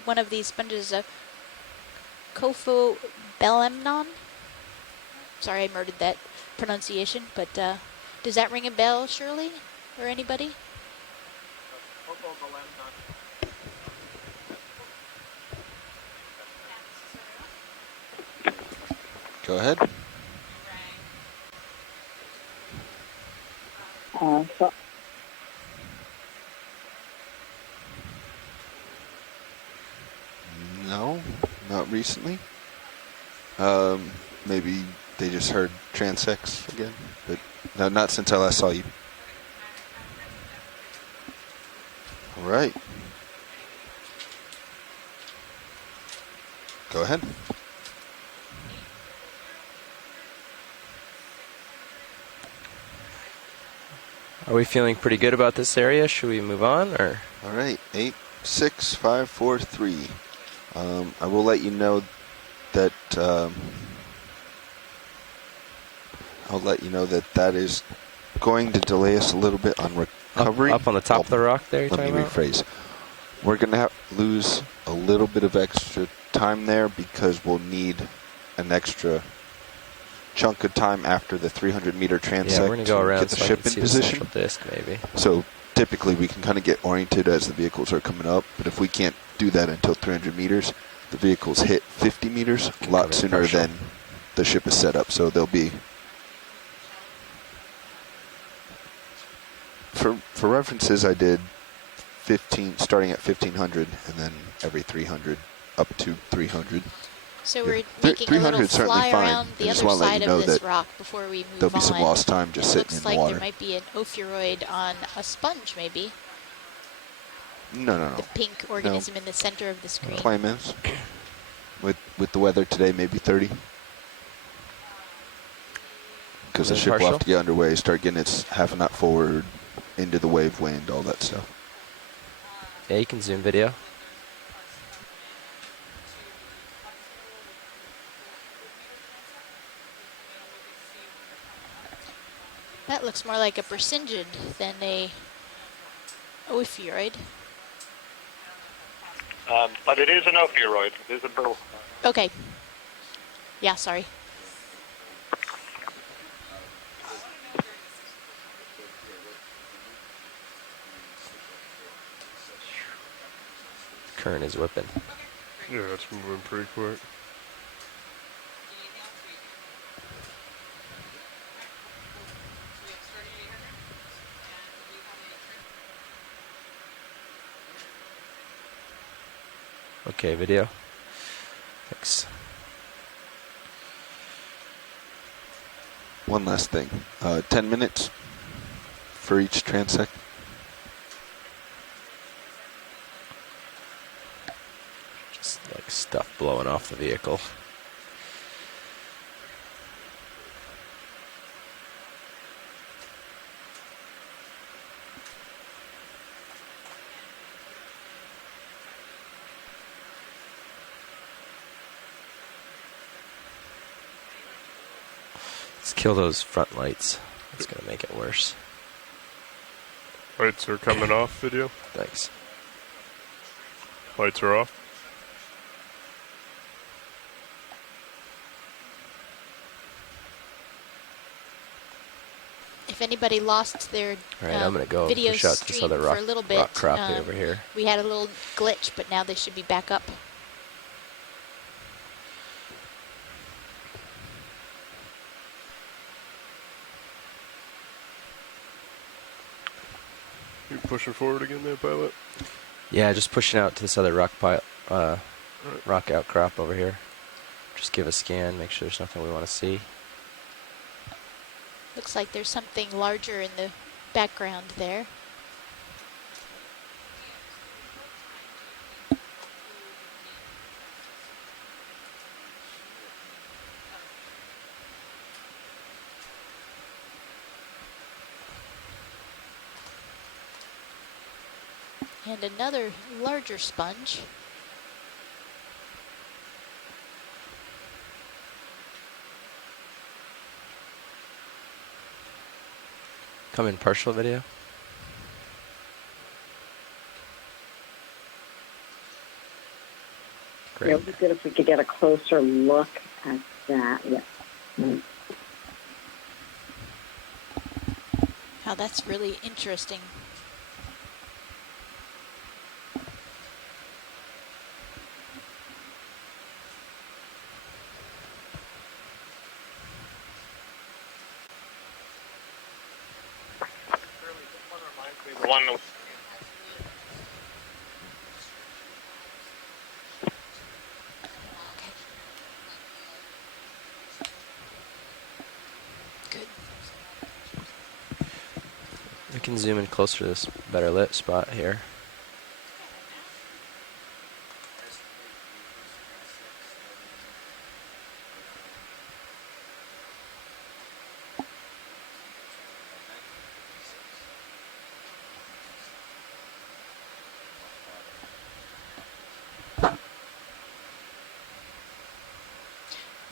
one of these sponges is a Cophobelemnon. Sorry, I murdered that pronunciation, but does that ring a bell, Shirley, or anybody? Go ahead. So No, not recently. Maybe they just heard transects again, but no, not since I last saw you. All right. Go ahead. Are we feeling pretty good about this area? Should we move on, or? All right, 86543. I will let you know that that is going to delay us a little bit on recovery. Up on the top of the rock there, Let me rephrase. We're going to lose a little bit of extra time there because we'll need an extra chunk of time after the 300-meter transect Yeah, we're going to go around get the so ship I can in see position. the central disc, maybe. So typically we can kind of get oriented as the vehicles are coming up, but if we can't do that until 300 meters, the vehicles hit 50 meters a lot sooner than the ship is set up. So they'll be, for references, I did 15, starting at 1500 and then every 300 up to 300. So we're making a little fly around the other side of this rock before we move on. There'll be some lost time just sitting in the water. It looks like there might be an ophiuroid on a sponge, maybe. No. The pink organism in the center of the screen. Claim is, with the weather today, maybe 30. Because the ship will have to get underway, start getting its half a knot forward, into the wave wind, all that stuff. Yeah, you can zoom video. That looks more like a persingid than a ophiuroid. But it is an ophiuroid. It is a burl. Okay. Yeah, sorry. Current is whipping. Yeah, it's moving pretty quick. Okay, video. Thanks. One last thing. 10 minutes for each transect. Just like stuff blowing off the vehicle. Let's kill those front lights. That's going to make it worse. Lights are coming off, video. Thanks. Lights are off. If anybody lost their I'm gonna go video push out this stream other for a little bit, rock crappie over here. We had a little glitch, but now they should be back up. You pushing forward again there, pilot? Yeah, just pushing out to this other rock outcrop over here. Just give a scan, make sure there's nothing we want to see. Looks like there's something larger in the background there. And another larger sponge. Come in partial video. Yeah, it would be good if we could get a closer look at that. Yeah. Mm. Wow, that's really interesting. The one that We can zoom in closer to this better lit spot here.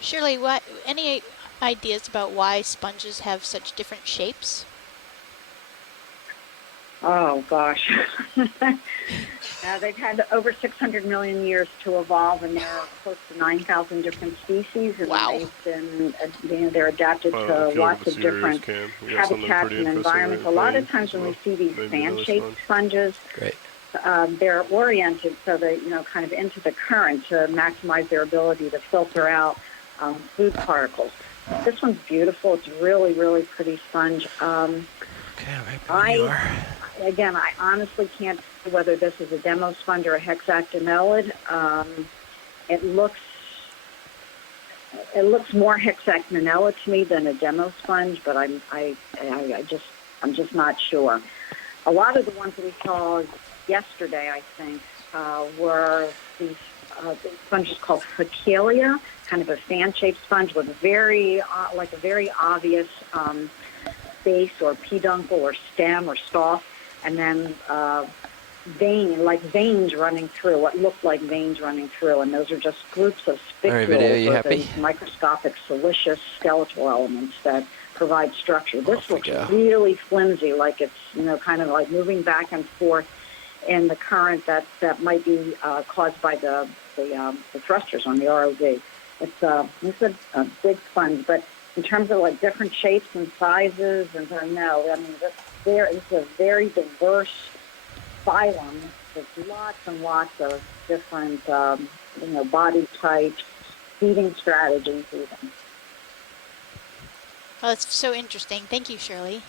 Shirley, any ideas about why sponges have such different shapes? Oh, gosh. They've had over 600 million years to evolve, and there are close to 9,000 different species, and they've been, they're adapted to lots of different habitats and environments. A lot of times when we see these fan-shaped sponges, they're oriented so that, kind of into the current to maximize their ability to filter out food particles. This one's beautiful. It's really, really pretty sponge. Again, I honestly can't say whether this is a demo sponge or a hexactinellid. It looks more hexactinellid to me than a demo sponge, but I'm just not sure. A lot of the ones that we saw yesterday, I think, were these sponges called Okeanos, kind of a fan-shaped sponge with a very obvious base or peduncle or stem or stalk, and then veins running through, what looked like veins running through, and those are just groups of spicules or these microscopic siliceous skeletal elements that provide structure. This looks really flimsy, like it's kind of like moving back and forth in the current that might be caused by the thrusters on the ROV. It's a big sponge, but in terms of like different shapes and sizes, and no, I mean it's a very diverse phylum with lots and lots of different body types, feeding strategies even. Oh, that's so interesting. Thank you, Shirley.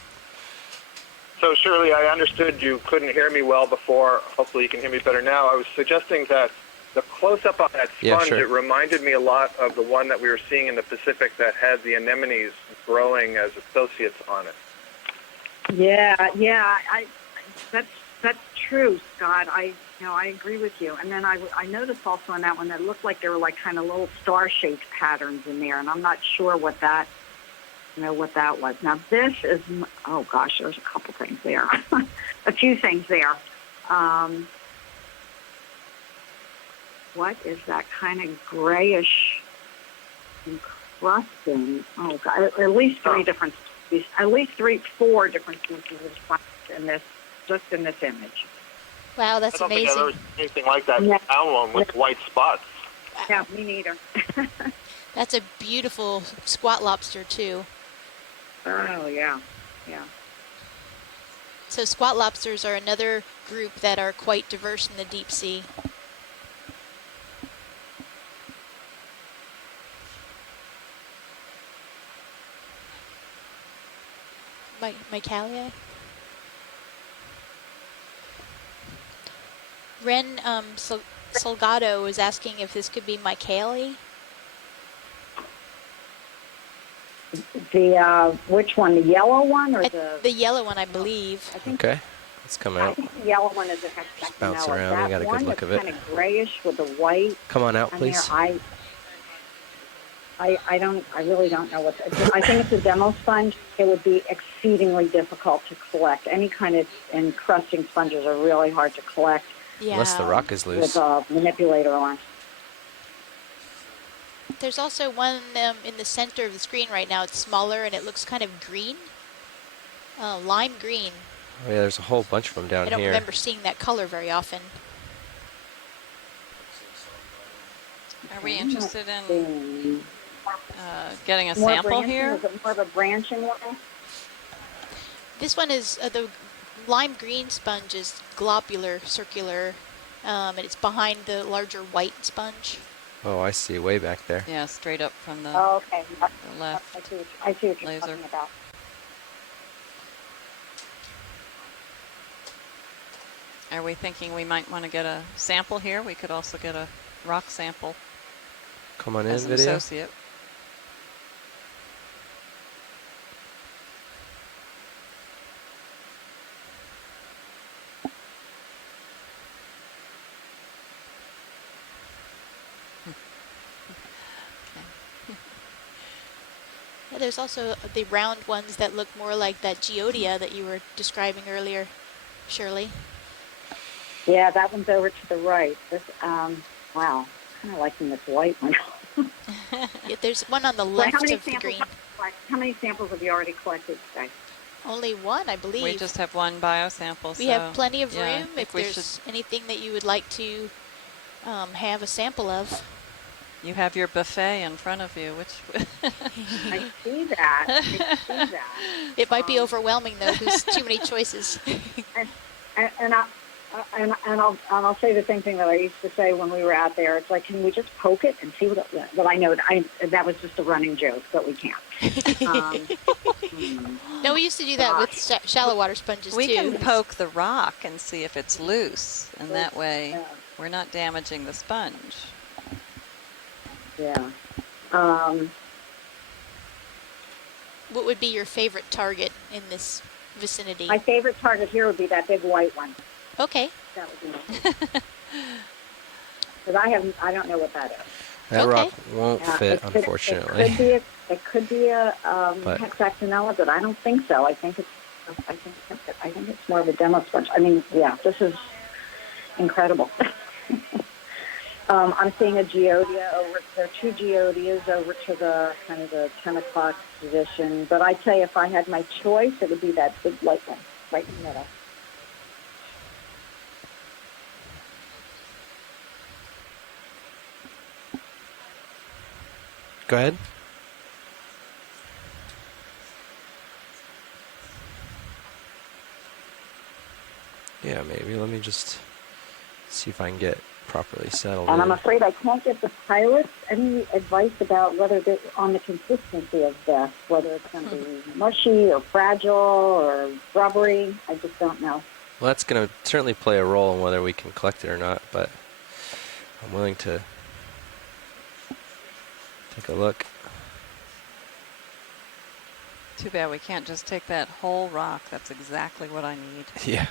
So, Shirley, I understood you couldn't hear me well before. Hopefully you can hear me better now. I was suggesting that the close-up on that sponge, it reminded me a lot of the one that we were seeing in the Pacific that had the anemones growing as associates on it. Yeah, that's true, Scott. I agree with you. And then I noticed also on that one that it looked like there were like kind of little star-shaped patterns in there, and I'm not sure what that was. Now this is, oh gosh, there's a couple things there, a few things there. What is that kind of grayish encrusting? Oh God, at least three different species, four different species in this, just in this image. Wow, that's amazing. I don't think I've ever seen anything like that brown one with white spots. Yeah, me neither. That's a beautiful squat lobster too. Oh yeah. So squat lobsters are another group that are quite diverse in the deep sea. Mycalia? Ren Salgado is asking if this could be Mycalia. The which one? The yellow one or the yellow one, I believe. Okay, let's come out. I think the yellow one is a hexactinellid. Bounce around. We got a good look of it. Kind of grayish with the white. Come on out, please. I really don't know I think it's a demo sponge. It would be exceedingly difficult to collect. Any kind of encrusting sponges are really hard to collect. Yeah. Unless the rock is loose. With a manipulator on. There's also one in the center of the screen right now. It's smaller and it looks kind of green. Lime green. Oh yeah, there's a whole bunch of them down here. I don't remember seeing that color very often. Are we I'm not interested in seeing getting a more sample branching. here? Is it more of a branching one? This one is the lime green sponge is globular, circular, and it's behind the larger white sponge. Oh, I see. Way back there. Yeah, straight up from the, Oh, okay. the left I see what you're laser. talking about. Are we thinking we might want to get a sample here? We could also get a rock sample Come on in, as an video. associate. Yeah, there's also the round ones that look more like that geodia that you were describing earlier, Shirley. Yeah, that one's over to the right. This, wow, kind of liking this white one. Yeah, there's one on the So left how many of the samples? green. How many samples have you already collected today? Only one, I believe. We just have one biosample. We so have plenty of yeah, I room think if we there's anything that you would like to have a sample of. You have your buffet in front of you, which I see that. I see that. It might be overwhelming though. There's too many choices. And I'll say the same thing that I used to say when we were out there. It's like, can we just poke it and see what it? Well, I know that was just a running joke, but we can't. No, we used to do that with shallow water sponges we too. can poke the rock and see if it's loose, and that way we're not damaging the sponge. Yeah. What would be your favorite target in this vicinity? My favorite target here would be that big white one. Okay. That would be because I don't know what that is. That rock won't fit, unfortunately. It could be a hexagonella, but I don't think so. I think it's more of a demo sponge. I mean, yeah, this is incredible. I'm seeing a geodia over. There are two geodias over to the kind of the 10 o'clock position. But I tell you, if I had my choice, it would be that big white one right in the middle. Go ahead. Yeah, maybe. Let me just see if I can get properly settled. And I'm afraid I can't give the pilots any advice about whether they're on the consistency of this, whether it's going to be mushy or fragile or rubbery. I just don't know. Well, that's going to certainly play a role in whether we can collect it or not, but I'm willing to take a look. Too bad we can't just take that whole rock. That's exactly what I need. Yeah.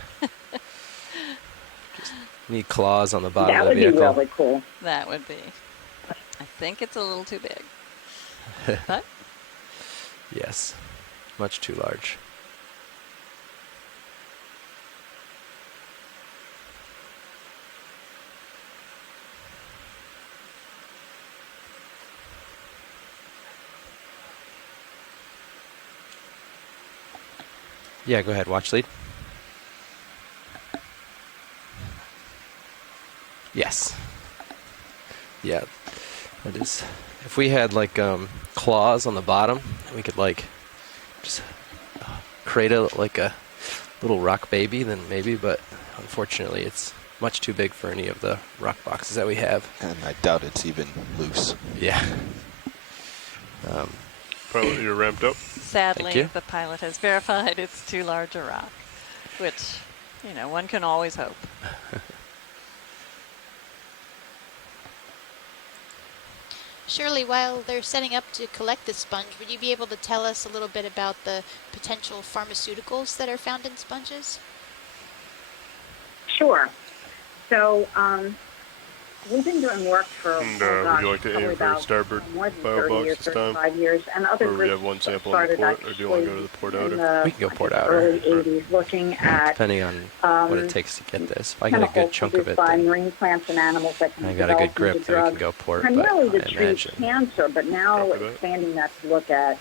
Just need claws on the bottom That of the vehicle. would be really cool. That would be. I think it's a little too big. But? Yes. Much too large. Yeah, go ahead. Watch lead. Yes. Yeah. That is. If we had like claws on the bottom, we could like just create a little rock baby, then maybe. But unfortunately, it's much too big for any of the rock boxes that we have. And I doubt it's even loose. Yeah. Pilot, you're ramped up. Sadly, the pilot has verified it's too large a rock, which, you know, one can always hope. Shirley, while they're setting up to collect the sponge, would you be able to tell us a little bit about the potential pharmaceuticals that are found in sponges? Sure. So we've been doing work for would you like to aim for a starboard more than bio 30 box years, this time? 35 years, and other Or we groups have one sample on the started port, or do you want to go to the port outer? We can go port outer. early 80s, looking at Depending on what it takes to get this. If I get a good chemicals chunk of it, produced by then marine plants and animals that can I got a good develop grip, into then we can drugs, go port. primarily But to I treat imagine cancer, but now Copy that. expanding that to look at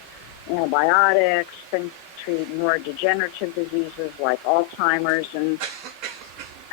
antibiotics, things to treat neurodegenerative diseases like Alzheimer's, and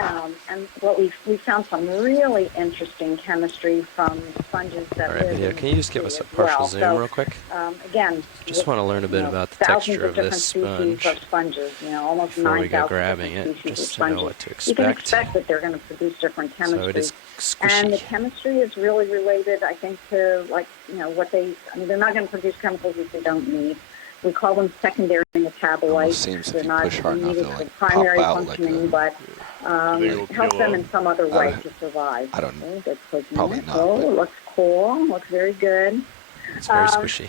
And what we found some really interesting chemistry from sponges that All right, live video. in Can you just give the us a sea as partial well. zoom So, real quick? again, Just want to learn a bit about the thousands texture of of different this species sponge of sponges, almost before we go 9,000 grabbing different it, species of just to know sponges. what to You can expect. expect that they're going to produce different So it chemistry. is And the squishy. chemistry is really related, I think, to what they're not going to produce chemicals that they don't need. We call them secondary metabolites. Seems They're if you not push hard enough, needed they'll for like pop primary out like functioning, a. but help them off? in some other way to survive. I don't know. Okay, good clicking Probably it. not, Oh, but- looks cool. Looks very good. It's very squishy.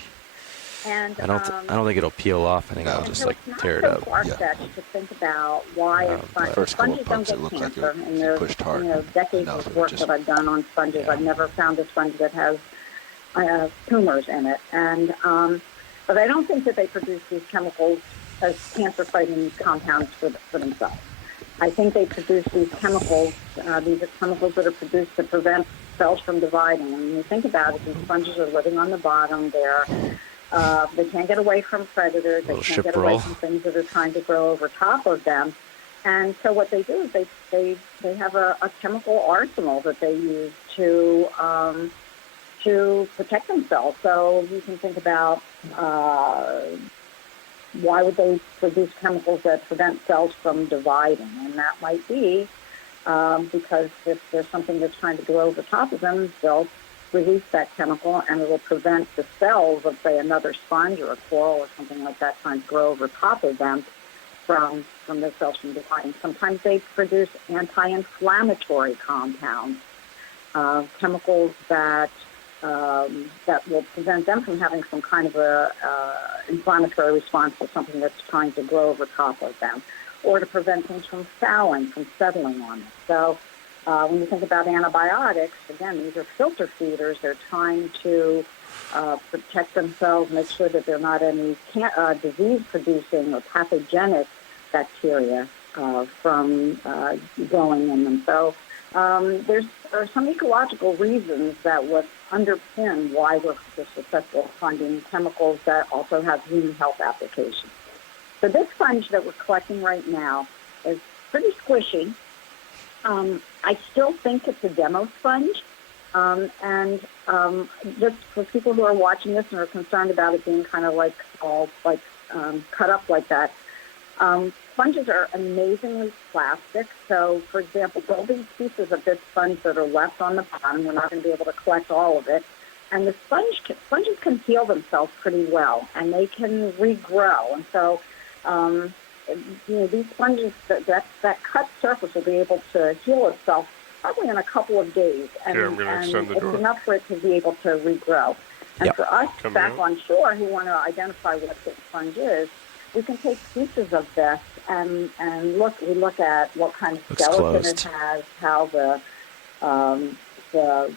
And I don't think it'll peel off. I think I'll and just so like it's not tear it so up. far-fetched to think about why but- First couple sponges don't pumps, get it looked like cancer. it, In if you the pushed hard decades enough, of it would work just. that I've done on sponges, Yeah. I've never found a sponge that has tumors in it. And but I don't think that they produce these chemicals as cancer-fighting compounds for themselves. I think they produce these chemicals. These are chemicals that are produced to prevent cells from dividing. And when you think about it, these sponges are living on the bottom. They can't get away from predators. They Little can't ship get roll. away from things that are trying to grow over top of them. And so what they do is they have a chemical arsenal that they use to protect themselves. So you can think about why would they produce chemicals that prevent cells from dividing? And that might be because if there's something that's trying to grow over top of them, they'll release that chemical and it will prevent the cells of, say, another sponge or a coral or something like that trying to grow over top of them from the cells from dividing. Sometimes they produce anti-inflammatory compounds, chemicals that will prevent them from having some kind of a inflammatory response to something that's trying to grow over top of them, or to prevent things from fouling, from settling on it. So when you think about antibiotics, again, these are filter feeders. They're trying to protect themselves, make sure that there are not any disease-producing or pathogenic bacteria from growing in them. So there are some ecological reasons that would underpin why we're successful at finding chemicals that also have human health applications. So this sponge that we're collecting right now is pretty squishy. I still think it's a demo sponge. And just for people who are watching this and are concerned about it being kind of all cut up like that, sponges are amazingly plastic. So, for example, there'll be pieces of this sponge that are left on the bottom. We're not going to be able to collect all of it. And the sponges can heal themselves pretty well, and they can regrow. And so, these sponges, that cut surface will be able to heal itself probably in a couple of days. And, Here, I'm going to extend the it's door. enough for it to be able to regrow. And for us Coming back out. on shore who want to identify what this sponge is, we can take pieces of this and look at what kind of Looks skeleton closed. it has, how the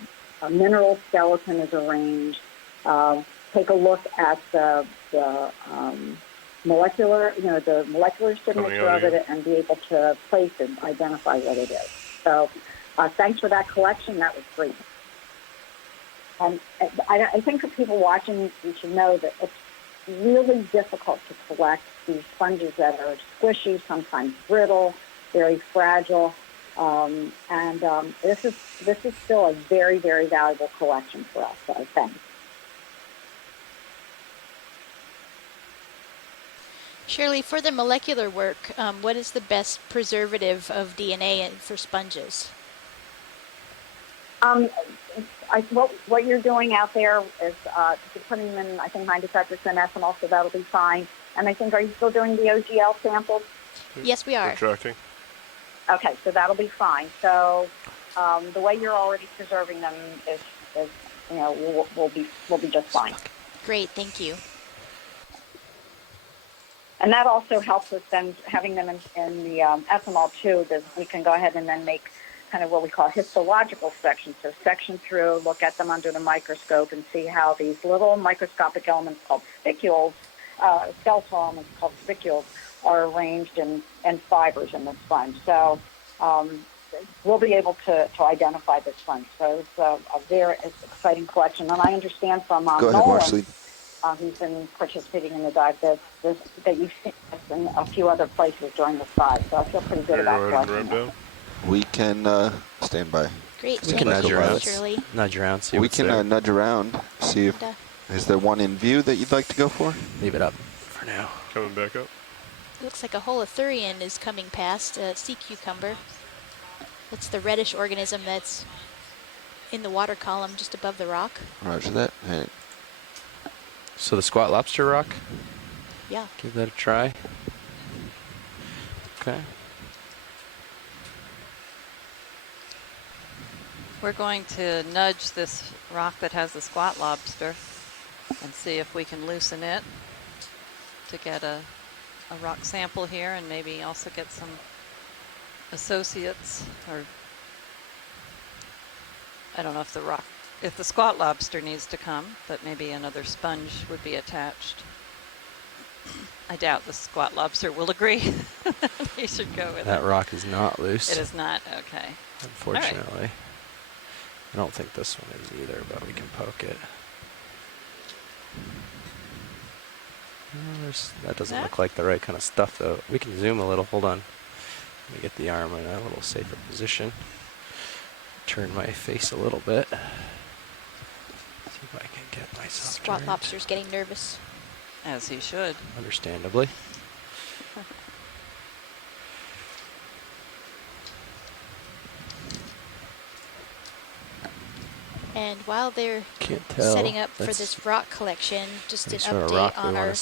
mineral skeleton is arranged. Take a look at the molecular signature of it, and be able to place and identify what it is. So, thanks for that collection. That was great. And I think for people watching, you should know that it's really difficult to collect these sponges that are squishy, sometimes brittle, very fragile, and this is still a very, very valuable collection for us. So thanks. Shirley, for the molecular work, what is the best preservative of DNA for sponges? What you're doing out there is you're putting them in, I think, 95% ethanol, so that'll be fine. And I think, are you still doing the OGL samples? Yes, we are. Retracting. Okay, so that'll be fine. So the way you're already preserving them is will be just fine. Great, thank you. And that also helps us then having them in the ethanol too, that we can go ahead and then make kind of what we call histological sections. So section through, look at them under the microscope and see how these little microscopic elements called spicules, skeletal elements called spicules, are arranged in fibers in the sponge. So we'll be able to identify the sponge. So it's a very exciting collection. And I understand from Go ahead, Nolan, Marcy. who's been participating in the dive, that you've seen this in a few other places during the dive. So I feel pretty good Here, about go ahead and collecting ramp it. down. We can stand by. Great. We Thank can nudge you, around. Shirley. Nudge around, see We what's can there. nudge around, see if And, is there one in view that you'd like to go for? Leave it up for now. Coming back up. looks like a holothurian is coming past, a sea cucumber. It's the reddish organism that's in the water column just above the rock. Roger that. Hey. So the squat lobster rock? Yeah. Give that a try. Okay. We're going to nudge this rock that has the squat lobster and see if we can loosen it to get a rock sample here and maybe also get some associates, or I don't know if the squat lobster needs to come, but maybe another sponge would be attached. I doubt the squat lobster will agree. He should go with That it. rock is not loose. It is not, okay. Unfortunately. Right. I don't think this one is either, but we can poke it. That doesn't look like the right kind of stuff, though. We can zoom a little. Hold on. Let me get the arm in a little safer position. Turn my face a little bit. See if I can get myself Squat turned. lobster's getting nervous. As he should. Understandably. And while they're Can't tell. setting up for That's this rock collection, just an any sort of rock update we on wanna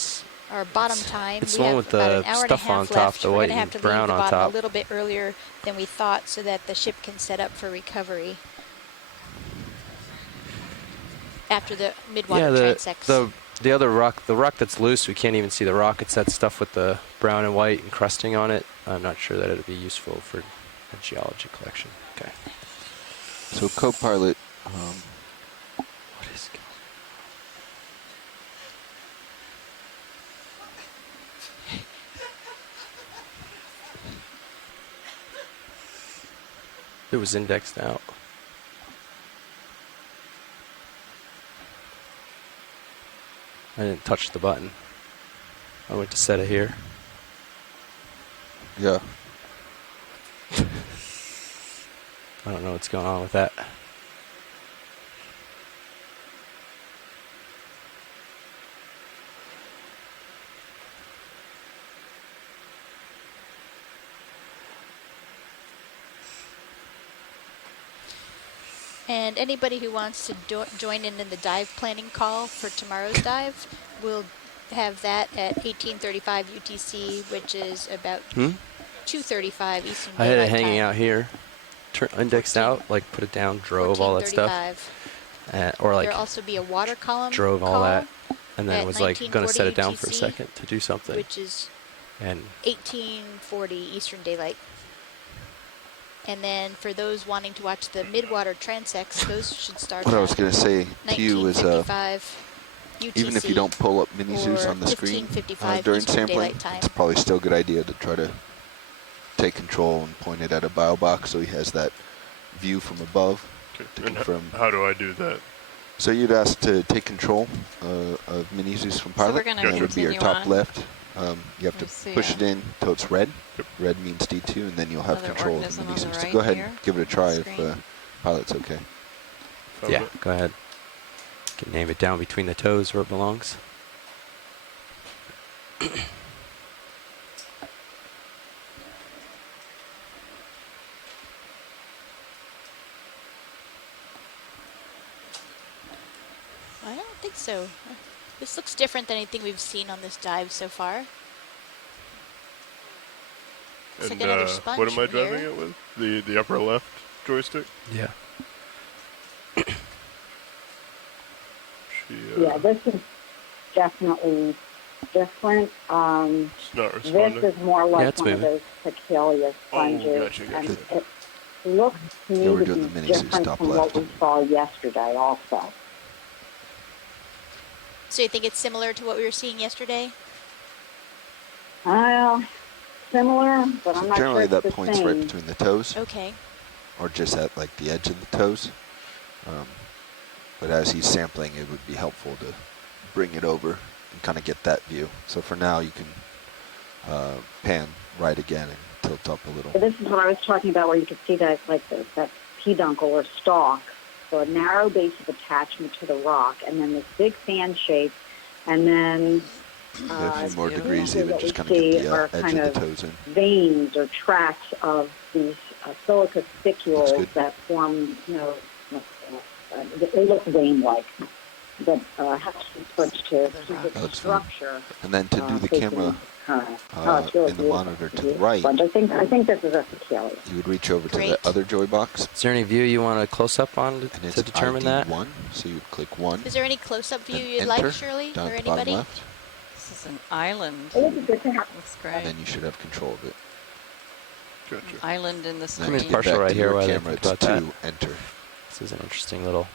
our bottom time. it's we the one have with about the an hour and a stuff on half top, left. the We're white going to have and to leave brown the on bottom top. a little bit earlier than we thought so that the ship can set up for recovery after the midwater transects. The other rock, the rock that's loose, we can't even see the rock. It's that stuff with the brown and white encrusting on it. I'm not sure that it would be useful for a geology collection. Okay. So co-pilot, What is going on? It was indexed out. I didn't touch the button. I went to set it here. yeah. I don't know what's going on with that. And anybody who wants to join in the dive planning call for tomorrow's dive, we'll have that at 18:35 UTC, which is about 2:35 Eastern I had Daylight it hanging Time. out here, indexed out, like put it down, drove all that stuff. 14:35. Or like There'll also be a water column drove all call that, and then at was like going to set it down for a 19:40 second to do something. which is And 18:40 Eastern Daylight. And then for those wanting to watch the midwater transects, those should start What I at was going to say to you is, 19:55 UTC, even if you don't pull up mini Zeus or on the screen 15:55 during Eastern sampling, Daylight Time. it's probably still a good idea to try to take control and point it at a bio box so he has that view from above to And confirm. how do I do that? So you'd ask to take control of mini Zeus from So we're pilot, gonna and it would be your continue top on. left. You have to Let's see, push it in till it's red. Red means D2, and then you'll have Another control of the organism mini on the Zeus. right Go ahead here and give it a try if screen. pilot's okay. Found yeah, it. go ahead. Can name it down between the toes where it belongs. I don't think so. This looks different than anything we've seen on this dive so far. Looks like And another sponge what am I in here. driving it with? The upper left joystick? Yeah. Yeah, this is definitely different. It's not This responding. is more Yeah, like it's one of moving. those Pecalia sponges, gotcha. and it looks to Yeah, we're me doing to the be mini Zeus different top from left. what we saw yesterday also. So you think it's similar to what we were seeing yesterday? Similar, but I'm not sure Generally, it's that the point's same. right between the toes, Okay. or just at like the edge of the toes. But as he's sampling, it would be helpful to bring it over and kind of get that view. So for now, you can pan right again and tilt up a little. So this is what I was talking about, where you could see that, like that peduncle or stalk. So a narrow base of attachment to the rock, and then this big fan shape, and then A few more degrees usually even, what just we kind of get see the are edge kind of the of toes in. veins or tracks of these silica spicules that form, they look vein-like, that have to be pushed to keep its structure. And then to do the camera It's really in the beautiful. monitor to the right, I think this is a Cecalia. you would reach over to the other joy box. Is there any view you want to close up on to determine ID that? 1, so you would click 1. Is there any close-up view you'd enter like, Shirley, down or at the bottom anybody? left. This is an island. It would be good to have. Looks great. And then you should have control of it. Gotcha. Island in the Come in screen. partial right here while they camera, think it's about that. 2, enter. This is an interesting little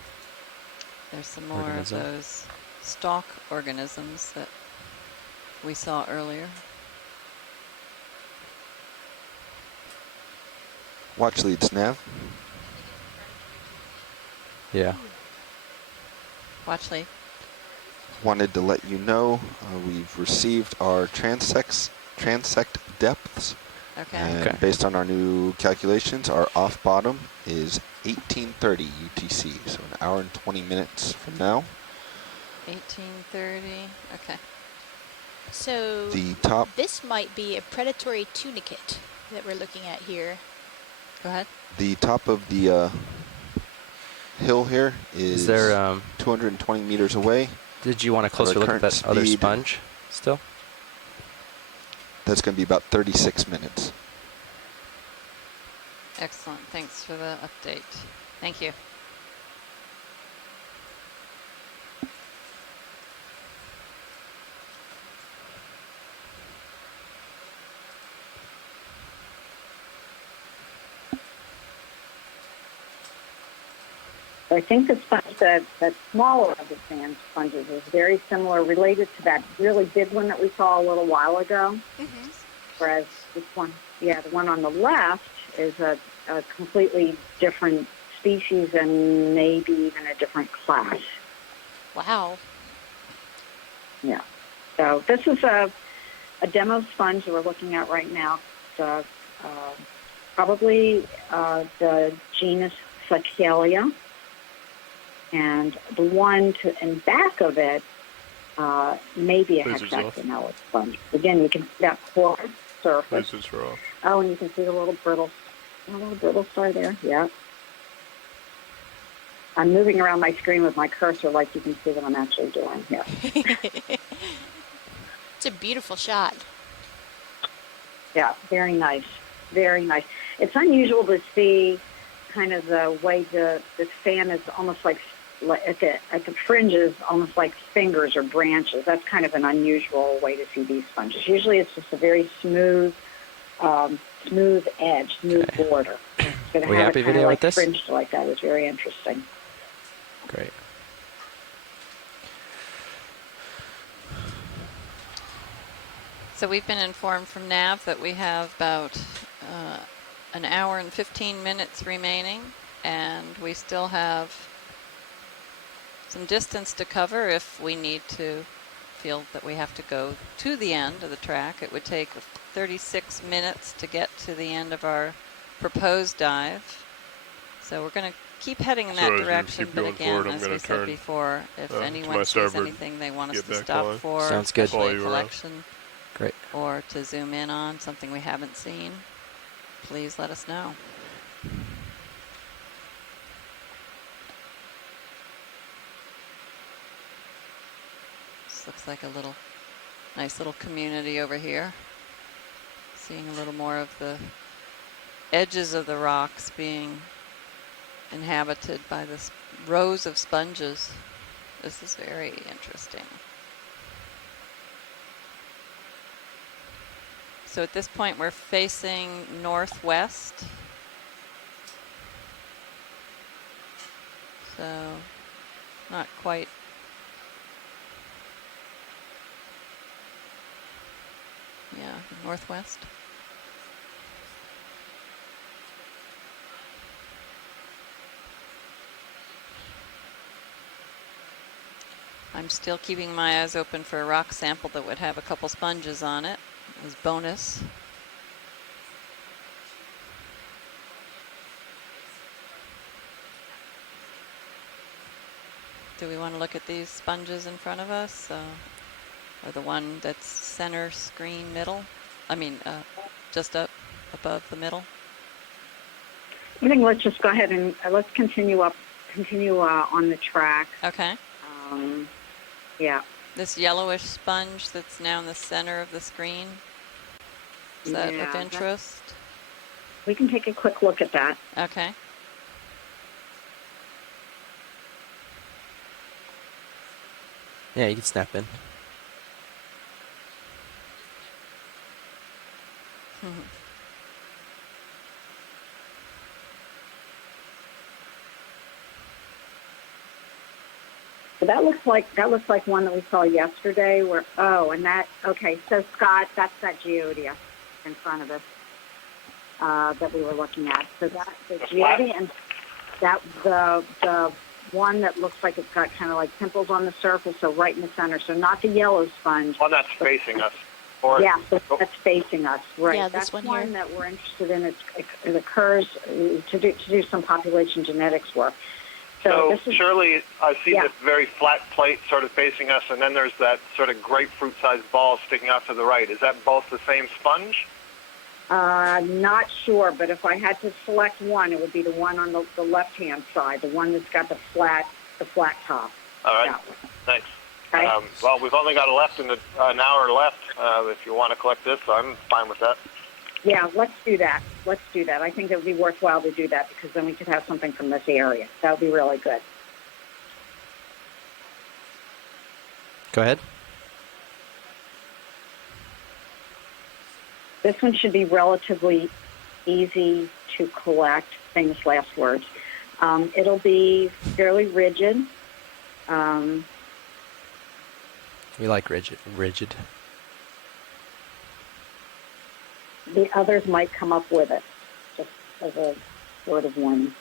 There's some more organism. of those stalk organisms that we saw earlier. Watch leads nav. Yeah. Watch Lee. Wanted to let you know we've received our transect depths. Okay. And based on our new calculations, our off bottom is 1830 UTC, so an hour and 20 minutes from now. 1830. Okay. So The top. this might be a predatory tunicate that we're looking at here. Go ahead. The top of the hill here is there 220 meters away. Did you want a closer look at that other sponge still? That's going to be about 36 minutes. Excellent. Thanks for the update. Thank you. I think the sponge, that smaller of the sand sponges, is very similar, related to that really big one that we saw a little while ago. Mm-hmm. Whereas this one, the one on the left is a completely different species and maybe even a different class. Wow. Yeah. So this is a demo sponge that we're looking at right now. It's probably the genus Cecalia. And the one in back of it may be a hexagonal sponge. Again, you can see that quarter surface. Lasers are off. Oh, and you can see the little brittle star there. Yeah. I'm moving around my screen with my cursor like you can see what I'm actually doing here. It's a beautiful shot. Yeah, very nice. Very nice. It's unusual to see kind of the way the fan is almost like at the fringes, almost like fingers or branches. That's kind of an unusual way to see these sponges. Usually it's just a very smooth edge, smooth border. So to We have happy it kind video of with this? fringed like that is very interesting. Great. So we've been informed from NAV that we have about an hour and 15 minutes remaining, and we still have some distance to cover if we need to feel that we have to go to the end of the track. It would take 36 minutes to get to the end of our proposed dive. So we're going to keep heading in that So as we direction, keep but going again, forward, I'm as gonna we said turn, before, if to my anyone sees starboard, anything they want us get to back stop line. for, Sounds good. especially Follow you around. collection, Great. or to zoom in on something we haven't seen, please let us know. This looks like a nice little community over here. Seeing a little more of the edges of the rocks being inhabited by this rows of sponges. This is very interesting. So at this point we're facing northwest. So not quite. Yeah, northwest. I'm still keeping my eyes open for a rock sample that would have a couple sponges on it. as bonus. Do we want to look at these sponges in front of us? Or the one that's center screen middle? I mean, just up above the middle? I think let's just go ahead and let's continue on the track. Okay. Yeah. This yellowish sponge that's now in the center of the screen, is that of interest? We can take a quick look at that. Okay. Yeah, you can snap in. So that looks like one that we saw yesterday. So Scott, that's that Geodia in front of us that we were looking at. So that the Geodia and that the one that looks like it's got kind of like pimples on the surface, so right in the center. So not the yellow sponge. One that's facing us. That's facing us. Right. Yeah, that's this one one here. that we're interested in. It occurs to do some population genetics work. So Shirley, I see this very flat plate sort of facing us, and then there's that sort of grapefruit-sized ball sticking out to the right. Is that both the same sponge? Not sure, but if I had to select one, it would be the one on the left-hand side, the one that's got the flat top. All right. Yeah. Thanks. Okay. Well, we've only got an hour left. If you want to collect this, I'm fine with that. Yeah, let's do that. I think it would be worthwhile to do that because then we could have something from this area. That would be really good. Go ahead. This one should be relatively easy to collect, famous last words. It'll be fairly rigid. We like rigid. The others might come up with it, just as a word of warning.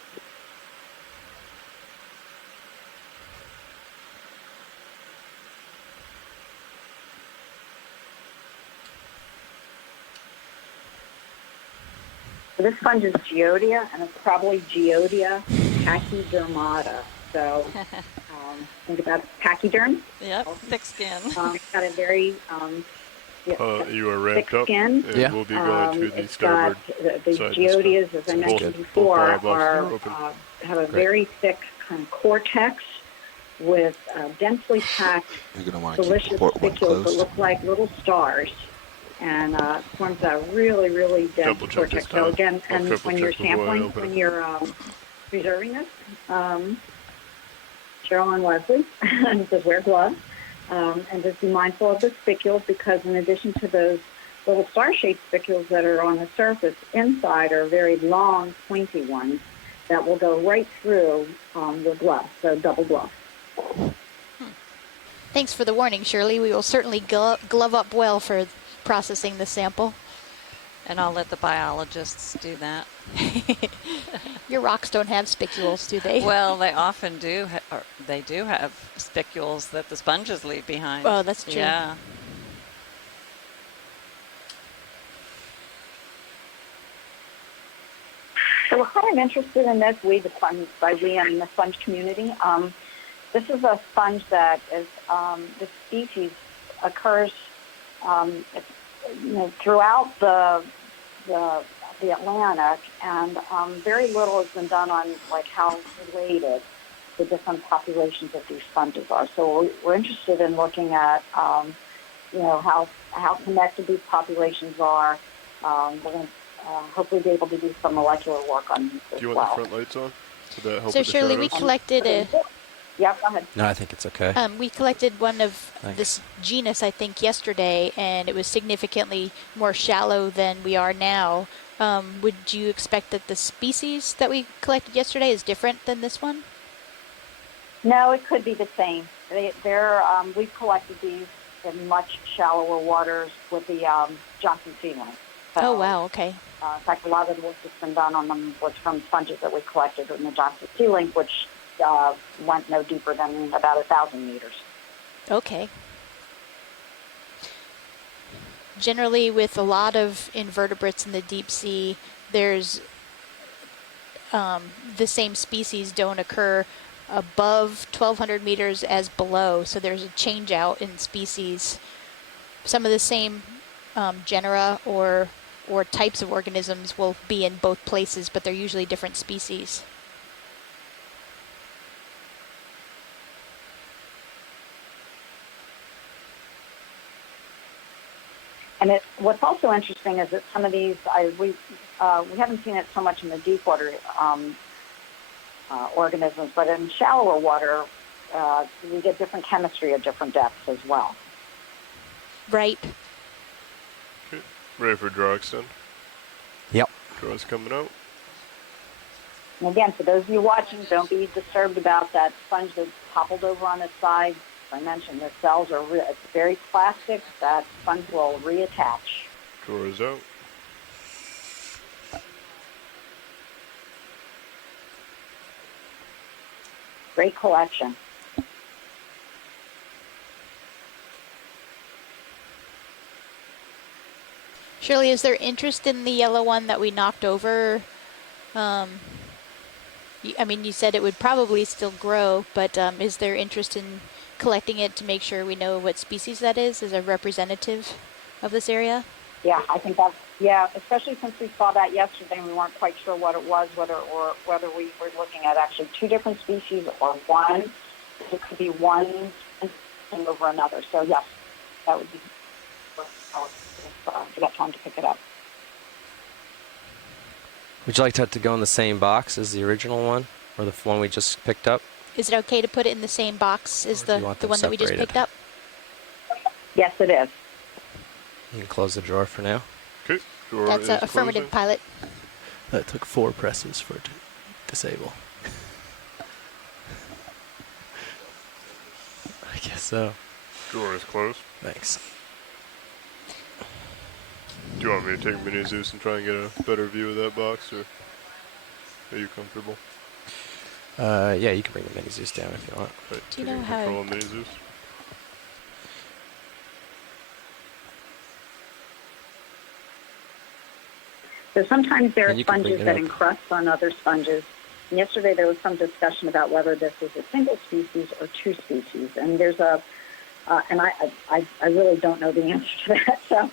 So this sponge is Geodia, and it's probably Geodia pachydermata. So think about pachyderm. Yep, thick skin. It's got a very you are ramped up, skin. and we'll be going to the starboard The side. Geodias, as I mentioned before, have a very thick kind of cortex with densely packed, delicious spicules that look like little stars, and forms a really, really dense cortex. So again, and when you're sampling, when you're preserving this, Cheryl and Leslie says wear gloves. And just be mindful of the spicules because in addition to those little star-shaped spicules that are on the surface, inside are very long, pointy ones that will go right through the glove, so double glove. Thanks for the warning, Shirley. We will certainly glove up well for processing the sample. And I'll let the biologists do that. Your rocks don't have spicules, do they? Well, they often do. They do have spicules that the sponges leave behind. Oh, that's true. Yeah. So we're kind of interested in this. By we, I mean the sponge community. This is a sponge that is the species occurs throughout the Atlantic, and very little has been done on like how related the different populations of these sponges are. So we're interested in looking at how connected these populations are. We're going to hopefully be able to do some molecular work on these as well. Do you want the front lights on? Would that help So with the Shirley, we shadows? collected Yeah, go ahead. No, I think it's okay. we collected one of Thanks. this genus, I think, yesterday, and it was significantly more shallow than we are now. Would you expect that the species that we collected yesterday is different than this one? No, it could be the same. We've collected these in much shallower waters with the Johnson sea link. So, Oh, wow, okay. in fact, a lot of the work that's been done on them was from sponges that we collected in the Johnson sea link, which went no deeper than about 1,000 meters. Okay. Generally, with a lot of invertebrates in the deep sea, there's the same species don't occur above 1,200 meters as below, so there's a change out in species. Some of the same genera or types of organisms will be in both places, but they're usually different species. And what's also interesting is that some of these, we haven't seen it so much in the deep water organisms, but in shallower water, we get different chemistry at different depths as well. Right. Okay. Ready for draw extend? Yep. Draw's coming out. And again, for those of you watching, don't be disturbed about that sponge that toppled over on its side. As I mentioned, the cells are it's very plastic. That sponge will reattach. Draw is out. Great collection. Shirley, is there interest in the yellow one that we knocked over? I mean, you said it would probably still grow, but is there interest in collecting it to make sure we know what species that is as a representative of this area? Yeah, I think that. Yeah, especially since we saw that yesterday and we weren't quite sure what it was, whether we were looking at actually two different species or one. It could be one thing over another. So yes, that would be. If we got time to pick it up. Would you like that to go in the same box as the original one, or the one we just picked up? Is it okay to put it in the same box as the one that we just picked up? Yes, it is. You can close the drawer for now. Okay. Drawer That's is an affirmative, closing. pilot. That took 4 presses for it to disable. I guess so. Drawer is closed. Thanks. Do you want me to take Mini Zeus and try and get a better view of that box, or are you comfortable? Yeah, you can bring the Mini Zeus down if you want. Right, Do you know taking how- control of Mini Zeus. So sometimes there are And you can bring sponges it that up. encrust on other sponges. And yesterday there was some discussion about whether this is a single species or two species. And there's and I really don't know the answer to that. So,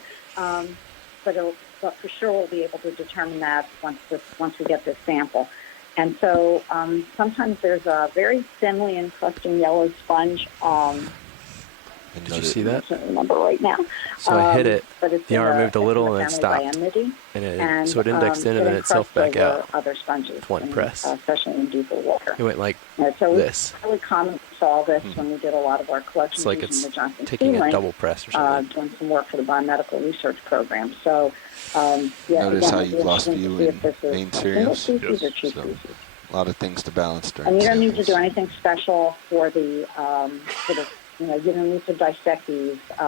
but for sure we'll be able to determine that once we get this sample. And so sometimes there's a very thinly encrusting yellow sponge. Did you see that? I can't remember right now. So I hit it, but it's the in arm the- moved a it's in little the and then family stopped. Biamidie. So it indexed in and then itself encrusts back over out. other sponges, With one in, press. especially in deeper water. It went like So this. we really commonly saw this when we did a lot of our collections It's like using it's the Johnson taking a Sea double press or something. doing some work for the biomedical research program. So, yeah, Notice again, how it'd you be lost interesting to view see in if this is main a single series. species or two So- species. A lot of things to balance during And you don't need to samples. do anything special for the you don't need to dissect these, at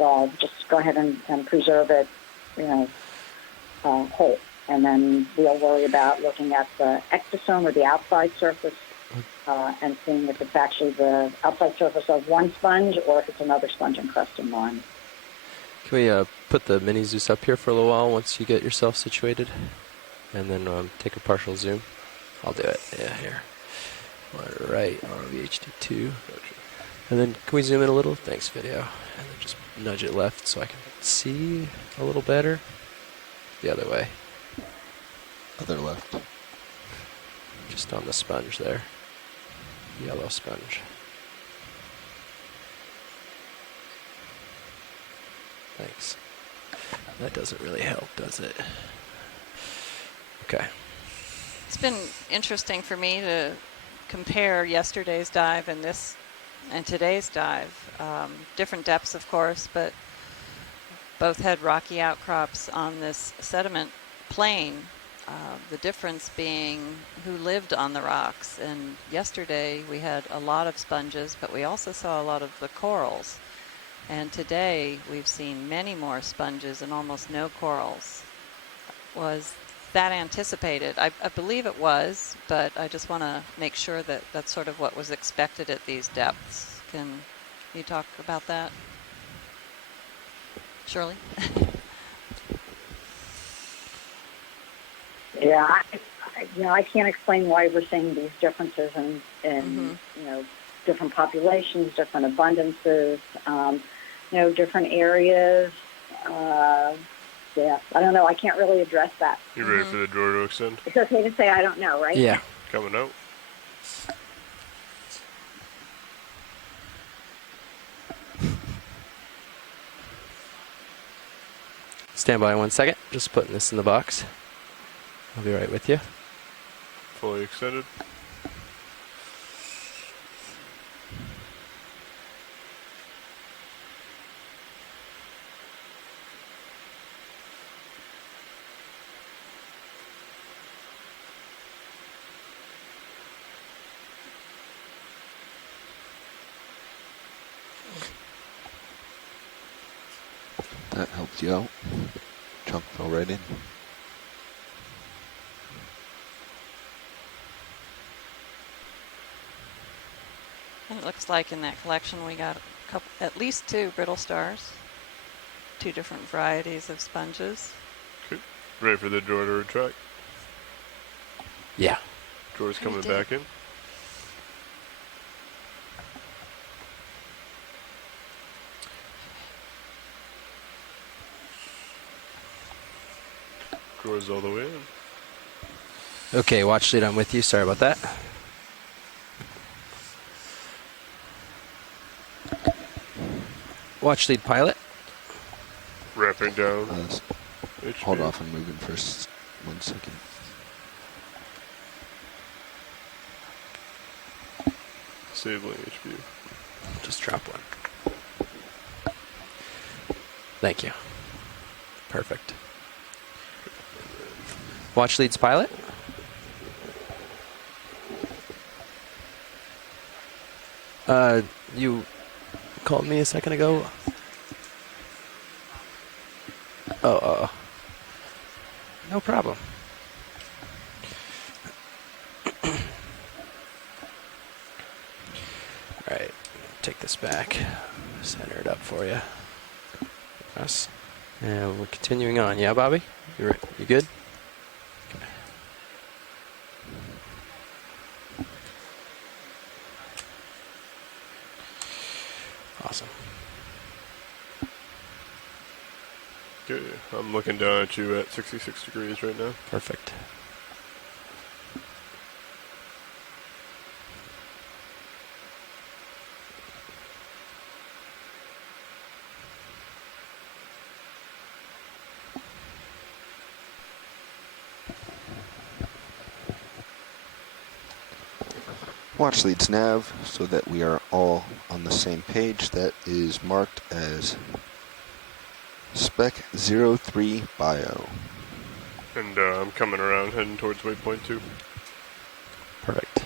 all. Just go ahead and preserve it, whole. And then we'll worry about looking at the ectosome or the outside surface and seeing if it's actually the outside surface of one sponge or if it's another sponge encrusting one. Can we put the Mini Zeus up here for a little while once you get yourself situated? And then take a partial zoom? I'll do it. Yeah, here. Right, RVHD2. And then can we zoom in a little? Thanks, video. And then just nudge it left so I can see a little better. The other way. Other left. Just on the sponge there. Yellow sponge. Thanks. That doesn't really help, does it? Okay. It's been interesting for me to compare yesterday's dive and today's dive. Different depths, of course, but both had rocky outcrops on this sediment plain. The difference being who lived on the rocks. And yesterday we had a lot of sponges, but we also saw a lot of the corals. And today we've seen many more sponges and almost no corals. Was that anticipated? I believe it was, but I just want to make sure that that's sort of what was expected at these depths. Can you talk about that? Shirley? Yeah, I can't explain why we're seeing these differences in different populations, different abundances, different areas. Yeah, I don't know. I can't really address that. You ready for the drawer to extend? It's okay to say I don't know, right? Yeah. Coming out. Stand by 1 second. Just putting this in the box. I'll be right with you. Fully extended. That helped you out. Chunk fell right in. And it looks like in that collection we got at least 2 brittle stars, 2 different varieties of sponges. Okay. Ready for the drawer to retract? Yeah. Drawer's coming did back in. Drawer's all the way in. Okay, watch lead, I'm with you. Sorry about that. Watch lead pilot. Wrapping down. Hold off on moving for 1 second. Disabling HPU. Just drop one. Thank you. Perfect. Watch leads pilot. You called me a second ago. Oh, no problem. All right, take this back, center it up for you. Yes. And we're continuing on. Yeah, Bobby? You good? Okay. Awesome. Okay, I'm looking down at you at 66 degrees right now. Perfect. Watch leads nav so that we are all on the same page. That is marked as Spec 03 Bio. And I'm coming around, heading towards waypoint 2. Perfect.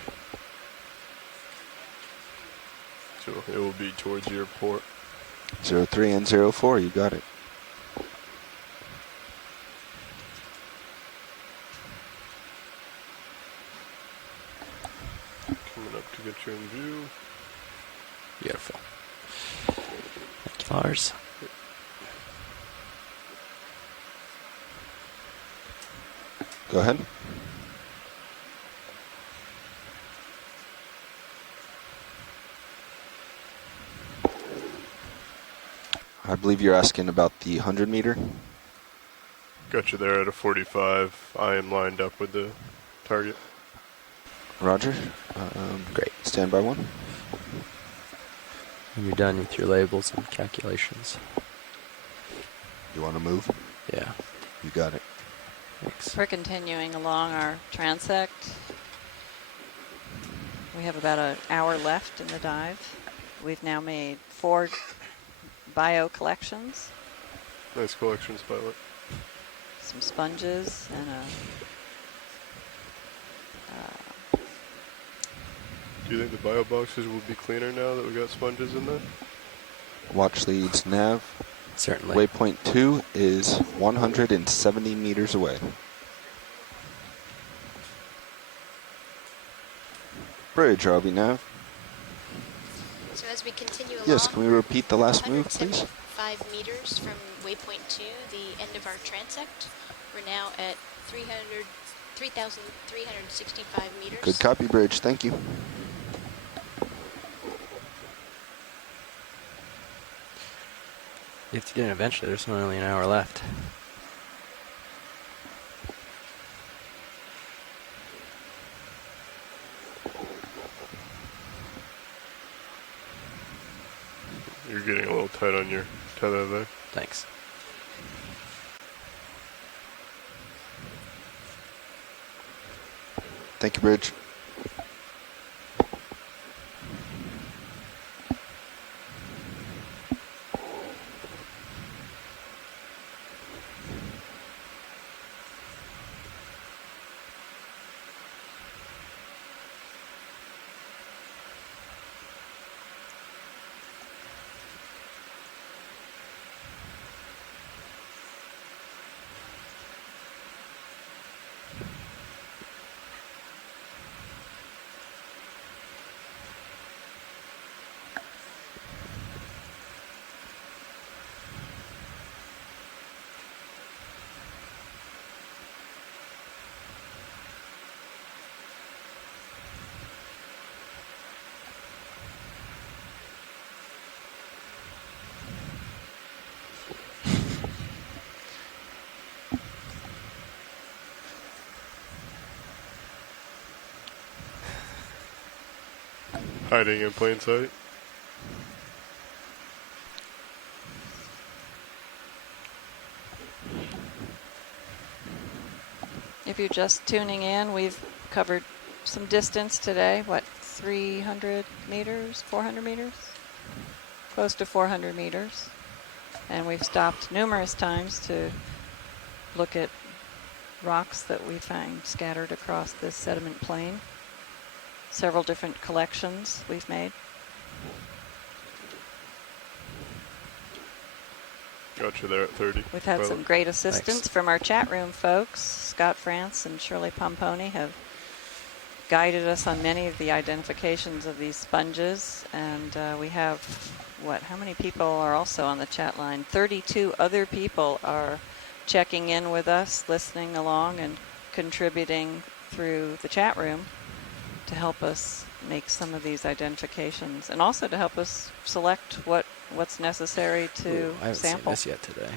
So it will be towards your port. 03 and 04, you got it. Coming up to get you in view. Beautiful. Thank you, Lars. Go ahead. I believe you're asking about the 100 meter. Got you there at a 45. I am lined up with the target. Roger. Great. Stand by 1. When you're done with your labels and calculations. You want to move? Yeah. You got it. Thanks. We're continuing along our transect. We have about an hour left in the dive. We've now made 4 bio collections. Nice collections, pilot. Some sponges and Do you think the bio boxes will be cleaner now that we got sponges in there? Watch leads nav. Certainly. Waypoint 2 is 170 meters away. Bridge, RB nav. So as we continue along, Yes, can we repeat the last move, please? 175 meters from waypoint 2, the end of our transect. We're now at 3,365 meters. Good copy, Bridge. Thank you. You have to get in eventually. There's only an hour left. You're getting a little tight on your tether there. Thanks. Thank you, Bridge. Hiding in plain sight. If you're just tuning in, we've covered some distance today. What, 300 meters, 400 meters? Close to 400 meters. And we've stopped numerous times to look at rocks that we find scattered across this sediment plain. Several different collections we've made. Got you there at 30. We've had some great assistance from our chat room folks. Scott France and Shirley Pomponi have guided us on many of the identifications of these sponges. And we have, what, how many people are also on the chat line? 32 other people are checking in with us, listening along and contributing through the chat room to help us make some of these identifications and also to help us select what's necessary to I haven't sample. seen this yet today.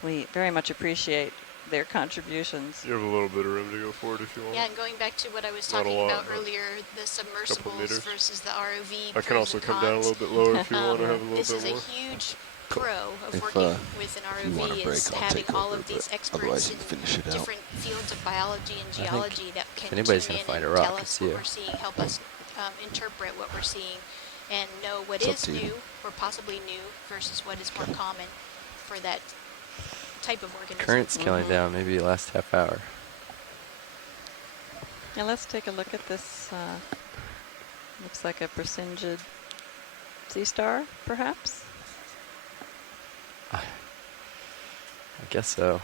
We very much appreciate their contributions. You have a little bit of room to go forward if you want. Yeah, and going back to what I was Not a talking lot, about but earlier, the submersibles versus the ROV. I can also come down a little bit lower if you want to have a little this bit more. is a huge pro of If, working with an if you want ROV a break, is I'll having take all over, of these but experts otherwise in you can finish it out. different fields of biology and geology that can anybody's tune gonna in find and a rock, tell us it's what you. we're seeing, help us interpret what we're seeing, and know what It's up is to you. new or possibly new versus what is more common for that type of organism. Current's killing down, maybe last half hour. Now let's take a look at this. Looks like a Persingid sea star, perhaps? I guess so.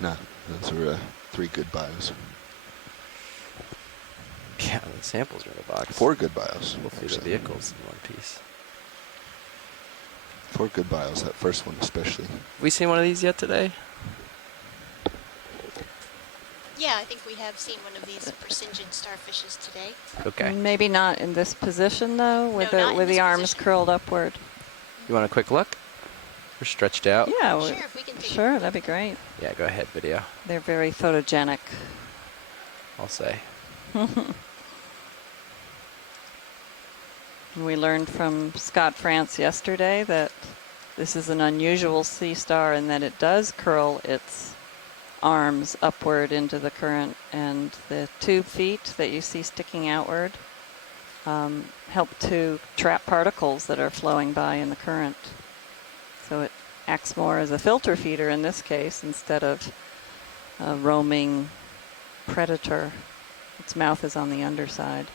No, those are 3 good bios. Yeah, the samples are in the box. 4 good bios. Hopefully the vehicle's in one piece. 4 good bios, that first one especially. We seen one of these yet today? Yeah, I think we have seen one of these Persingid starfishes today. Okay. Maybe not in this position though, with No, not in the this arms position. curled upward. You want a quick look? We're stretched out. Yeah, Sure, if we can take sure, that'd be great. Yeah, go ahead, video. They're very photogenic. I'll say. We learned from Scott France yesterday that this is an unusual sea star in that it does curl its arms upward into the current, and the tube feet that you see sticking outward help to trap particles that are flowing by in the current. So it acts more as a filter feeder in this case instead of a roaming predator. Its mouth is on the underside.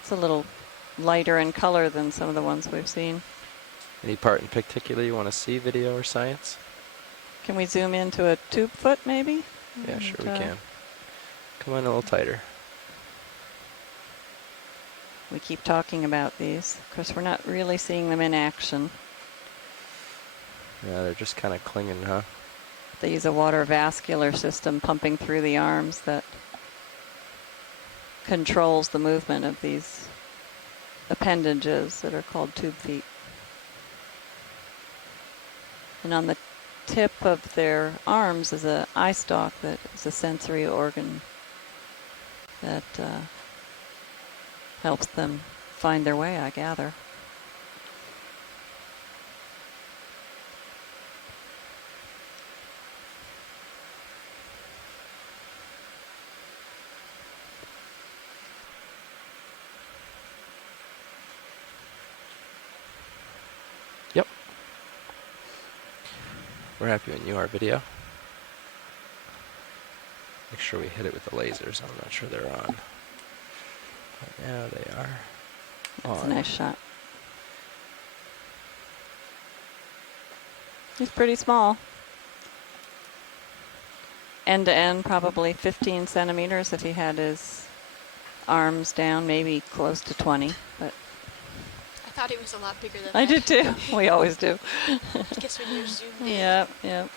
It's a little lighter in color than some of the ones we've seen. Any part in particular you want to see, video or science? Can we zoom into a tube foot maybe? Yeah, sure we And, can. Come on a little tighter. We keep talking about these. Of course, we're not really seeing them in action. Yeah, they're just kind of clinging, huh? They use a water vascular system pumping through the arms that controls the movement of these appendages that are called tube feet. And on the tip of their arms is an eye stalk that is a sensory organ that helps them find their way, I gather. Yep. We're happy when you are, video. Make sure we hit it with the lasers. I'm not sure they're on. But now they are That's on. a nice shot. He's pretty small. End to end, probably 15 centimeters if he had his arms down, maybe close to 20. But I thought he was a lot bigger than I that. did too. We always do. I guess when you're zoomed in. Yep, yep.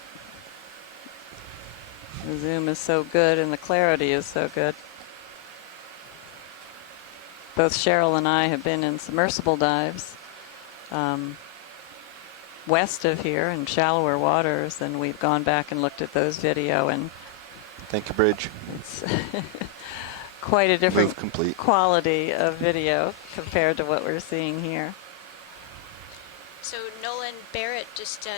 The zoom is so good and the clarity is so good. Both Cheryl and I have been in submersible dives west of here in shallower waters, and we've gone back and looked at those video, and Thank you, Bridge. it's quite a different Move complete. quality of video compared to what we're seeing here. So Nolan Barrett just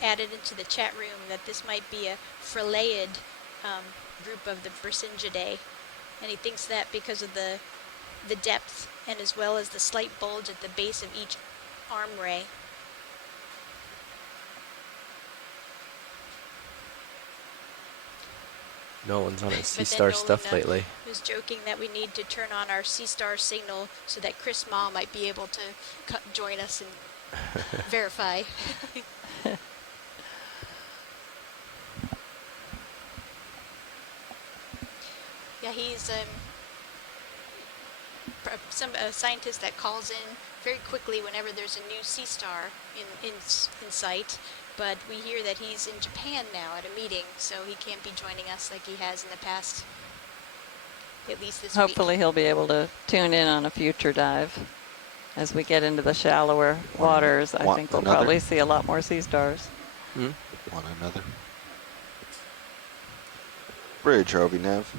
added into the chat room that this might be a Frelaid group of the Brisingeidae, and he thinks that because of the depth and as well as the slight bulge at the base of each arm ray. Nolan's on his But sea then star Nolan, stuff lately. was joking that we need to turn on our sea star signal so that Chris Ma might be able to join us and verify. Yeah, he's a scientist that calls in very quickly whenever there's a new sea star in sight. But we hear that he's in Japan now at a meeting, so he can't be joining us like he has in the past, at least this Hopefully week. he'll be able to tune in on a future dive. As we get into the shallower waters, I think we'll probably see a lot more sea stars. One another. Bridge, RV Nav.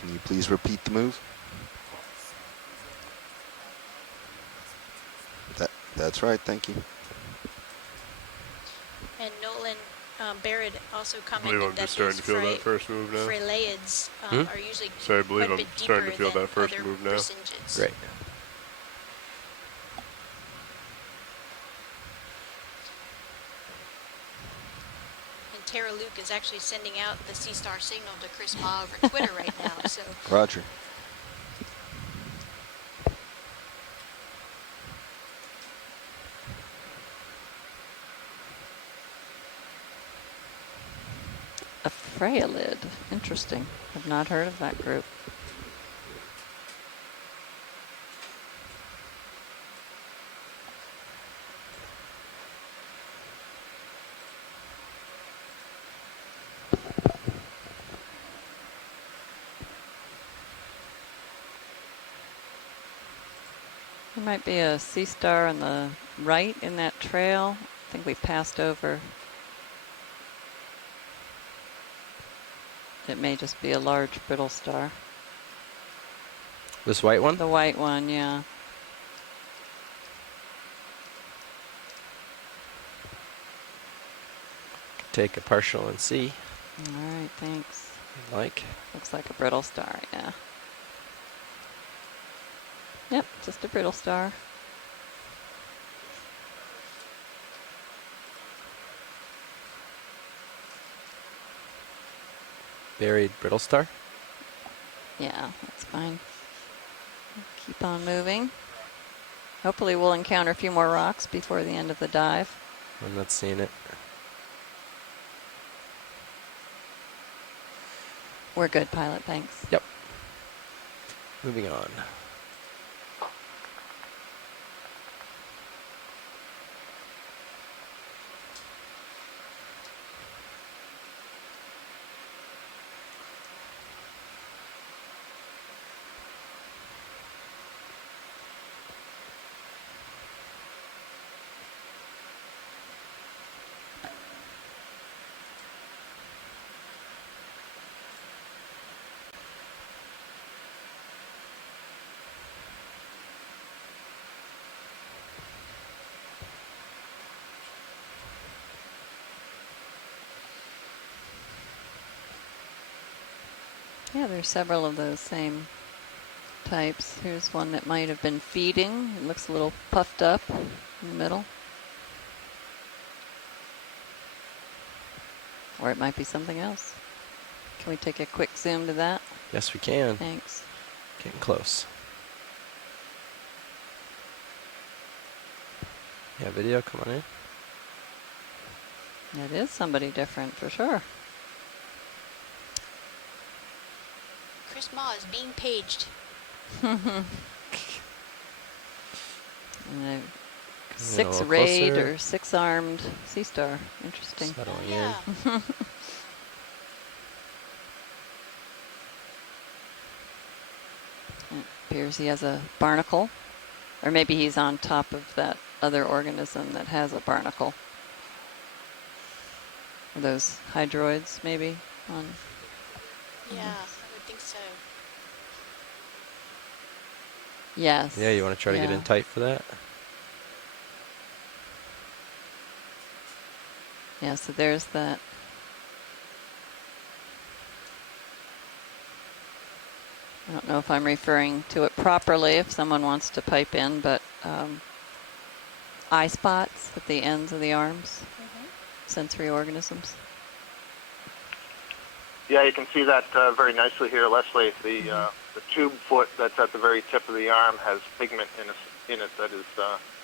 Can you please repeat the move? That's right, thank you. And Nolan Barrett also I believe commented I'm that just starting to feel that first move now. Frelaids are usually So I believe quite a I'm bit starting to deeper feel than that first other move now. Brisingeids. Great. And Tara Luke is actually sending out the sea star signal to Chris Ma over Twitter right now. So Roger. A Freyalid. Interesting. I've not heard of that group. There might be a sea star on the right in that trail. I think we passed over. It may just be a large brittle star. This white one? The white one, yeah. Take a partial and see. All right, thanks. Like. Looks like a brittle star, yeah. Yep, just a brittle star. Buried brittle star? Yeah, that's fine. Keep on moving. Hopefully we'll encounter a few more rocks before the end of the dive. I'm not seeing it. We're good, pilot. Thanks. Yep. Moving on. Yeah, there's several of those same types. Here's one that might have been feeding. It looks a little puffed up in the middle. Or it might be something else. Can we take a quick zoom to that? Yes, we can. Thanks. Getting close. Yeah, video, come on in. It is somebody different for sure. Chris Ma is being paged. And a a six-rayed closer. or six-armed sea star. Interesting. Settling Yeah. in. It appears he has a barnacle. Or maybe he's on top of that other organism that has a barnacle. Or those hydroids, maybe, on. Yeah, I would think so. Yes. Yeah, you want to try to get in tight for that? Yeah, so there's that. I don't know if I'm referring to it properly if someone wants to pipe in, but eye spots at the ends of the arms, sensory organisms. Yeah, you can see that very nicely here, Leslie. The tube foot that's at the very tip of the arm has pigment in it that is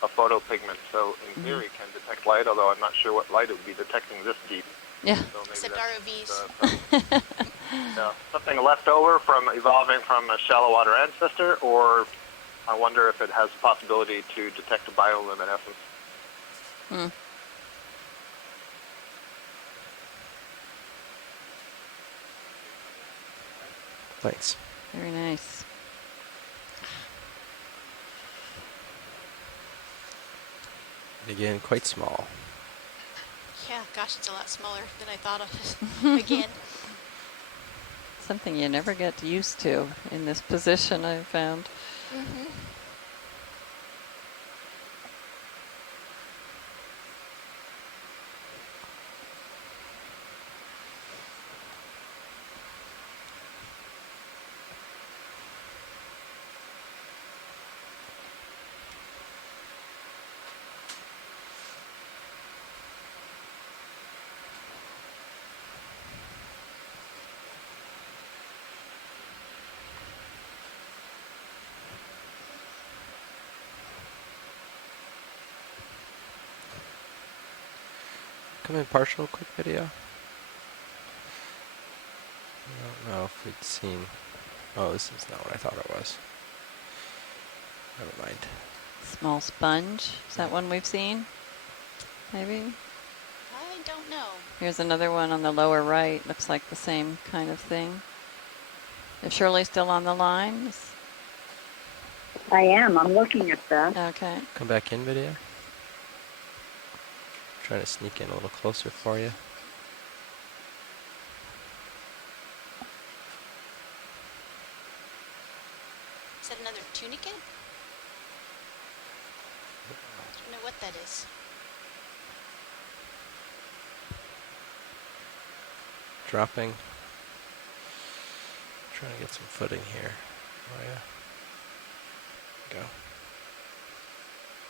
a photopigment. So in theory, can detect light. Although I'm not sure what light it would be detecting this deep. Yeah. So maybe Except that's, ROVs. something left over from evolving from a shallow water ancestor, or I wonder if it has the possibility to detect a bioluminescence. Hmm. Thanks. Very nice. Again, quite small. Yeah, gosh, it's a lot smaller than I thought of. Again. Something you never get used to in this position, I've found. Mm-hmm. Come in partial, quick video. I don't know if we'd seen. Oh, this is not what I thought it was. Never mind. Small sponge. Is that one we've seen? Maybe? I don't know. Here's another one on the lower right. Looks like the same kind of thing. Is Shirley still on the line? I am. I'm looking at this. Okay. Come back in video. Trying to sneak in a little closer for you. Is that another tunicate? I don't know what that is. Dropping. Trying to get some footing here. Oh yeah. Go.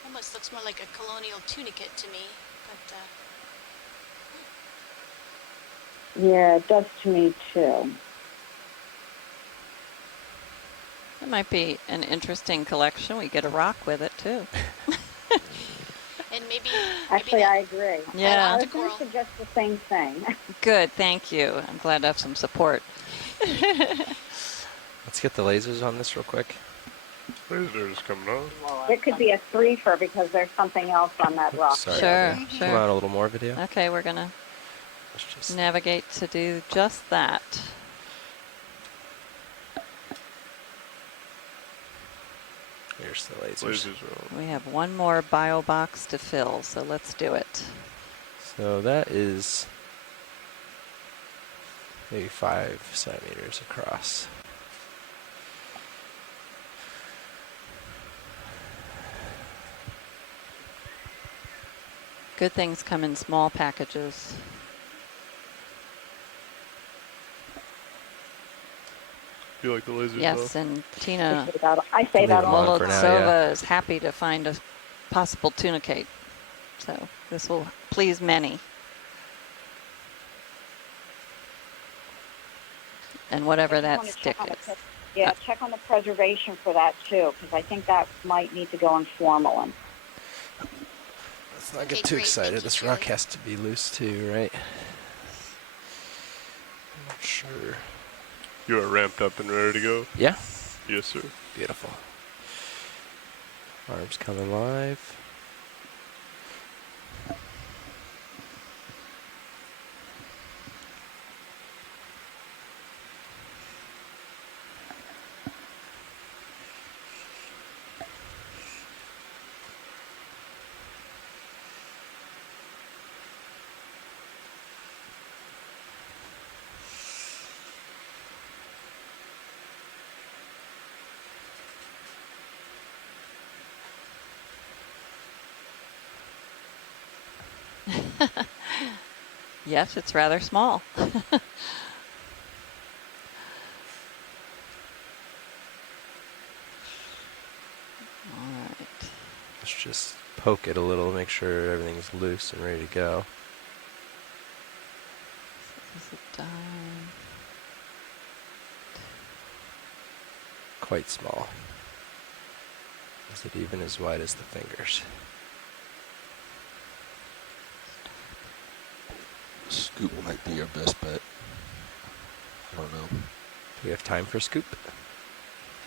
Almost looks more like a colonial tunicate to me, but Yeah, it does to me too. It might be an interesting collection. We get a rock with it too. and maybe Actually, I agree. Yeah. I was going to suggest the same thing. Good, thank you. I'm glad to have some support. Let's get the lasers on this real quick. Lasers coming on. It could be a threefer because there's something else on that rock. Sorry, Sure, audio. sure. Come on, a little more video. Okay, we're going to Let's just navigate to do just that. Here's the lasers. Lasers are on. We have one more bio box to fill, so let's do it. So that is maybe 5 centimeters across. Good things come in small packages. You like the lasers? Yes, off? and Tina I say that all on the for now, Molodtsova yeah. is happy to find a possible tunicate. So this will please many. And whatever that stick is. Yeah, check on the preservation for that too, because I think that might need to go in formalin. Let's not get too excited. This rock has to be loose too, right? I'm not sure. You are ramped up and ready to go? Yeah? Yes, sir. Beautiful. Arms coming live. Yes, it's rather small. All right. Let's just poke it a little, make sure everything's loose and ready to go. This is a dime. Quite small. Is it even as wide as the fingers? Scoop might be our best bet. I don't know. Do we have time for a scoop?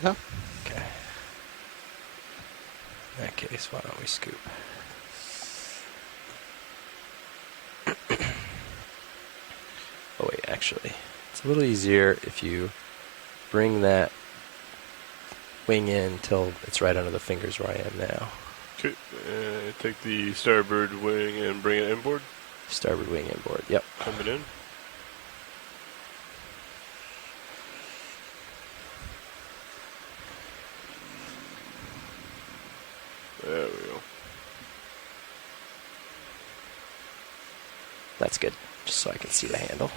Yeah. Okay. In that case, why don't we scoop? Oh wait, actually, it's a little easier if you bring that wing in till it's right under the fingers where I am now. Okay, take the starboard wing and bring it inboard. Starboard wing inboard, yep. Coming in. There we go. That's good, just so I can see the handle.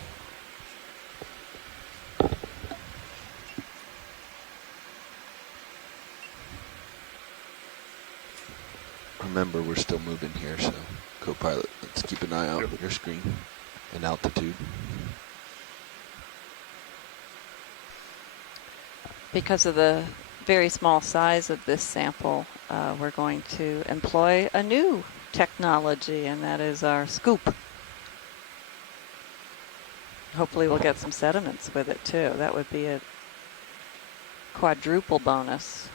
Remember, we're still moving here, so co-pilot, let's keep an eye out on your screen and altitude. Because of the very small size of this sample, we're going to employ a new technology, and that is our scoop. Hopefully we'll get some sediments with it too. That would be a quadruple bonus.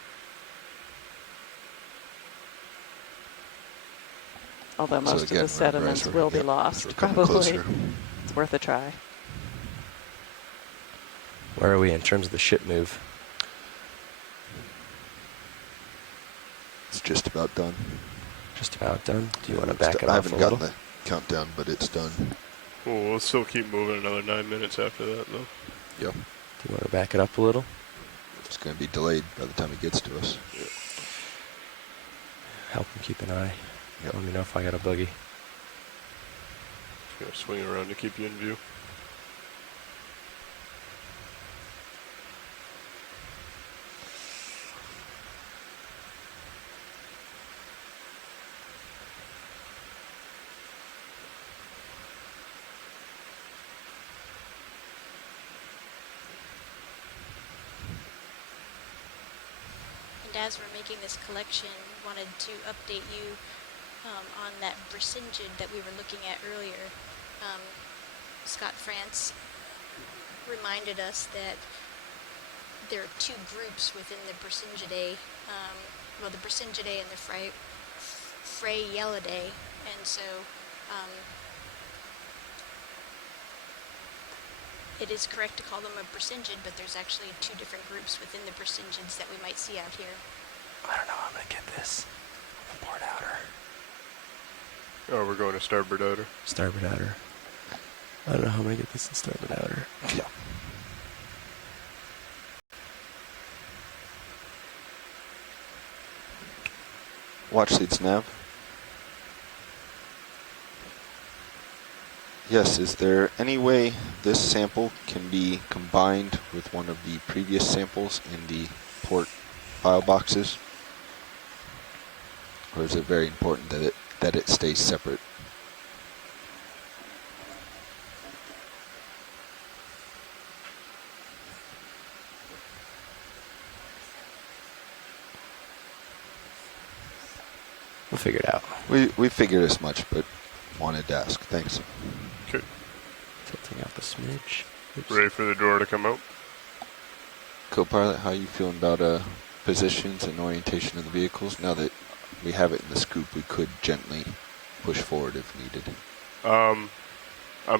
Although most again, of the sediments will be lost, probably. Closer. It's worth a try. Where are we in terms of the ship move? It's just about done. Just about done? Do you want to back it I off a haven't little? gotten the countdown, but it's done. Oh, we'll still keep moving another 9 minutes after that, though. Yep. Do you want to back it up a little? It's going to be delayed by the time it gets to us. Yeah. Help him keep an eye. Yep. Let me know if I got a boogie. Just gonna swing around to keep you in view. And as we're making this collection, wanted to update you on that brisingid that we were looking at earlier. Scott France reminded us that there are two groups within the Brisingida, well, the Brisingida and the Freyelidae, and so it is correct to call them a Brisingid, but there's actually two different groups within the Brisingids that we might see out here. I don't know how I'm going to get this. I'm port outer. Oh, we're going to starboard outer. Starboard outer. I don't know how I'm going to get this in starboard outer. Yeah. Watch leads nav. Yes, is there any way this sample can be combined with one of the previous samples in the port file boxes? Or is it very important that it stays separate? We'll figure it out. We figured as much, but wanted to ask. Thanks. Okay. Tilting out the smidge. Oops. Ready for the drawer to come out? Co-pilot, how you feeling about positions and orientation of the vehicles? Now that we have it in the scoop, we could gently push forward if needed. I'm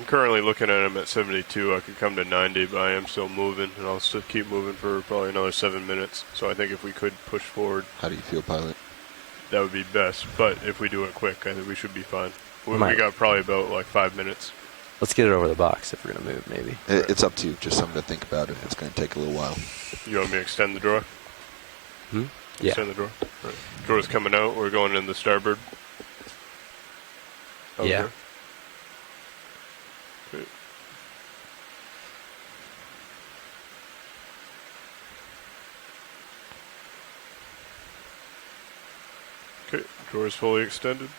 currently looking at him at 72. I could come to 90, but I am still moving, and I'll still keep moving for probably another 7 minutes. So I think if we could push forward, how do you feel, pilot? That would be best. But if we do it quick, I think we should be fine. We got probably about like 5 minutes. Let's get it over the box if we're going to move, maybe. It's up to you. Just something to think about if it's going to take a little while. You want me to extend the drawer? Hmm? Yeah. Extend the drawer. Right. Drawer's coming out. We're going in the starboard. Over Yeah. here. Great. Okay, drawer's fully extended.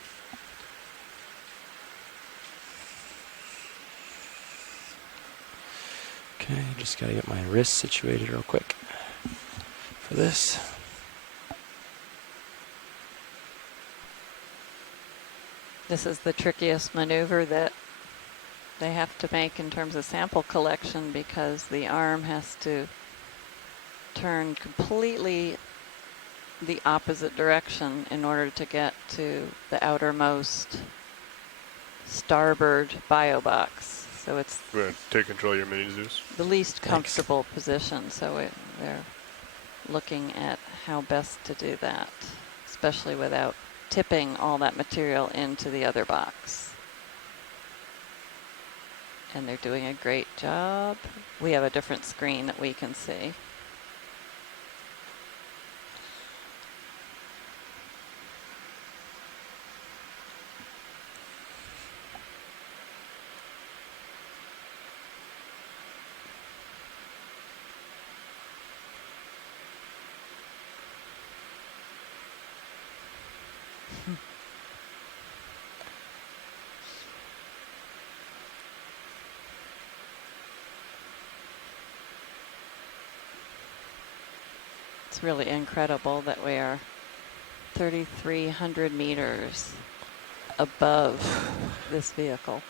Okay, just got to get my wrist situated real quick for this. This is the trickiest maneuver that they have to make in terms of sample collection because the arm has to turn completely the opposite direction in order to get to the outermost starboard bio box. So it's We're going to take control of your mini Zeus. the least comfortable position. So they're looking at how best to do that, especially without tipping all that material into the other box. And they're doing a great job. We have a different screen that we can see. It's really incredible that we are 3,300 meters above this vehicle.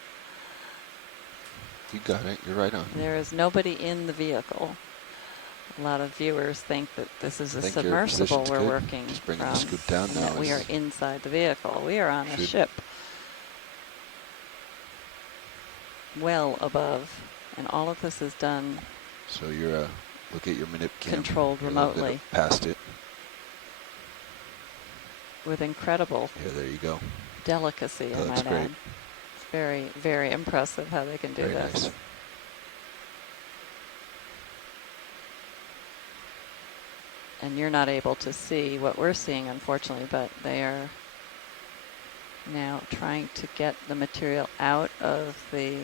You got it. You're right on. There is nobody in the vehicle. A lot of viewers think that this is a submersible we're working Just bringing from, the scoop down and now. that we are inside the vehicle. We are on a ship well above, and all of this is done. So you're look at your manip cam. Controlled remotely. Past it. With incredible there you go. delicacy, I might add. It's very, very impressive how they can do this. Nice. And you're not able to see what we're seeing, unfortunately, but they are now trying to get the material out of the...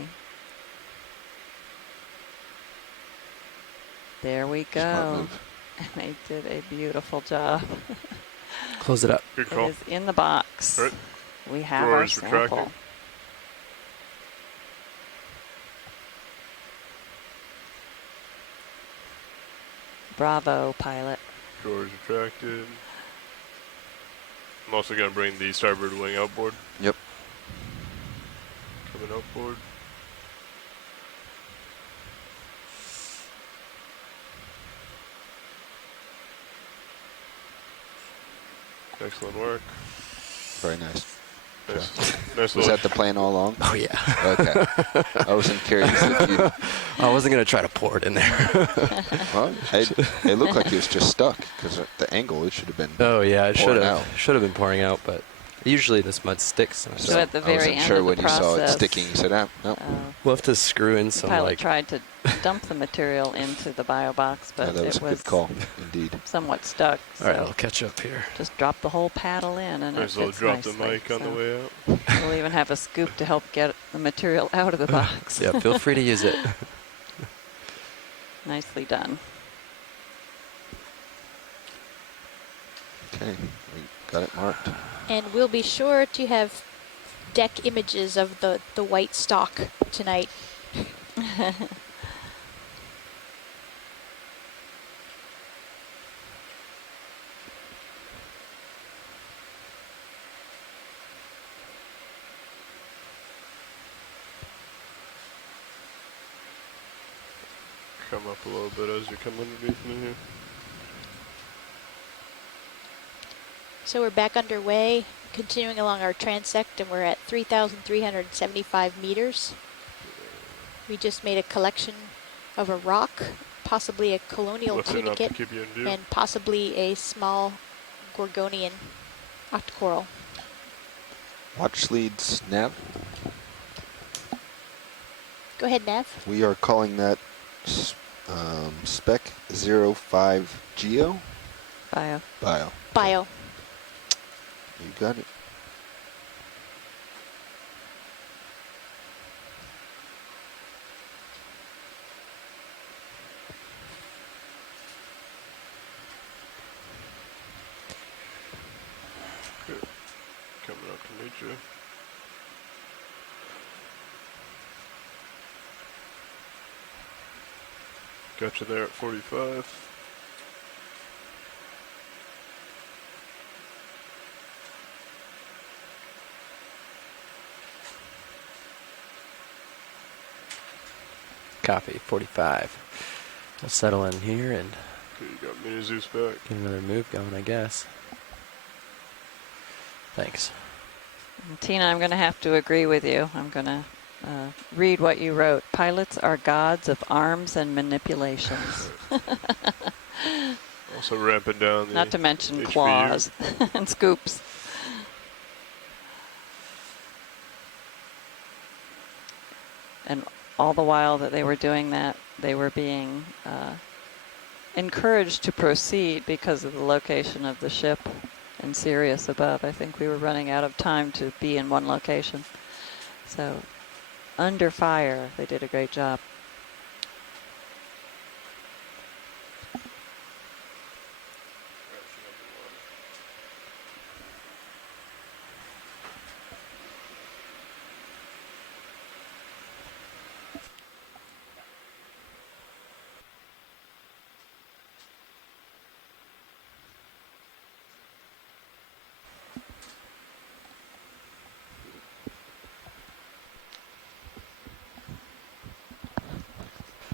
There we go. And they did a beautiful job. Close it up. Good call. It is in the box. Right. We have Drawer our is sample. retracting. Bravo, pilot. Drawer is retracted. I'm also going to bring the starboard wing outboard. Yep. Coming outboard. Excellent work. Very nice. Nice Was that the plan all along? Oh, yeah. Okay. I wasn't curious if you... I wasn't going to try to pour it in there. Well, it looked like it was just stuck because the angle, it should have been. Oh, yeah, it pouring out. should have been pouring out, but usually this mud sticks. So at the very I wasn't end sure of the when you saw it process, sticking. You said, no. We'll have to screw in the some, pilot like... tried to dump the material into the bio box, but that was it a was good call, indeed. somewhat stuck. All right, so I'll catch up here. just drop the whole paddle in, and Might it as well fits drop the nicely, mic on the so way out. We'll even have a scoop to help get the material out of the box. Yeah, feel free to use it. Nicely done. Okay, we got it marked. And we'll be sure to have deck images of the white stock tonight. Come up a little bit as you come underneath me here. So we're back underway, continuing along our transect, and we're at 3,375 meters. We just made a collection of a rock, possibly a colonial Lifting up to tunicate, keep you in view. and possibly a small Gorgonian octocoral. Watch leads, nav. Go ahead, Nav. We are calling that spec 05 Geo. Bio. Bio. You got it. Good. Coming up to meet you. Got you there at 45. Copy, 45. I'll settle in here and Okay, you got Mini Zeus back. get another move going, I guess. Thanks. Tina, I'm going to have to agree with you. I'm going to read what you wrote. Pilots are gods of arms and manipulations. Also ramping down the Not to mention HVU. claws and scoops. And all the while that they were doing that, they were being encouraged to proceed because of the location of the ship and Sirius above. I think we were running out of time to be in one location. So under fire, they did a great job.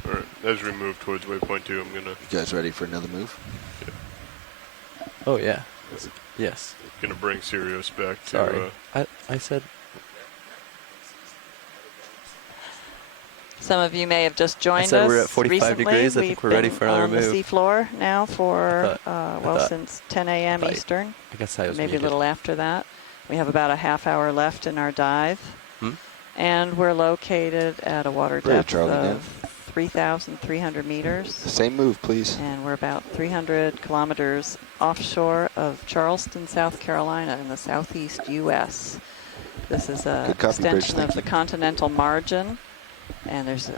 Alright, as we move towards waypoint 2, I'm gonna... You guys ready for another move? Oh, yeah. Yes. Gonna bring Sirius back to... Sorry. I said... Some of you may have just joined said us we're at 45 recently. degrees. I think we're ready We've for been another on the move. seafloor now for, well, thought- since 10 a.m. I Eastern. I guess I was Maybe muted. a little after that. We have about a half hour left in our dive. Hmm? And we're located at a water Ready, depth Charlie, of now. 3,300 meters. Same move, please. And we're about 300 kilometers offshore of Charleston, South Carolina in the southeast U.S. This is an Good copy, Bridge, extension of thank the you. continental margin. And there's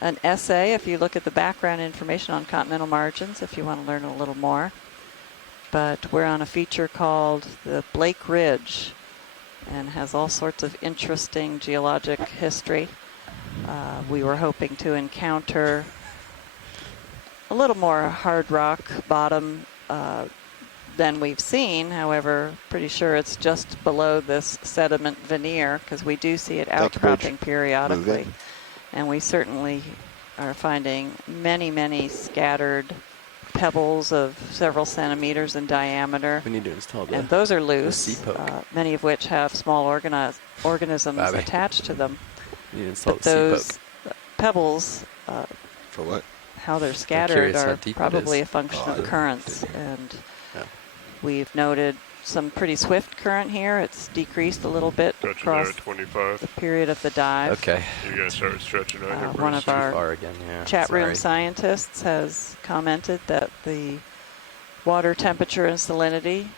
an essay if you look at the background information on continental margins if you want to learn a little more. But we're on a feature called the Blake Ridge and has all sorts of interesting geologic history. We were hoping to encounter a little more hard rock bottom than we've seen. However, pretty sure it's just below this sediment veneer because we do see it Thank you, Bridge. outcropping periodically. Move And we certainly are finding many, many scattered pebbles of several centimeters in diameter. We need to install the And those are sea loose, poke. many of which have small organisms Bobby. attached to them. We need to install But the sea those poke. pebbles, For what? how they're I'm scattered curious how are deep it probably is. a function Oh, of I currents. didn't. And Yeah. we've noted some pretty swift current here. It's decreased a little bit Touching there across at 25. the period of the dive. Okay. You're going to start stretching out here, One Bruce. of our Far again, yeah. chat room Sorry. scientists has commented that the water temperature and salinity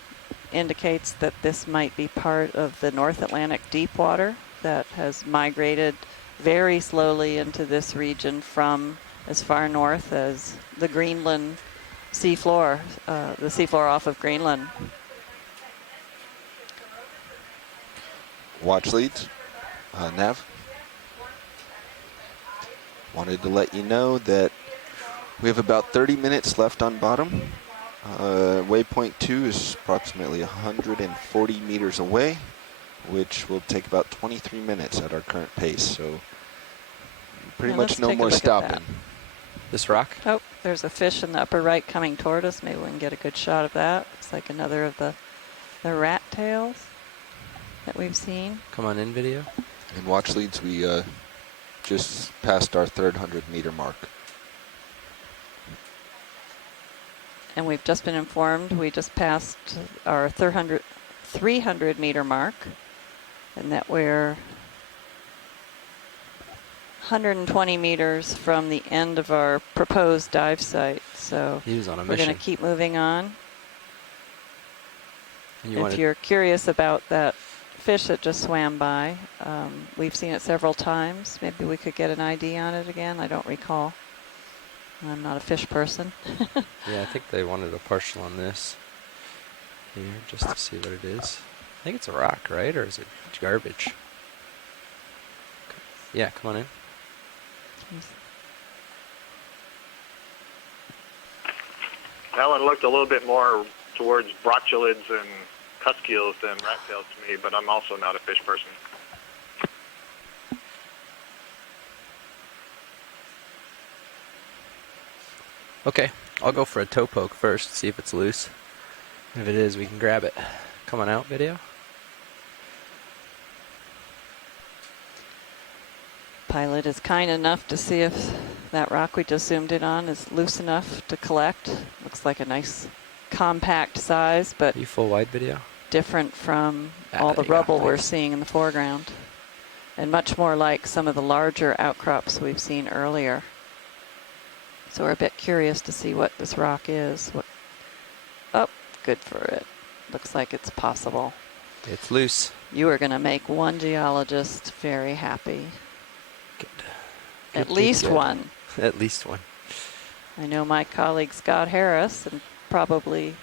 indicates that this might be part of the North Atlantic deep water that has migrated very slowly into this region from as far north as the Greenland seafloor, the seafloor off of Greenland. Watch leads. Nav. Wanted to let you know that we have about 30 minutes left on bottom. Waypoint 2 is approximately 140 meters away, which will take about 23 minutes at our current pace. So pretty Yeah, much let's no take a more look at that. stopping. This rock? Oh, there's a fish in the upper right coming toward us. Maybe we can get a good shot of that. Looks like another of the rat tails that we've seen. Come on in, video. In watch leads, we just passed our 300-meter mark. And we've just been informed we just passed our 300-meter mark, and that we're 120 meters from the end of our proposed dive site. So He was on a we're going mission. to keep moving on. And If you're curious about that fish that just swam by, we've seen it several times. Maybe we could get an ID on it again. I don't recall. I'm not a fish person. Yeah, I think they wanted a partial on this here just to see what it is. I think it's a rock, right? Or is it garbage? Yeah, come on in. That one looked a little bit more towards brocculids and cuskeels than rat tails to me, but I'm also not a fish person. Okay, I'll go for a toe poke first, see if it's loose. If it is, we can grab it. Come on out, video. Pilot is kind enough to see if that rock we just zoomed in on is loose enough to collect. Looks like a nice compact size, but you full wide video? Different from all the rubble we're seeing in the foreground. And much more like some of the larger outcrops we've seen earlier. So we're a bit curious to see what this rock is. Oh, good for it. Looks like it's possible. It's loose. You are going to make one geologist very happy. Good. At least one. At least one. I know my colleague Scott Harris and probably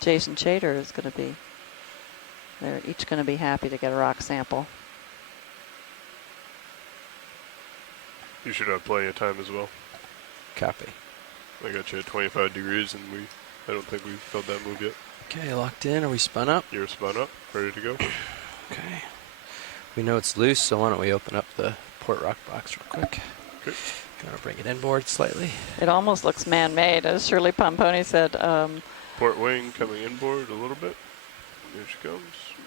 Jason Chater is going to be. They're each going to be happy to get a rock sample. You should have plenty of time as well. Copy. I got you at 25 degrees, and I don't think we've filled that move yet. Okay, locked in. Are we spun up? You're spun up, ready to go. Okay. We know it's loose, so why don't we open up the port rock box real quick. Okay. Gonna bring it inboard slightly. It almost looks man-made, as Shirley Pomponi said. Port wing coming inboard a little bit. Here she comes.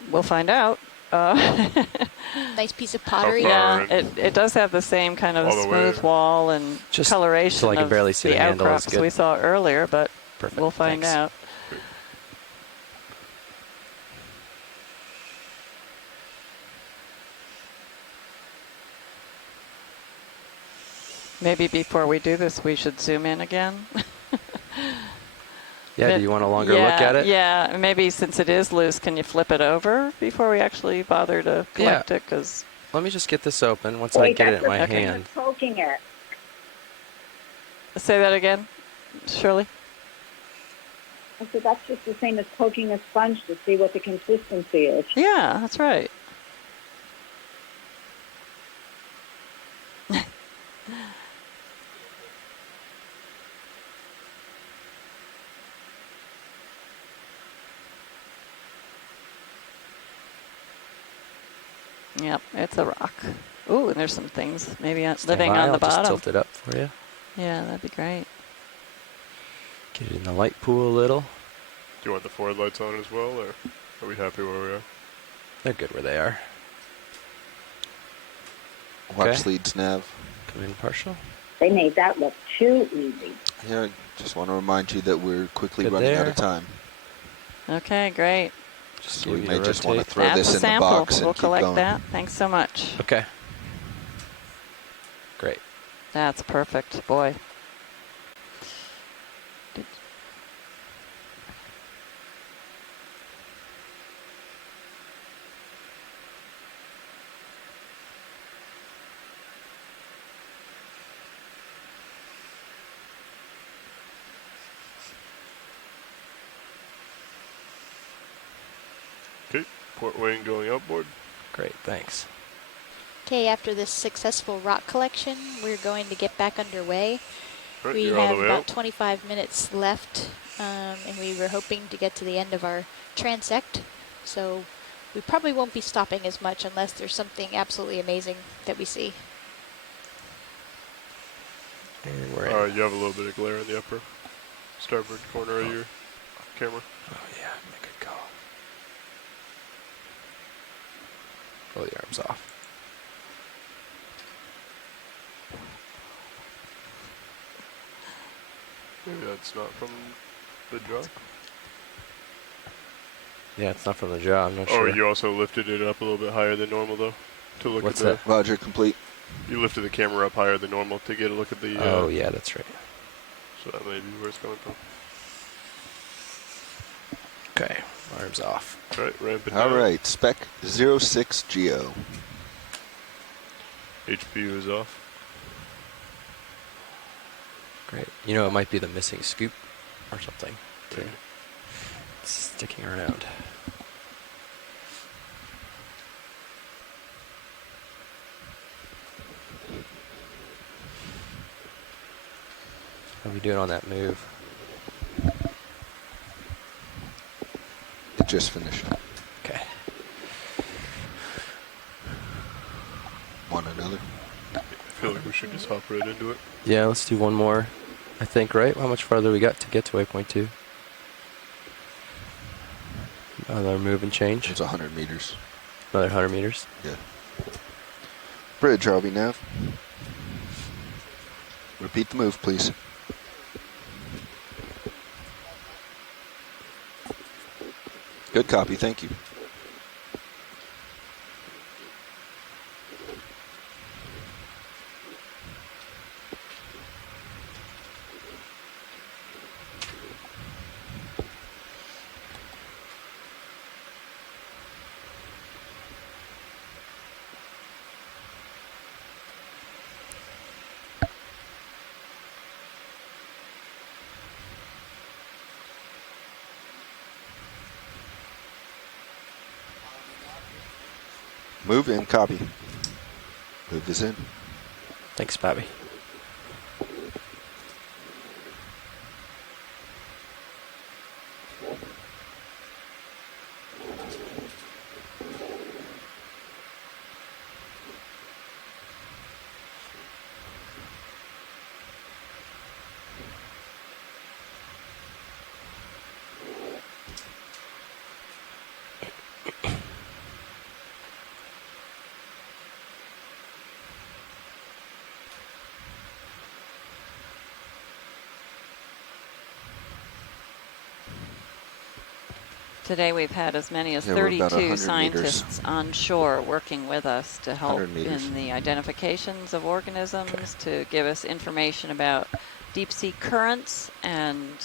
We'll find out. Nice piece of pottery. Yeah, it does have the same kind of smooth wall and just coloration so I can of barely see the the handle is outcrops good. we saw earlier, but Perfect. we'll find Thanks. out. Maybe before we do this, we should zoom in again. Yeah, do you want a longer look at it? Yeah, maybe since it is loose, can you flip it over before we actually bother to collect it? Because let me just get this open once I get it in my that's the same hand. as poking it. Say that again, Shirley. I said that's just the same as poking a sponge to see what the consistency is. Yeah, that's right. Yep, it's a rock. Ooh, and there's some things maybe living on the I'll just bottom. tilt it up for you. Yeah, that'd be great. Get in the light pool a little. Do you want the forward lights on as well, or are we happy where we are? They're good where they are. Watch Okay. leads nav. Come in partial. They made that look too easy. Yeah, I just want to remind you that we're quickly Good running out there. of time. Okay, great. Just So we give you may to just want to rotate. throw That's this a in the sample. box We'll and keep collect going. that. Thanks so much. Okay. Great. That's perfect, boy. Okay, port wing going outboard. Great, thanks. Okay, after this successful rock collection, we're going to get back underway. Right, We you're all the have way about out. 25 minutes left, and we were hoping to get to the end of our transect. So we probably won't be stopping as much unless there's something absolutely amazing that we see. And we're in. You have a little bit of glare in the upper starboard corner of your camera. Oh yeah, make a call. Pull the arms off. Maybe that's not from the jaw. Yeah, it's not from the jaw, I'm not Oh, sure. you also lifted it up a little bit higher than normal, though, to look What's at the... that? Roger, complete. You lifted the camera up higher than normal to get a look at the... Oh, yeah, that's right. So that may be where it's coming from. Okay, arms off. Right, ramp it All down. right, spec 06 Geo. HPU is off. Great. You know, it might be the missing scoop or something. Too. Maybe. It's sticking around. How are we doing on that move? It just finished. Okay. Want another? I feel like we should just hop right into it. Yeah, let's do one more. I think, right? How much farther we got to get to waypoint 2? Another move and change. It's 100 meters. Another 100 meters. Yeah. Bridge, RB nav. Repeat the move, please. Good copy, thank you. Move in, copy. Move is in. Thanks, Bobby. Today we've had as many as Yeah, we're about 32 100 scientists on shore working with us to help 100 meters. in the identifications of organisms, to give us information about deep sea currents, and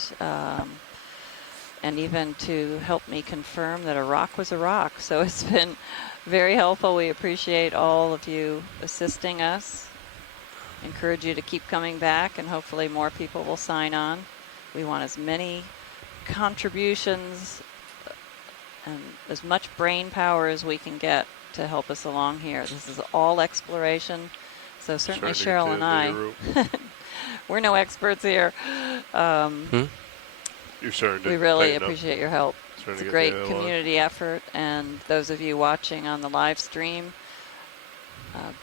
even to help me confirm that a rock was a rock. So it's been very helpful. We appreciate all of you assisting us. Encourage you to keep coming back, and hopefully more people will sign on. We want as many contributions and as much brain power as we can get to help us along here. This is all exploration, so certainly Trying to Cheryl get and to I, the rope. we're no experts here. You're starting to We really tighten up. appreciate your help. Starting It's to a get great the other line. community effort, and those of you watching on the live stream,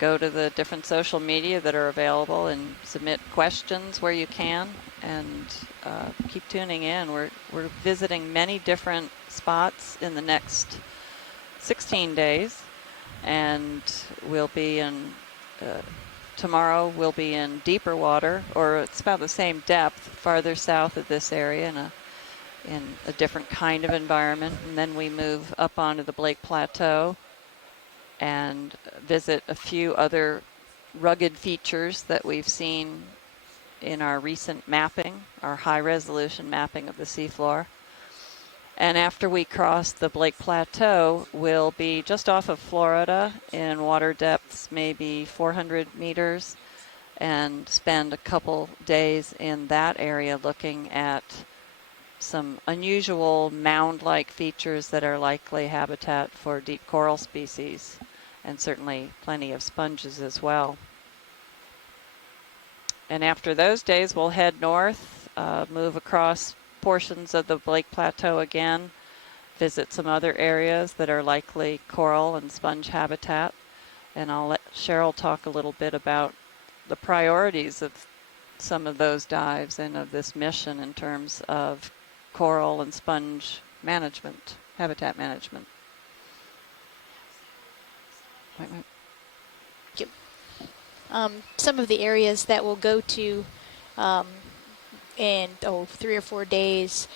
go to the different social media that are available and submit questions where you can. and keep tuning in. We're visiting many different spots in the next 16 days, and we'll be in tomorrow we'll be in deeper water, or it's about the same depth, farther south of this area in a different kind of environment. And then we move up onto the Blake Plateau and visit a few other rugged features that we've seen in our recent mapping, our high-resolution mapping of the seafloor. And after we cross the Blake Plateau, we'll be just off of Florida in water depths, maybe 400 meters, and spend a couple days in that area looking at some unusual mound-like features that are likely habitat for deep coral species, and certainly plenty of sponges as well. And after those days, we'll head north, move across portions of the Blake Plateau again, visit some other areas that are likely coral and sponge habitat, and I'll let Cheryl talk a little bit about the priorities of some of those dives and of this mission in terms of coral and sponge management, habitat management. Wait. Some of the areas that we'll go to in 3 or 4 days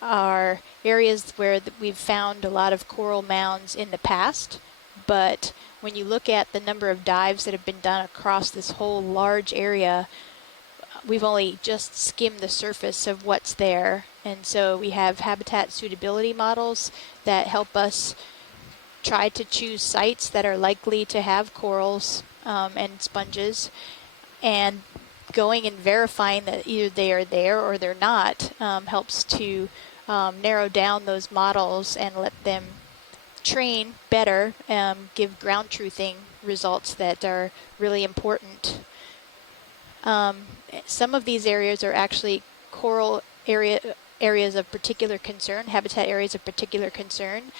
are areas where we've found a lot of coral mounds in the past, but when you look at the number of dives that have been done across this whole large area, we've only just skimmed the surface of what's there. And so we have habitat suitability models that help us try to choose sites that are likely to have corals and sponges, and going and verifying that either they are there or they're not helps to narrow down those models and let them train better, give ground truthing results that are really important. Some of these areas are actually coral areas of particular concern, habitat areas of particular concern,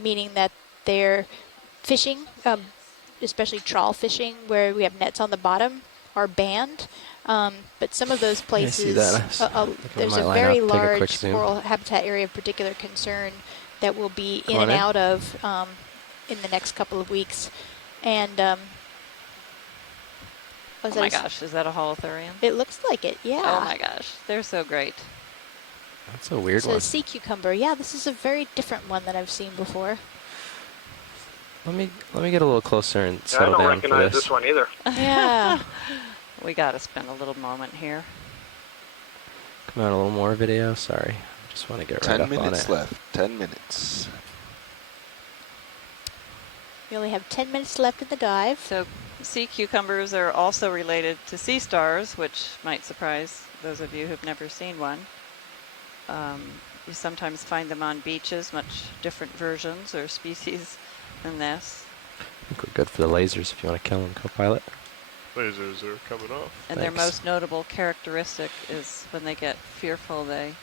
meaning that they're fishing, especially trawl fishing, where we have nets on the bottom, are banned. But some of those places, there's a very large coral habitat area of particular concern that we'll be in and out of in the next couple of weeks. And oh my gosh, is that a holothurian? It looks like it, yeah. Oh my gosh, they're so great. That's a weird one. So sea cucumber, yeah, this is a very different one that I've seen before. Let me get a little closer and settle down for this. I don't recognize this one either. Yeah. We got to spend a little moment here. Come out a little more video. Sorry. I just want to get right up on it. 10 minutes left. 10 minutes. We only have 10 minutes left in the dive. So sea cucumbers are also related to sea stars, which might surprise those of you who've never seen one. You sometimes find them on beaches, much different versions or species than this. I think we're good for the lasers if you want to kill them, co-pilot. Lasers are coming off. And their most notable characteristic is when they get fearful, they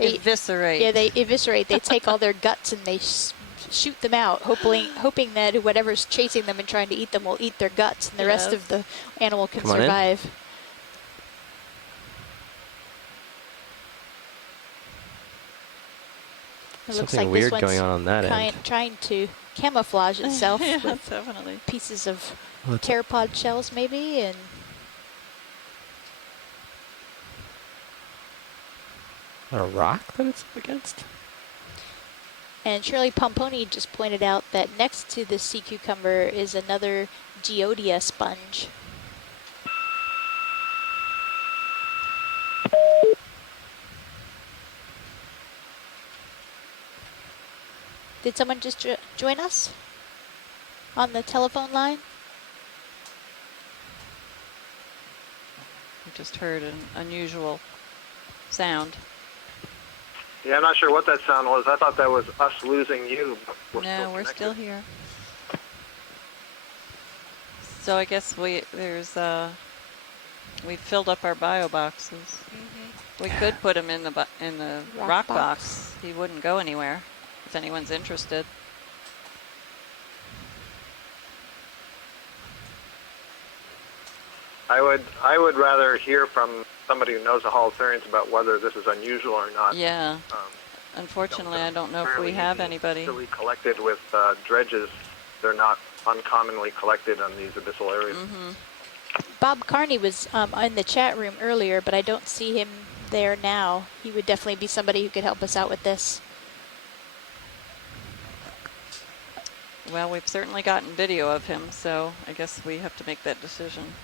eviscerate. Yeah, they eviscerate. They take all their guts and they shoot them out, hoping that whatever's chasing them and trying to eat them will eat their guts, and the rest of the animal can survive. It looks Something like weird this going on that end. Trying to camouflage itself yeah, with definitely. pieces of pteropod shells, maybe, and a rock that it's up against. And Shirley Pomponi just pointed out that next to the sea cucumber is another Geodia sponge. Did someone just join us on the telephone line? We just heard an unusual sound. Yeah, I'm not sure what that sound was. I thought that was us losing you. But we're still here. So I guess we filled up our bio boxes. Mm-hmm. We could put him in the rock box. He wouldn't go anywhere. If anyone's interested. I would rather hear from somebody who knows the Hall of Variance about whether this is unusual or not. Yeah. Unfortunately, I don't know if we have anybody. Easily collected with dredges. They're not uncommonly collected on these abyssal areas. Bob Carney was in the chat room earlier, but I don't see him there now. He would definitely be somebody who could help us out with this. Well, we've certainly gotten video of him, so I guess we have to make that decision.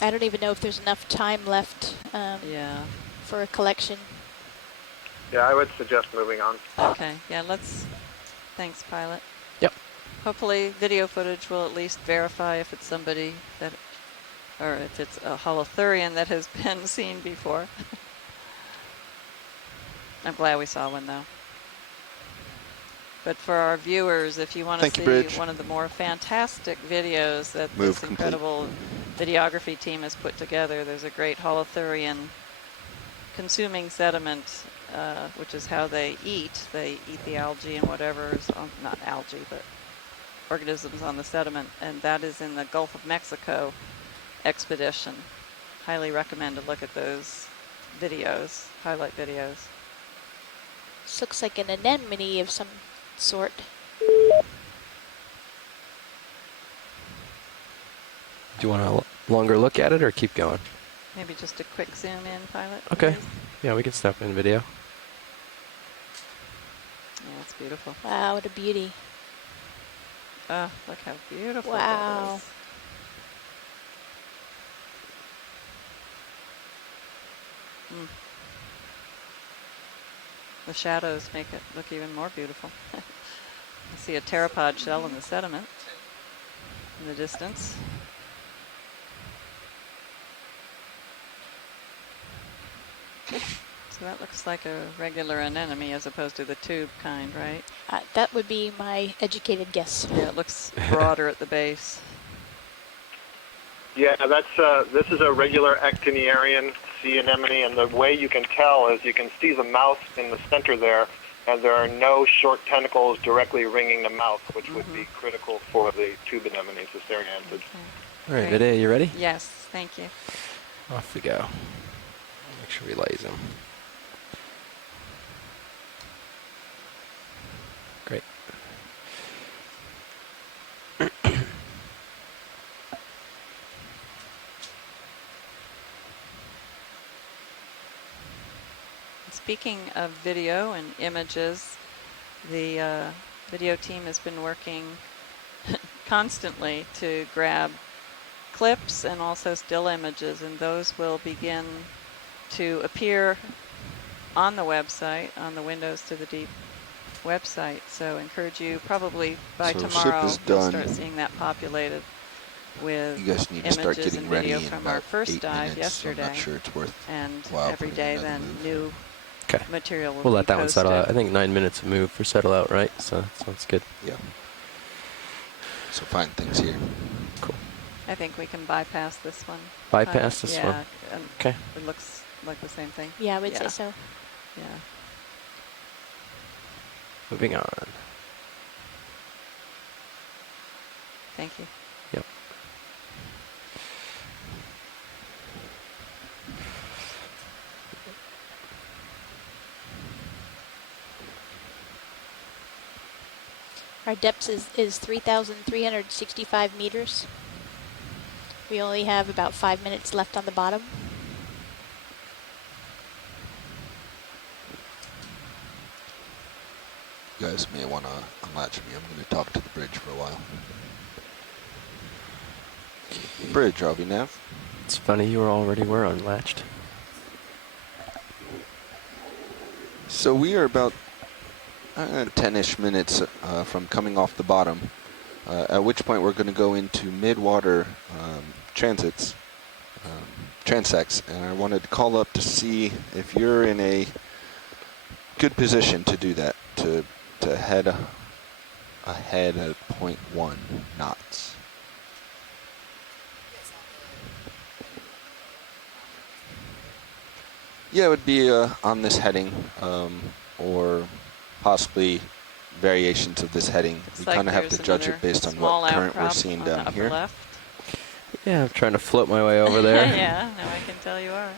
I don't even know if there's enough time left yeah. for a collection. Yeah, I would suggest moving on. Okay, yeah, thanks, pilot. Yep. Hopefully video footage will at least verify if it's somebody that, or if it's a holothurian that has been seen before. I'm glad we saw one though. But for our viewers, if you want to see one of the more fantastic videos that this incredible videography team has put together, there's a great holothurian consuming sediment, which is how they eat. They eat the algae and whatever is not algae, but organisms on the sediment, and that is in the Gulf of Mexico expedition. Highly recommend to look at those videos, highlight videos. This looks like an anemone of some sort. Do you want a longer look at it or keep going? Maybe just a quick zoom in, pilot. Okay. Please. Yeah, we can stop in video. Yeah, it's beautiful. Wow, what a beauty. Oh, look how beautiful wow. that is. The shadows make it look even more beautiful. I see a pteropod shell in the sediment in the distance. So that looks like a regular anemone as opposed to the tube kind, right? That would be my educated guess. Yeah, it looks broader at the base. Yeah, this is a regular actiniarian sea anemone, and the way you can tell is you can see the mouth in the center there, and there are no short tentacles directly ringing the mouth, which would be critical for the tube anemones, the Cereanthids. All right, Vidya, you ready? Yes, thank you. Off we go. Make sure we laze them. Great. Speaking of video and images, the video team has been working constantly to grab clips and also still images, and those will begin to appear on the website, on the Windows to the Deep website. So encourage you, probably by tomorrow, you'll start seeing that populated with you guys need to start images getting and ready video in from about our first 8 dive minutes, yesterday. So I'm not sure it's worth and every putting day another then move. new material will We'll be let that one settle posted. out. I think 9 minutes a move for settle out, right? So that sounds good. Yeah. So find things here. Cool. I think we can bypass this one. Bypass this one? Yeah. Okay. It looks like the same thing. Yeah, I would say so. Yeah. Moving on. Thank you. Yep. Our depth is 3,365 meters. We only have about 5 minutes left on the bottom. You guys may want to unlatch me. I'm going to talk to the bridge for a while. Bridge, RV Nav. It's funny, you already were unlatched. So we are about 10-ish minutes from coming off the bottom, at which point we're going to go into mid-water transects, and I wanted to call up to see if you're in a good position to do that, to head ahead at 0.1 knots. Yeah, it would be on this heading, or possibly variations of this heading. We kind of have to judge it based on what current we're seeing down here. Yeah, I'm trying to float my way over there. Yeah, now I can tell you are.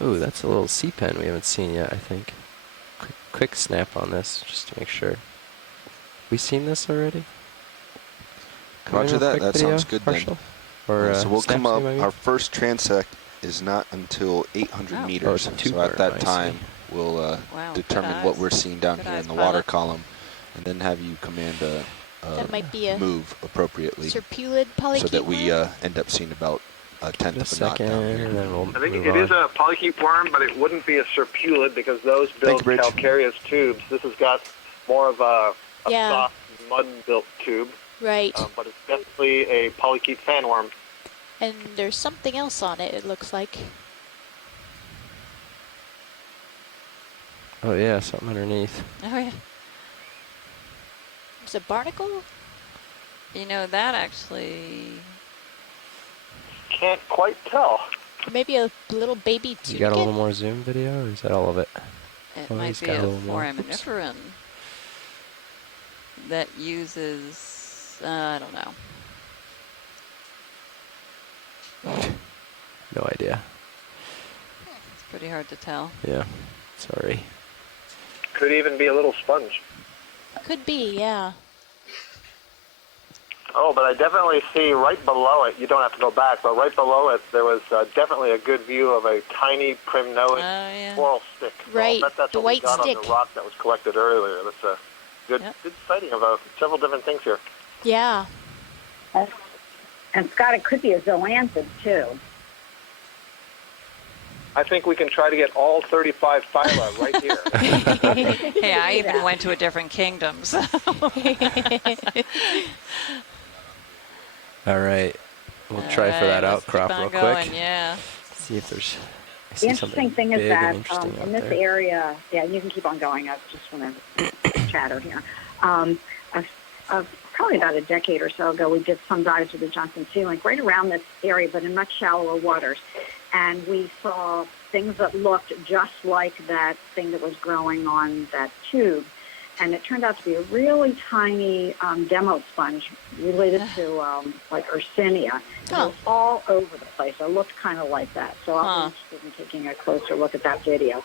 Ooh, that's a little sea pen we haven't seen yet, I think. Quick snap on this, just to make sure. We seen this already? Come in Roger real that. quick, That video, sounds good Marshall? then. Or, So we'll come snaps, up. you might Our first transect is not until 800 Oh. meters. Oh, it's a tube so at worm, that I time, see. we'll Wow, determine good what eyes. we're seeing down Good here eyes, in the water pilot. column, and then have you command a That might be a move appropriately, serpulid polychaete so that we worm. end up seeing about a tenth Just of a knot second, down here. and then we'll I think move it on. is a polychaete worm, but it wouldn't be a serpulid because those build Rich. calcareous tubes. This has got more of a Yeah. soft mud-built tube, Right. but it's definitely a polychaete sandworm. And there's something else on it, it looks like. Oh yeah, something underneath. Oh, yeah. It's a barnacle? You know, that actually... Can't quite tell. Or maybe a little baby You got a tunicate? little more zoom video, or is that all of it? It Oh, might he's be got a a little more. Oops. foraminiferan that uses, I don't know. No idea. It's pretty hard to tell. Yeah, sorry. Could even be a little sponge. Could be, yeah. Oh, but I definitely see right below it, you don't have to go back, but right below it, there was definitely a good view of a tiny primnoid yeah. coral stick. Right, So I bet that's the what we white got stick. on the rock that was collected earlier. That's a good sighting of several different things here. Yeah. And Scott, it could be a zoanthid too. I think we can try to get all 35 phyla right here. Hey, I even went to a different kingdom, so. All right, we'll try for that let's outcrop keep on real going, quick. yeah. See if there's. I The see interesting something thing is big and that interesting in out this there. area, yeah, you can keep on going. I just want to chatter here. Probably about a decade or so ago, we did some dives with the Johnson Sea Link right around this area, but in much shallower waters. And we saw things that looked just like that thing that was growing on that tube. And it turned out to be a really tiny demo sponge related to like Ursinia. It was all over the place. It looked kind of like that. So I'll be interested in taking a closer look at that video.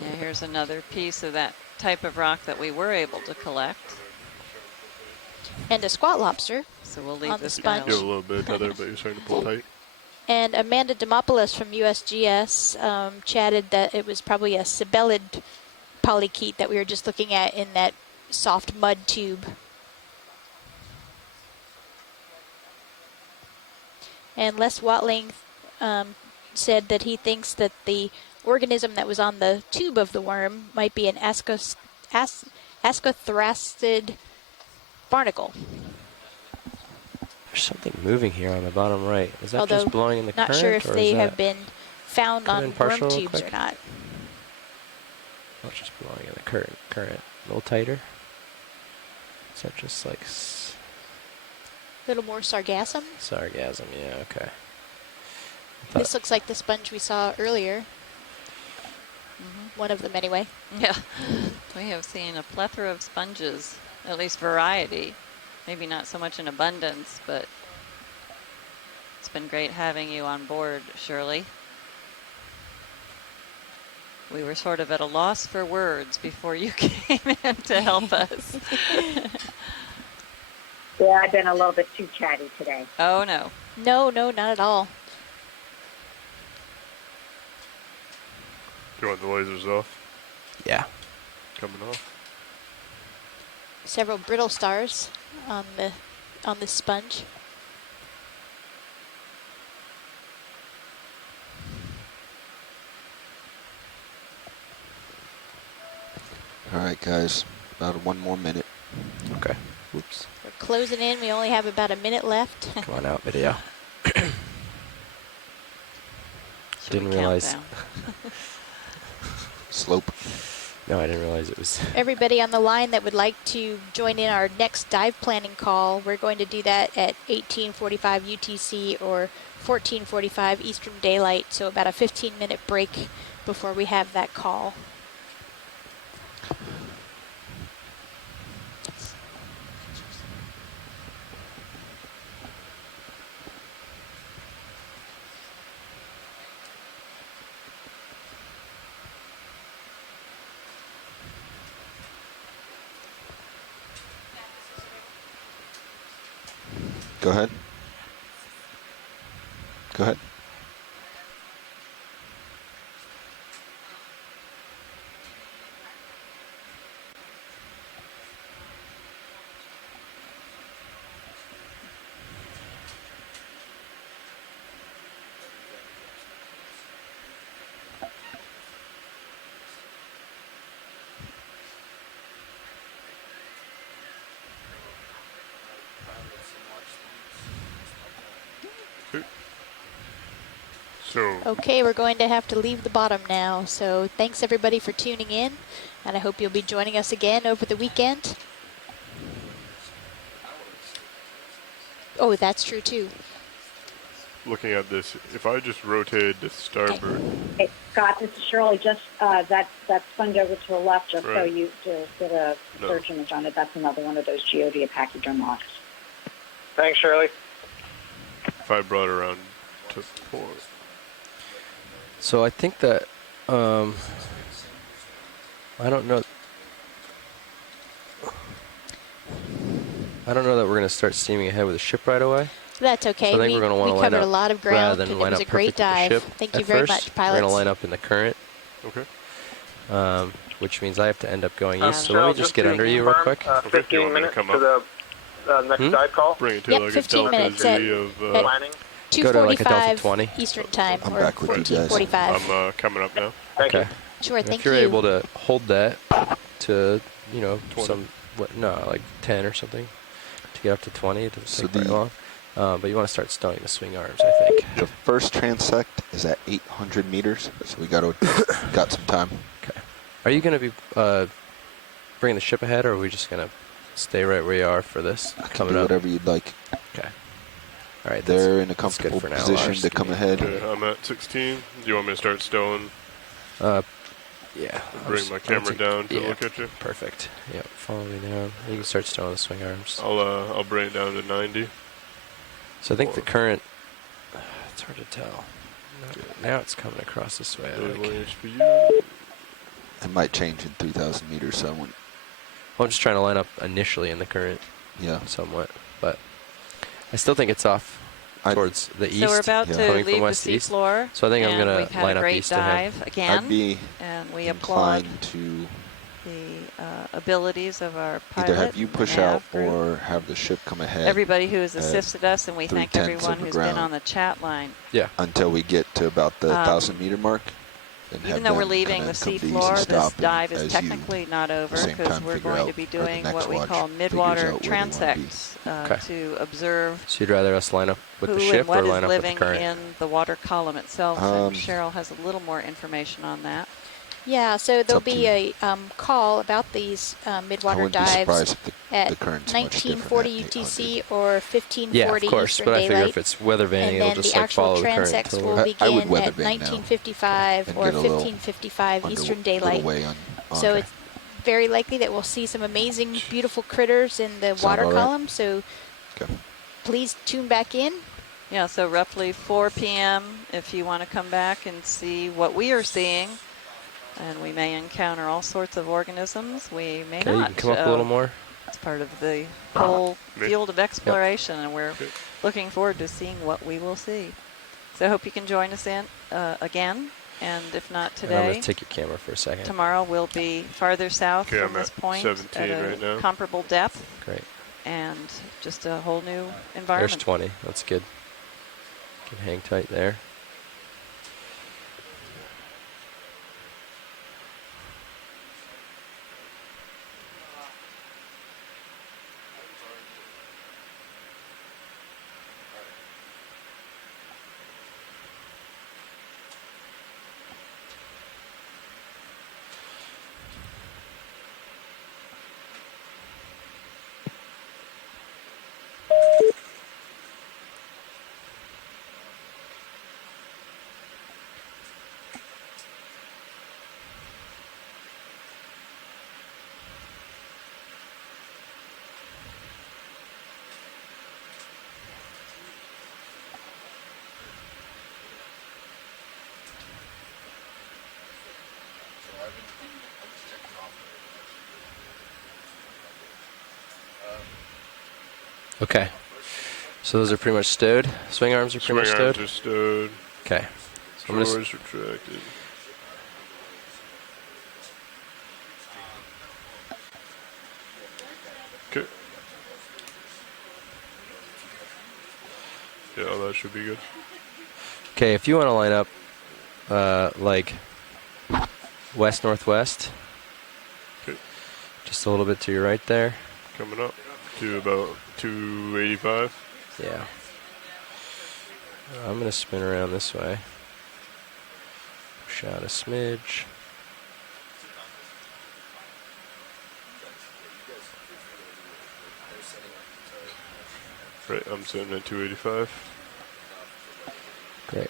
Yeah, here's another piece of that type of rock that we were able to collect. And a squat lobster. So we'll leave on the this sponge. Do a little bit, Heather, but you're starting to pull tight. And Amanda Demopoulos from USGS chatted that it was probably a sibellid polychaete that we were just looking at in that soft mud tube. And Les Watling said that he thinks that the organism that was on the tube of the worm might be an ascothrastid barnacle. There's something moving here on the bottom right. Is that Although just blowing in the not current? sure if or they is have that been found come on in worm partial real tubes or quick? not. Oh, it's just blowing in the current. A little tighter. Is that just like A little more sargassum. sargassum? Yeah, okay. This looks like the sponge we saw earlier. One of them anyway. Yeah, we have seen a plethora of sponges, at least variety. Maybe not so much in abundance, but it's been great having you on board, Shirley. We were sort of at a loss for words before you came in to help us. Yeah, I've been a little bit too chatty today. Oh, no. No, not at all. Do you want the lasers off? Yeah. Coming off. Several brittle stars on the sponge. All right, guys, about 1 more minute. Okay. Oops. We're closing in. We only have about a minute left. Come on out, video. Didn't realize. Slope. No, I didn't realize it was. Everybody on the line that would like to join in our next dive planning call, we're going to do that at 1845 UTC or 1445 Eastern Daylight, so about a 15-minute break before we have that call. Go ahead. Go ahead. So, Okay, we're going to have to leave the bottom now. So thanks everybody for tuning in, and I hope you'll be joining us again over the weekend. Oh, that's true too. looking at this, if I just rotated to starboard, Hey, Scott, this is Shirley. Just that sponge over to the left, just so Right. you to get a No. search image on it. That's another one of those Geodia package unlocks. Thanks, Shirley. if I brought it around to port, So I think that, I don't know. I don't know that we're going to start steaming ahead with the ship right away. That's okay. So I think we're going to want to we line covered up a lot of rather ground, than and it line was up a great perfect with the dive. ship Thank at you very first. much, We're pilots. going to line up in the current, okay. which means I have to end up going Yeah. east. So let me just get under you real quick. 15 want me to minutes come to up? the next dive call. Bring it to Yep, like 15 a delta minutes Z at- of. at- Planning. Go to like a delta 2:45 20. Eastern time, I'm or back with you guys. 14:45. I'm coming up now. Thank Okay. you. Sure, And thank if you're you. able to hold that to, 20. some, like 10 or something, to get up to 20, it doesn't So take very the- long. But you want to start stowing the swing arms, I think. The first transect is at 800 meters, so we got some time. Okay. Are you going to be bringing the ship ahead, or are we just going to stay right where you are for this I can coming do up? whatever you'd like. Okay. All right. They're in a that's good comfortable for now, position Lars. to Give come me- ahead. Okay, I'm at 16. Do you want me to start stowing? Yeah. Bring my camera down to yeah, look at you. Perfect. Yep. Follow me down. You can start stowing the swing arms. I'll bring it down to 90. So I think the current. It's hard to tell. Now it's coming across this way. I There's like. one HPU. It might change in 3,000 meters, so I wouldn't. Well, I'm just trying to line up initially in the current. Yeah. Somewhat, but I still think it's off towards the east. So we're about to coming from leave the west to east. seafloor. So I think I'm and going we've to had line a up great east to him. dive again. I'd be and we applaud inclined to the abilities of our pilot. either have you and push the out nav crew. or have the ship come ahead. Everybody who has at assisted us, and we thank 3/10 everyone of the who's been ground. on the chat line. Yeah. Until we get to about the 1,000 meter mark. And Even have though we're them leaving kinda the come to ease and seafloor, this stop, and dive is as you technically not over at the same because time we're figure going to out- be or the doing next what we watch call figures midwater out where they wanna be. transects Okay. to observe So you'd rather us line up with who the ship and what or is line up with the living current? in the water column itself. Um, And Cheryl has a little more information on that. Yeah, so there'll up to be a call about these I midwater wouldn't be dives surprised if the at current's much different 1940 at UTC or 1540 Yeah, of course. Eastern But I Daylight. figure if it's weather vanning, and it'll then just the like actual follow the current transects till will we're. I would begin weather at vane now 1955 and or get a little 1555 Eastern little Daylight. way on. So Okay. it's very likely that we'll see some amazing, beautiful critters in the Sound water all right? column. So Okay. please tune back in. Yeah, so roughly 4 p.m. if you want to come back and see what we are seeing. And we may encounter all sorts of organisms. We may Okay, not. you can come up a little more. It's part of the whole Me? field of exploration, and we're Okay. looking forward to seeing what we will see. So I hope you can join us in again, and if not And I'm going today, to take your camera for a second. tomorrow we'll be farther south Okay, from I'm this at point 17 at a right now. comparable depth, Great. and just a whole new There's environment. 20. That's good. Can hang tight there. Okay. So those are pretty much stowed. Swing arms are pretty much stowed. Swing arms are stowed. Okay. So I'm Drawers retracted. Okay. Yeah, that should be good. Okay, if you want to line up like west-northwest, okay, just a little bit to your right there. Coming up to about 285. Yeah. I'm going to spin around this way. Push out a smidge. Right, I'm sitting at 285. Great.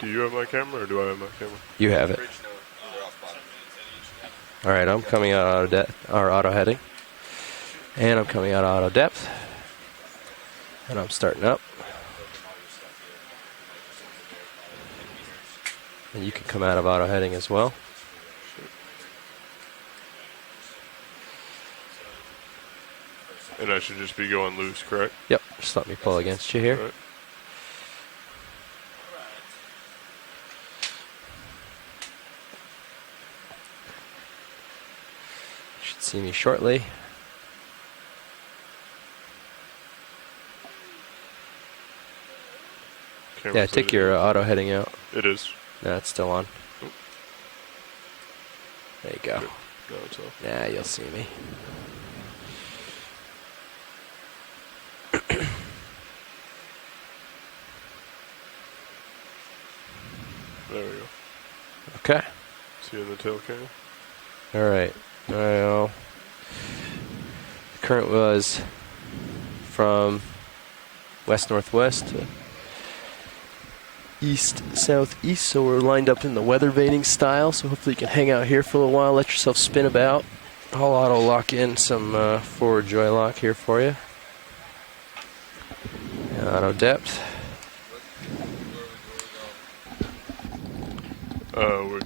Do you have my camera or do I have my camera? You have it. All right, I'm coming out auto depth or auto heading, and I'm coming out auto depth, and I'm starting up. And you can come out of auto heading as well. And I should just be going loose, correct? Yep. Just let me pull against you here. All right. Should see me shortly. Yeah, take your auto heading out. It is. No, it's still on. Oop. There you go. Good. No, it's off. Nah, you'll see me. There we go. Okay. See you in the tail cam. All right. Now, the current was from west-northwest to east-southeast, so we're lined up in the weather veining style, so hopefully you can hang out here for a little while, let yourself spin about. I'll auto lock in some forward joy lock here for you. And auto depth. We're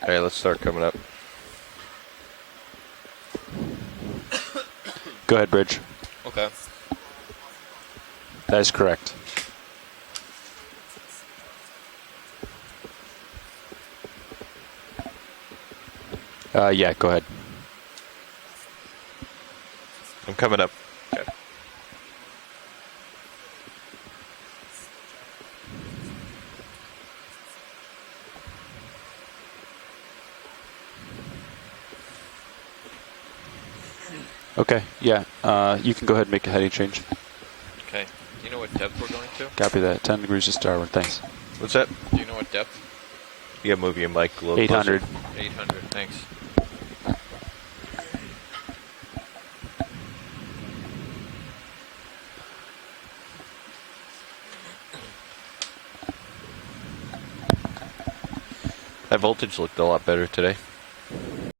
All right, let's start coming up. Go ahead, Bridge. Okay. That is correct. Yeah, go ahead. I'm coming up. Okay. Okay, yeah, you can go ahead and make a heading change. Okay. Do you know what depth we're going to? Copy that. 10 degrees to starboard. Thanks. What's that? Do you know what depth? You gotta move your mic a little 800. Closer. 800, thanks. High voltage looked a lot better today.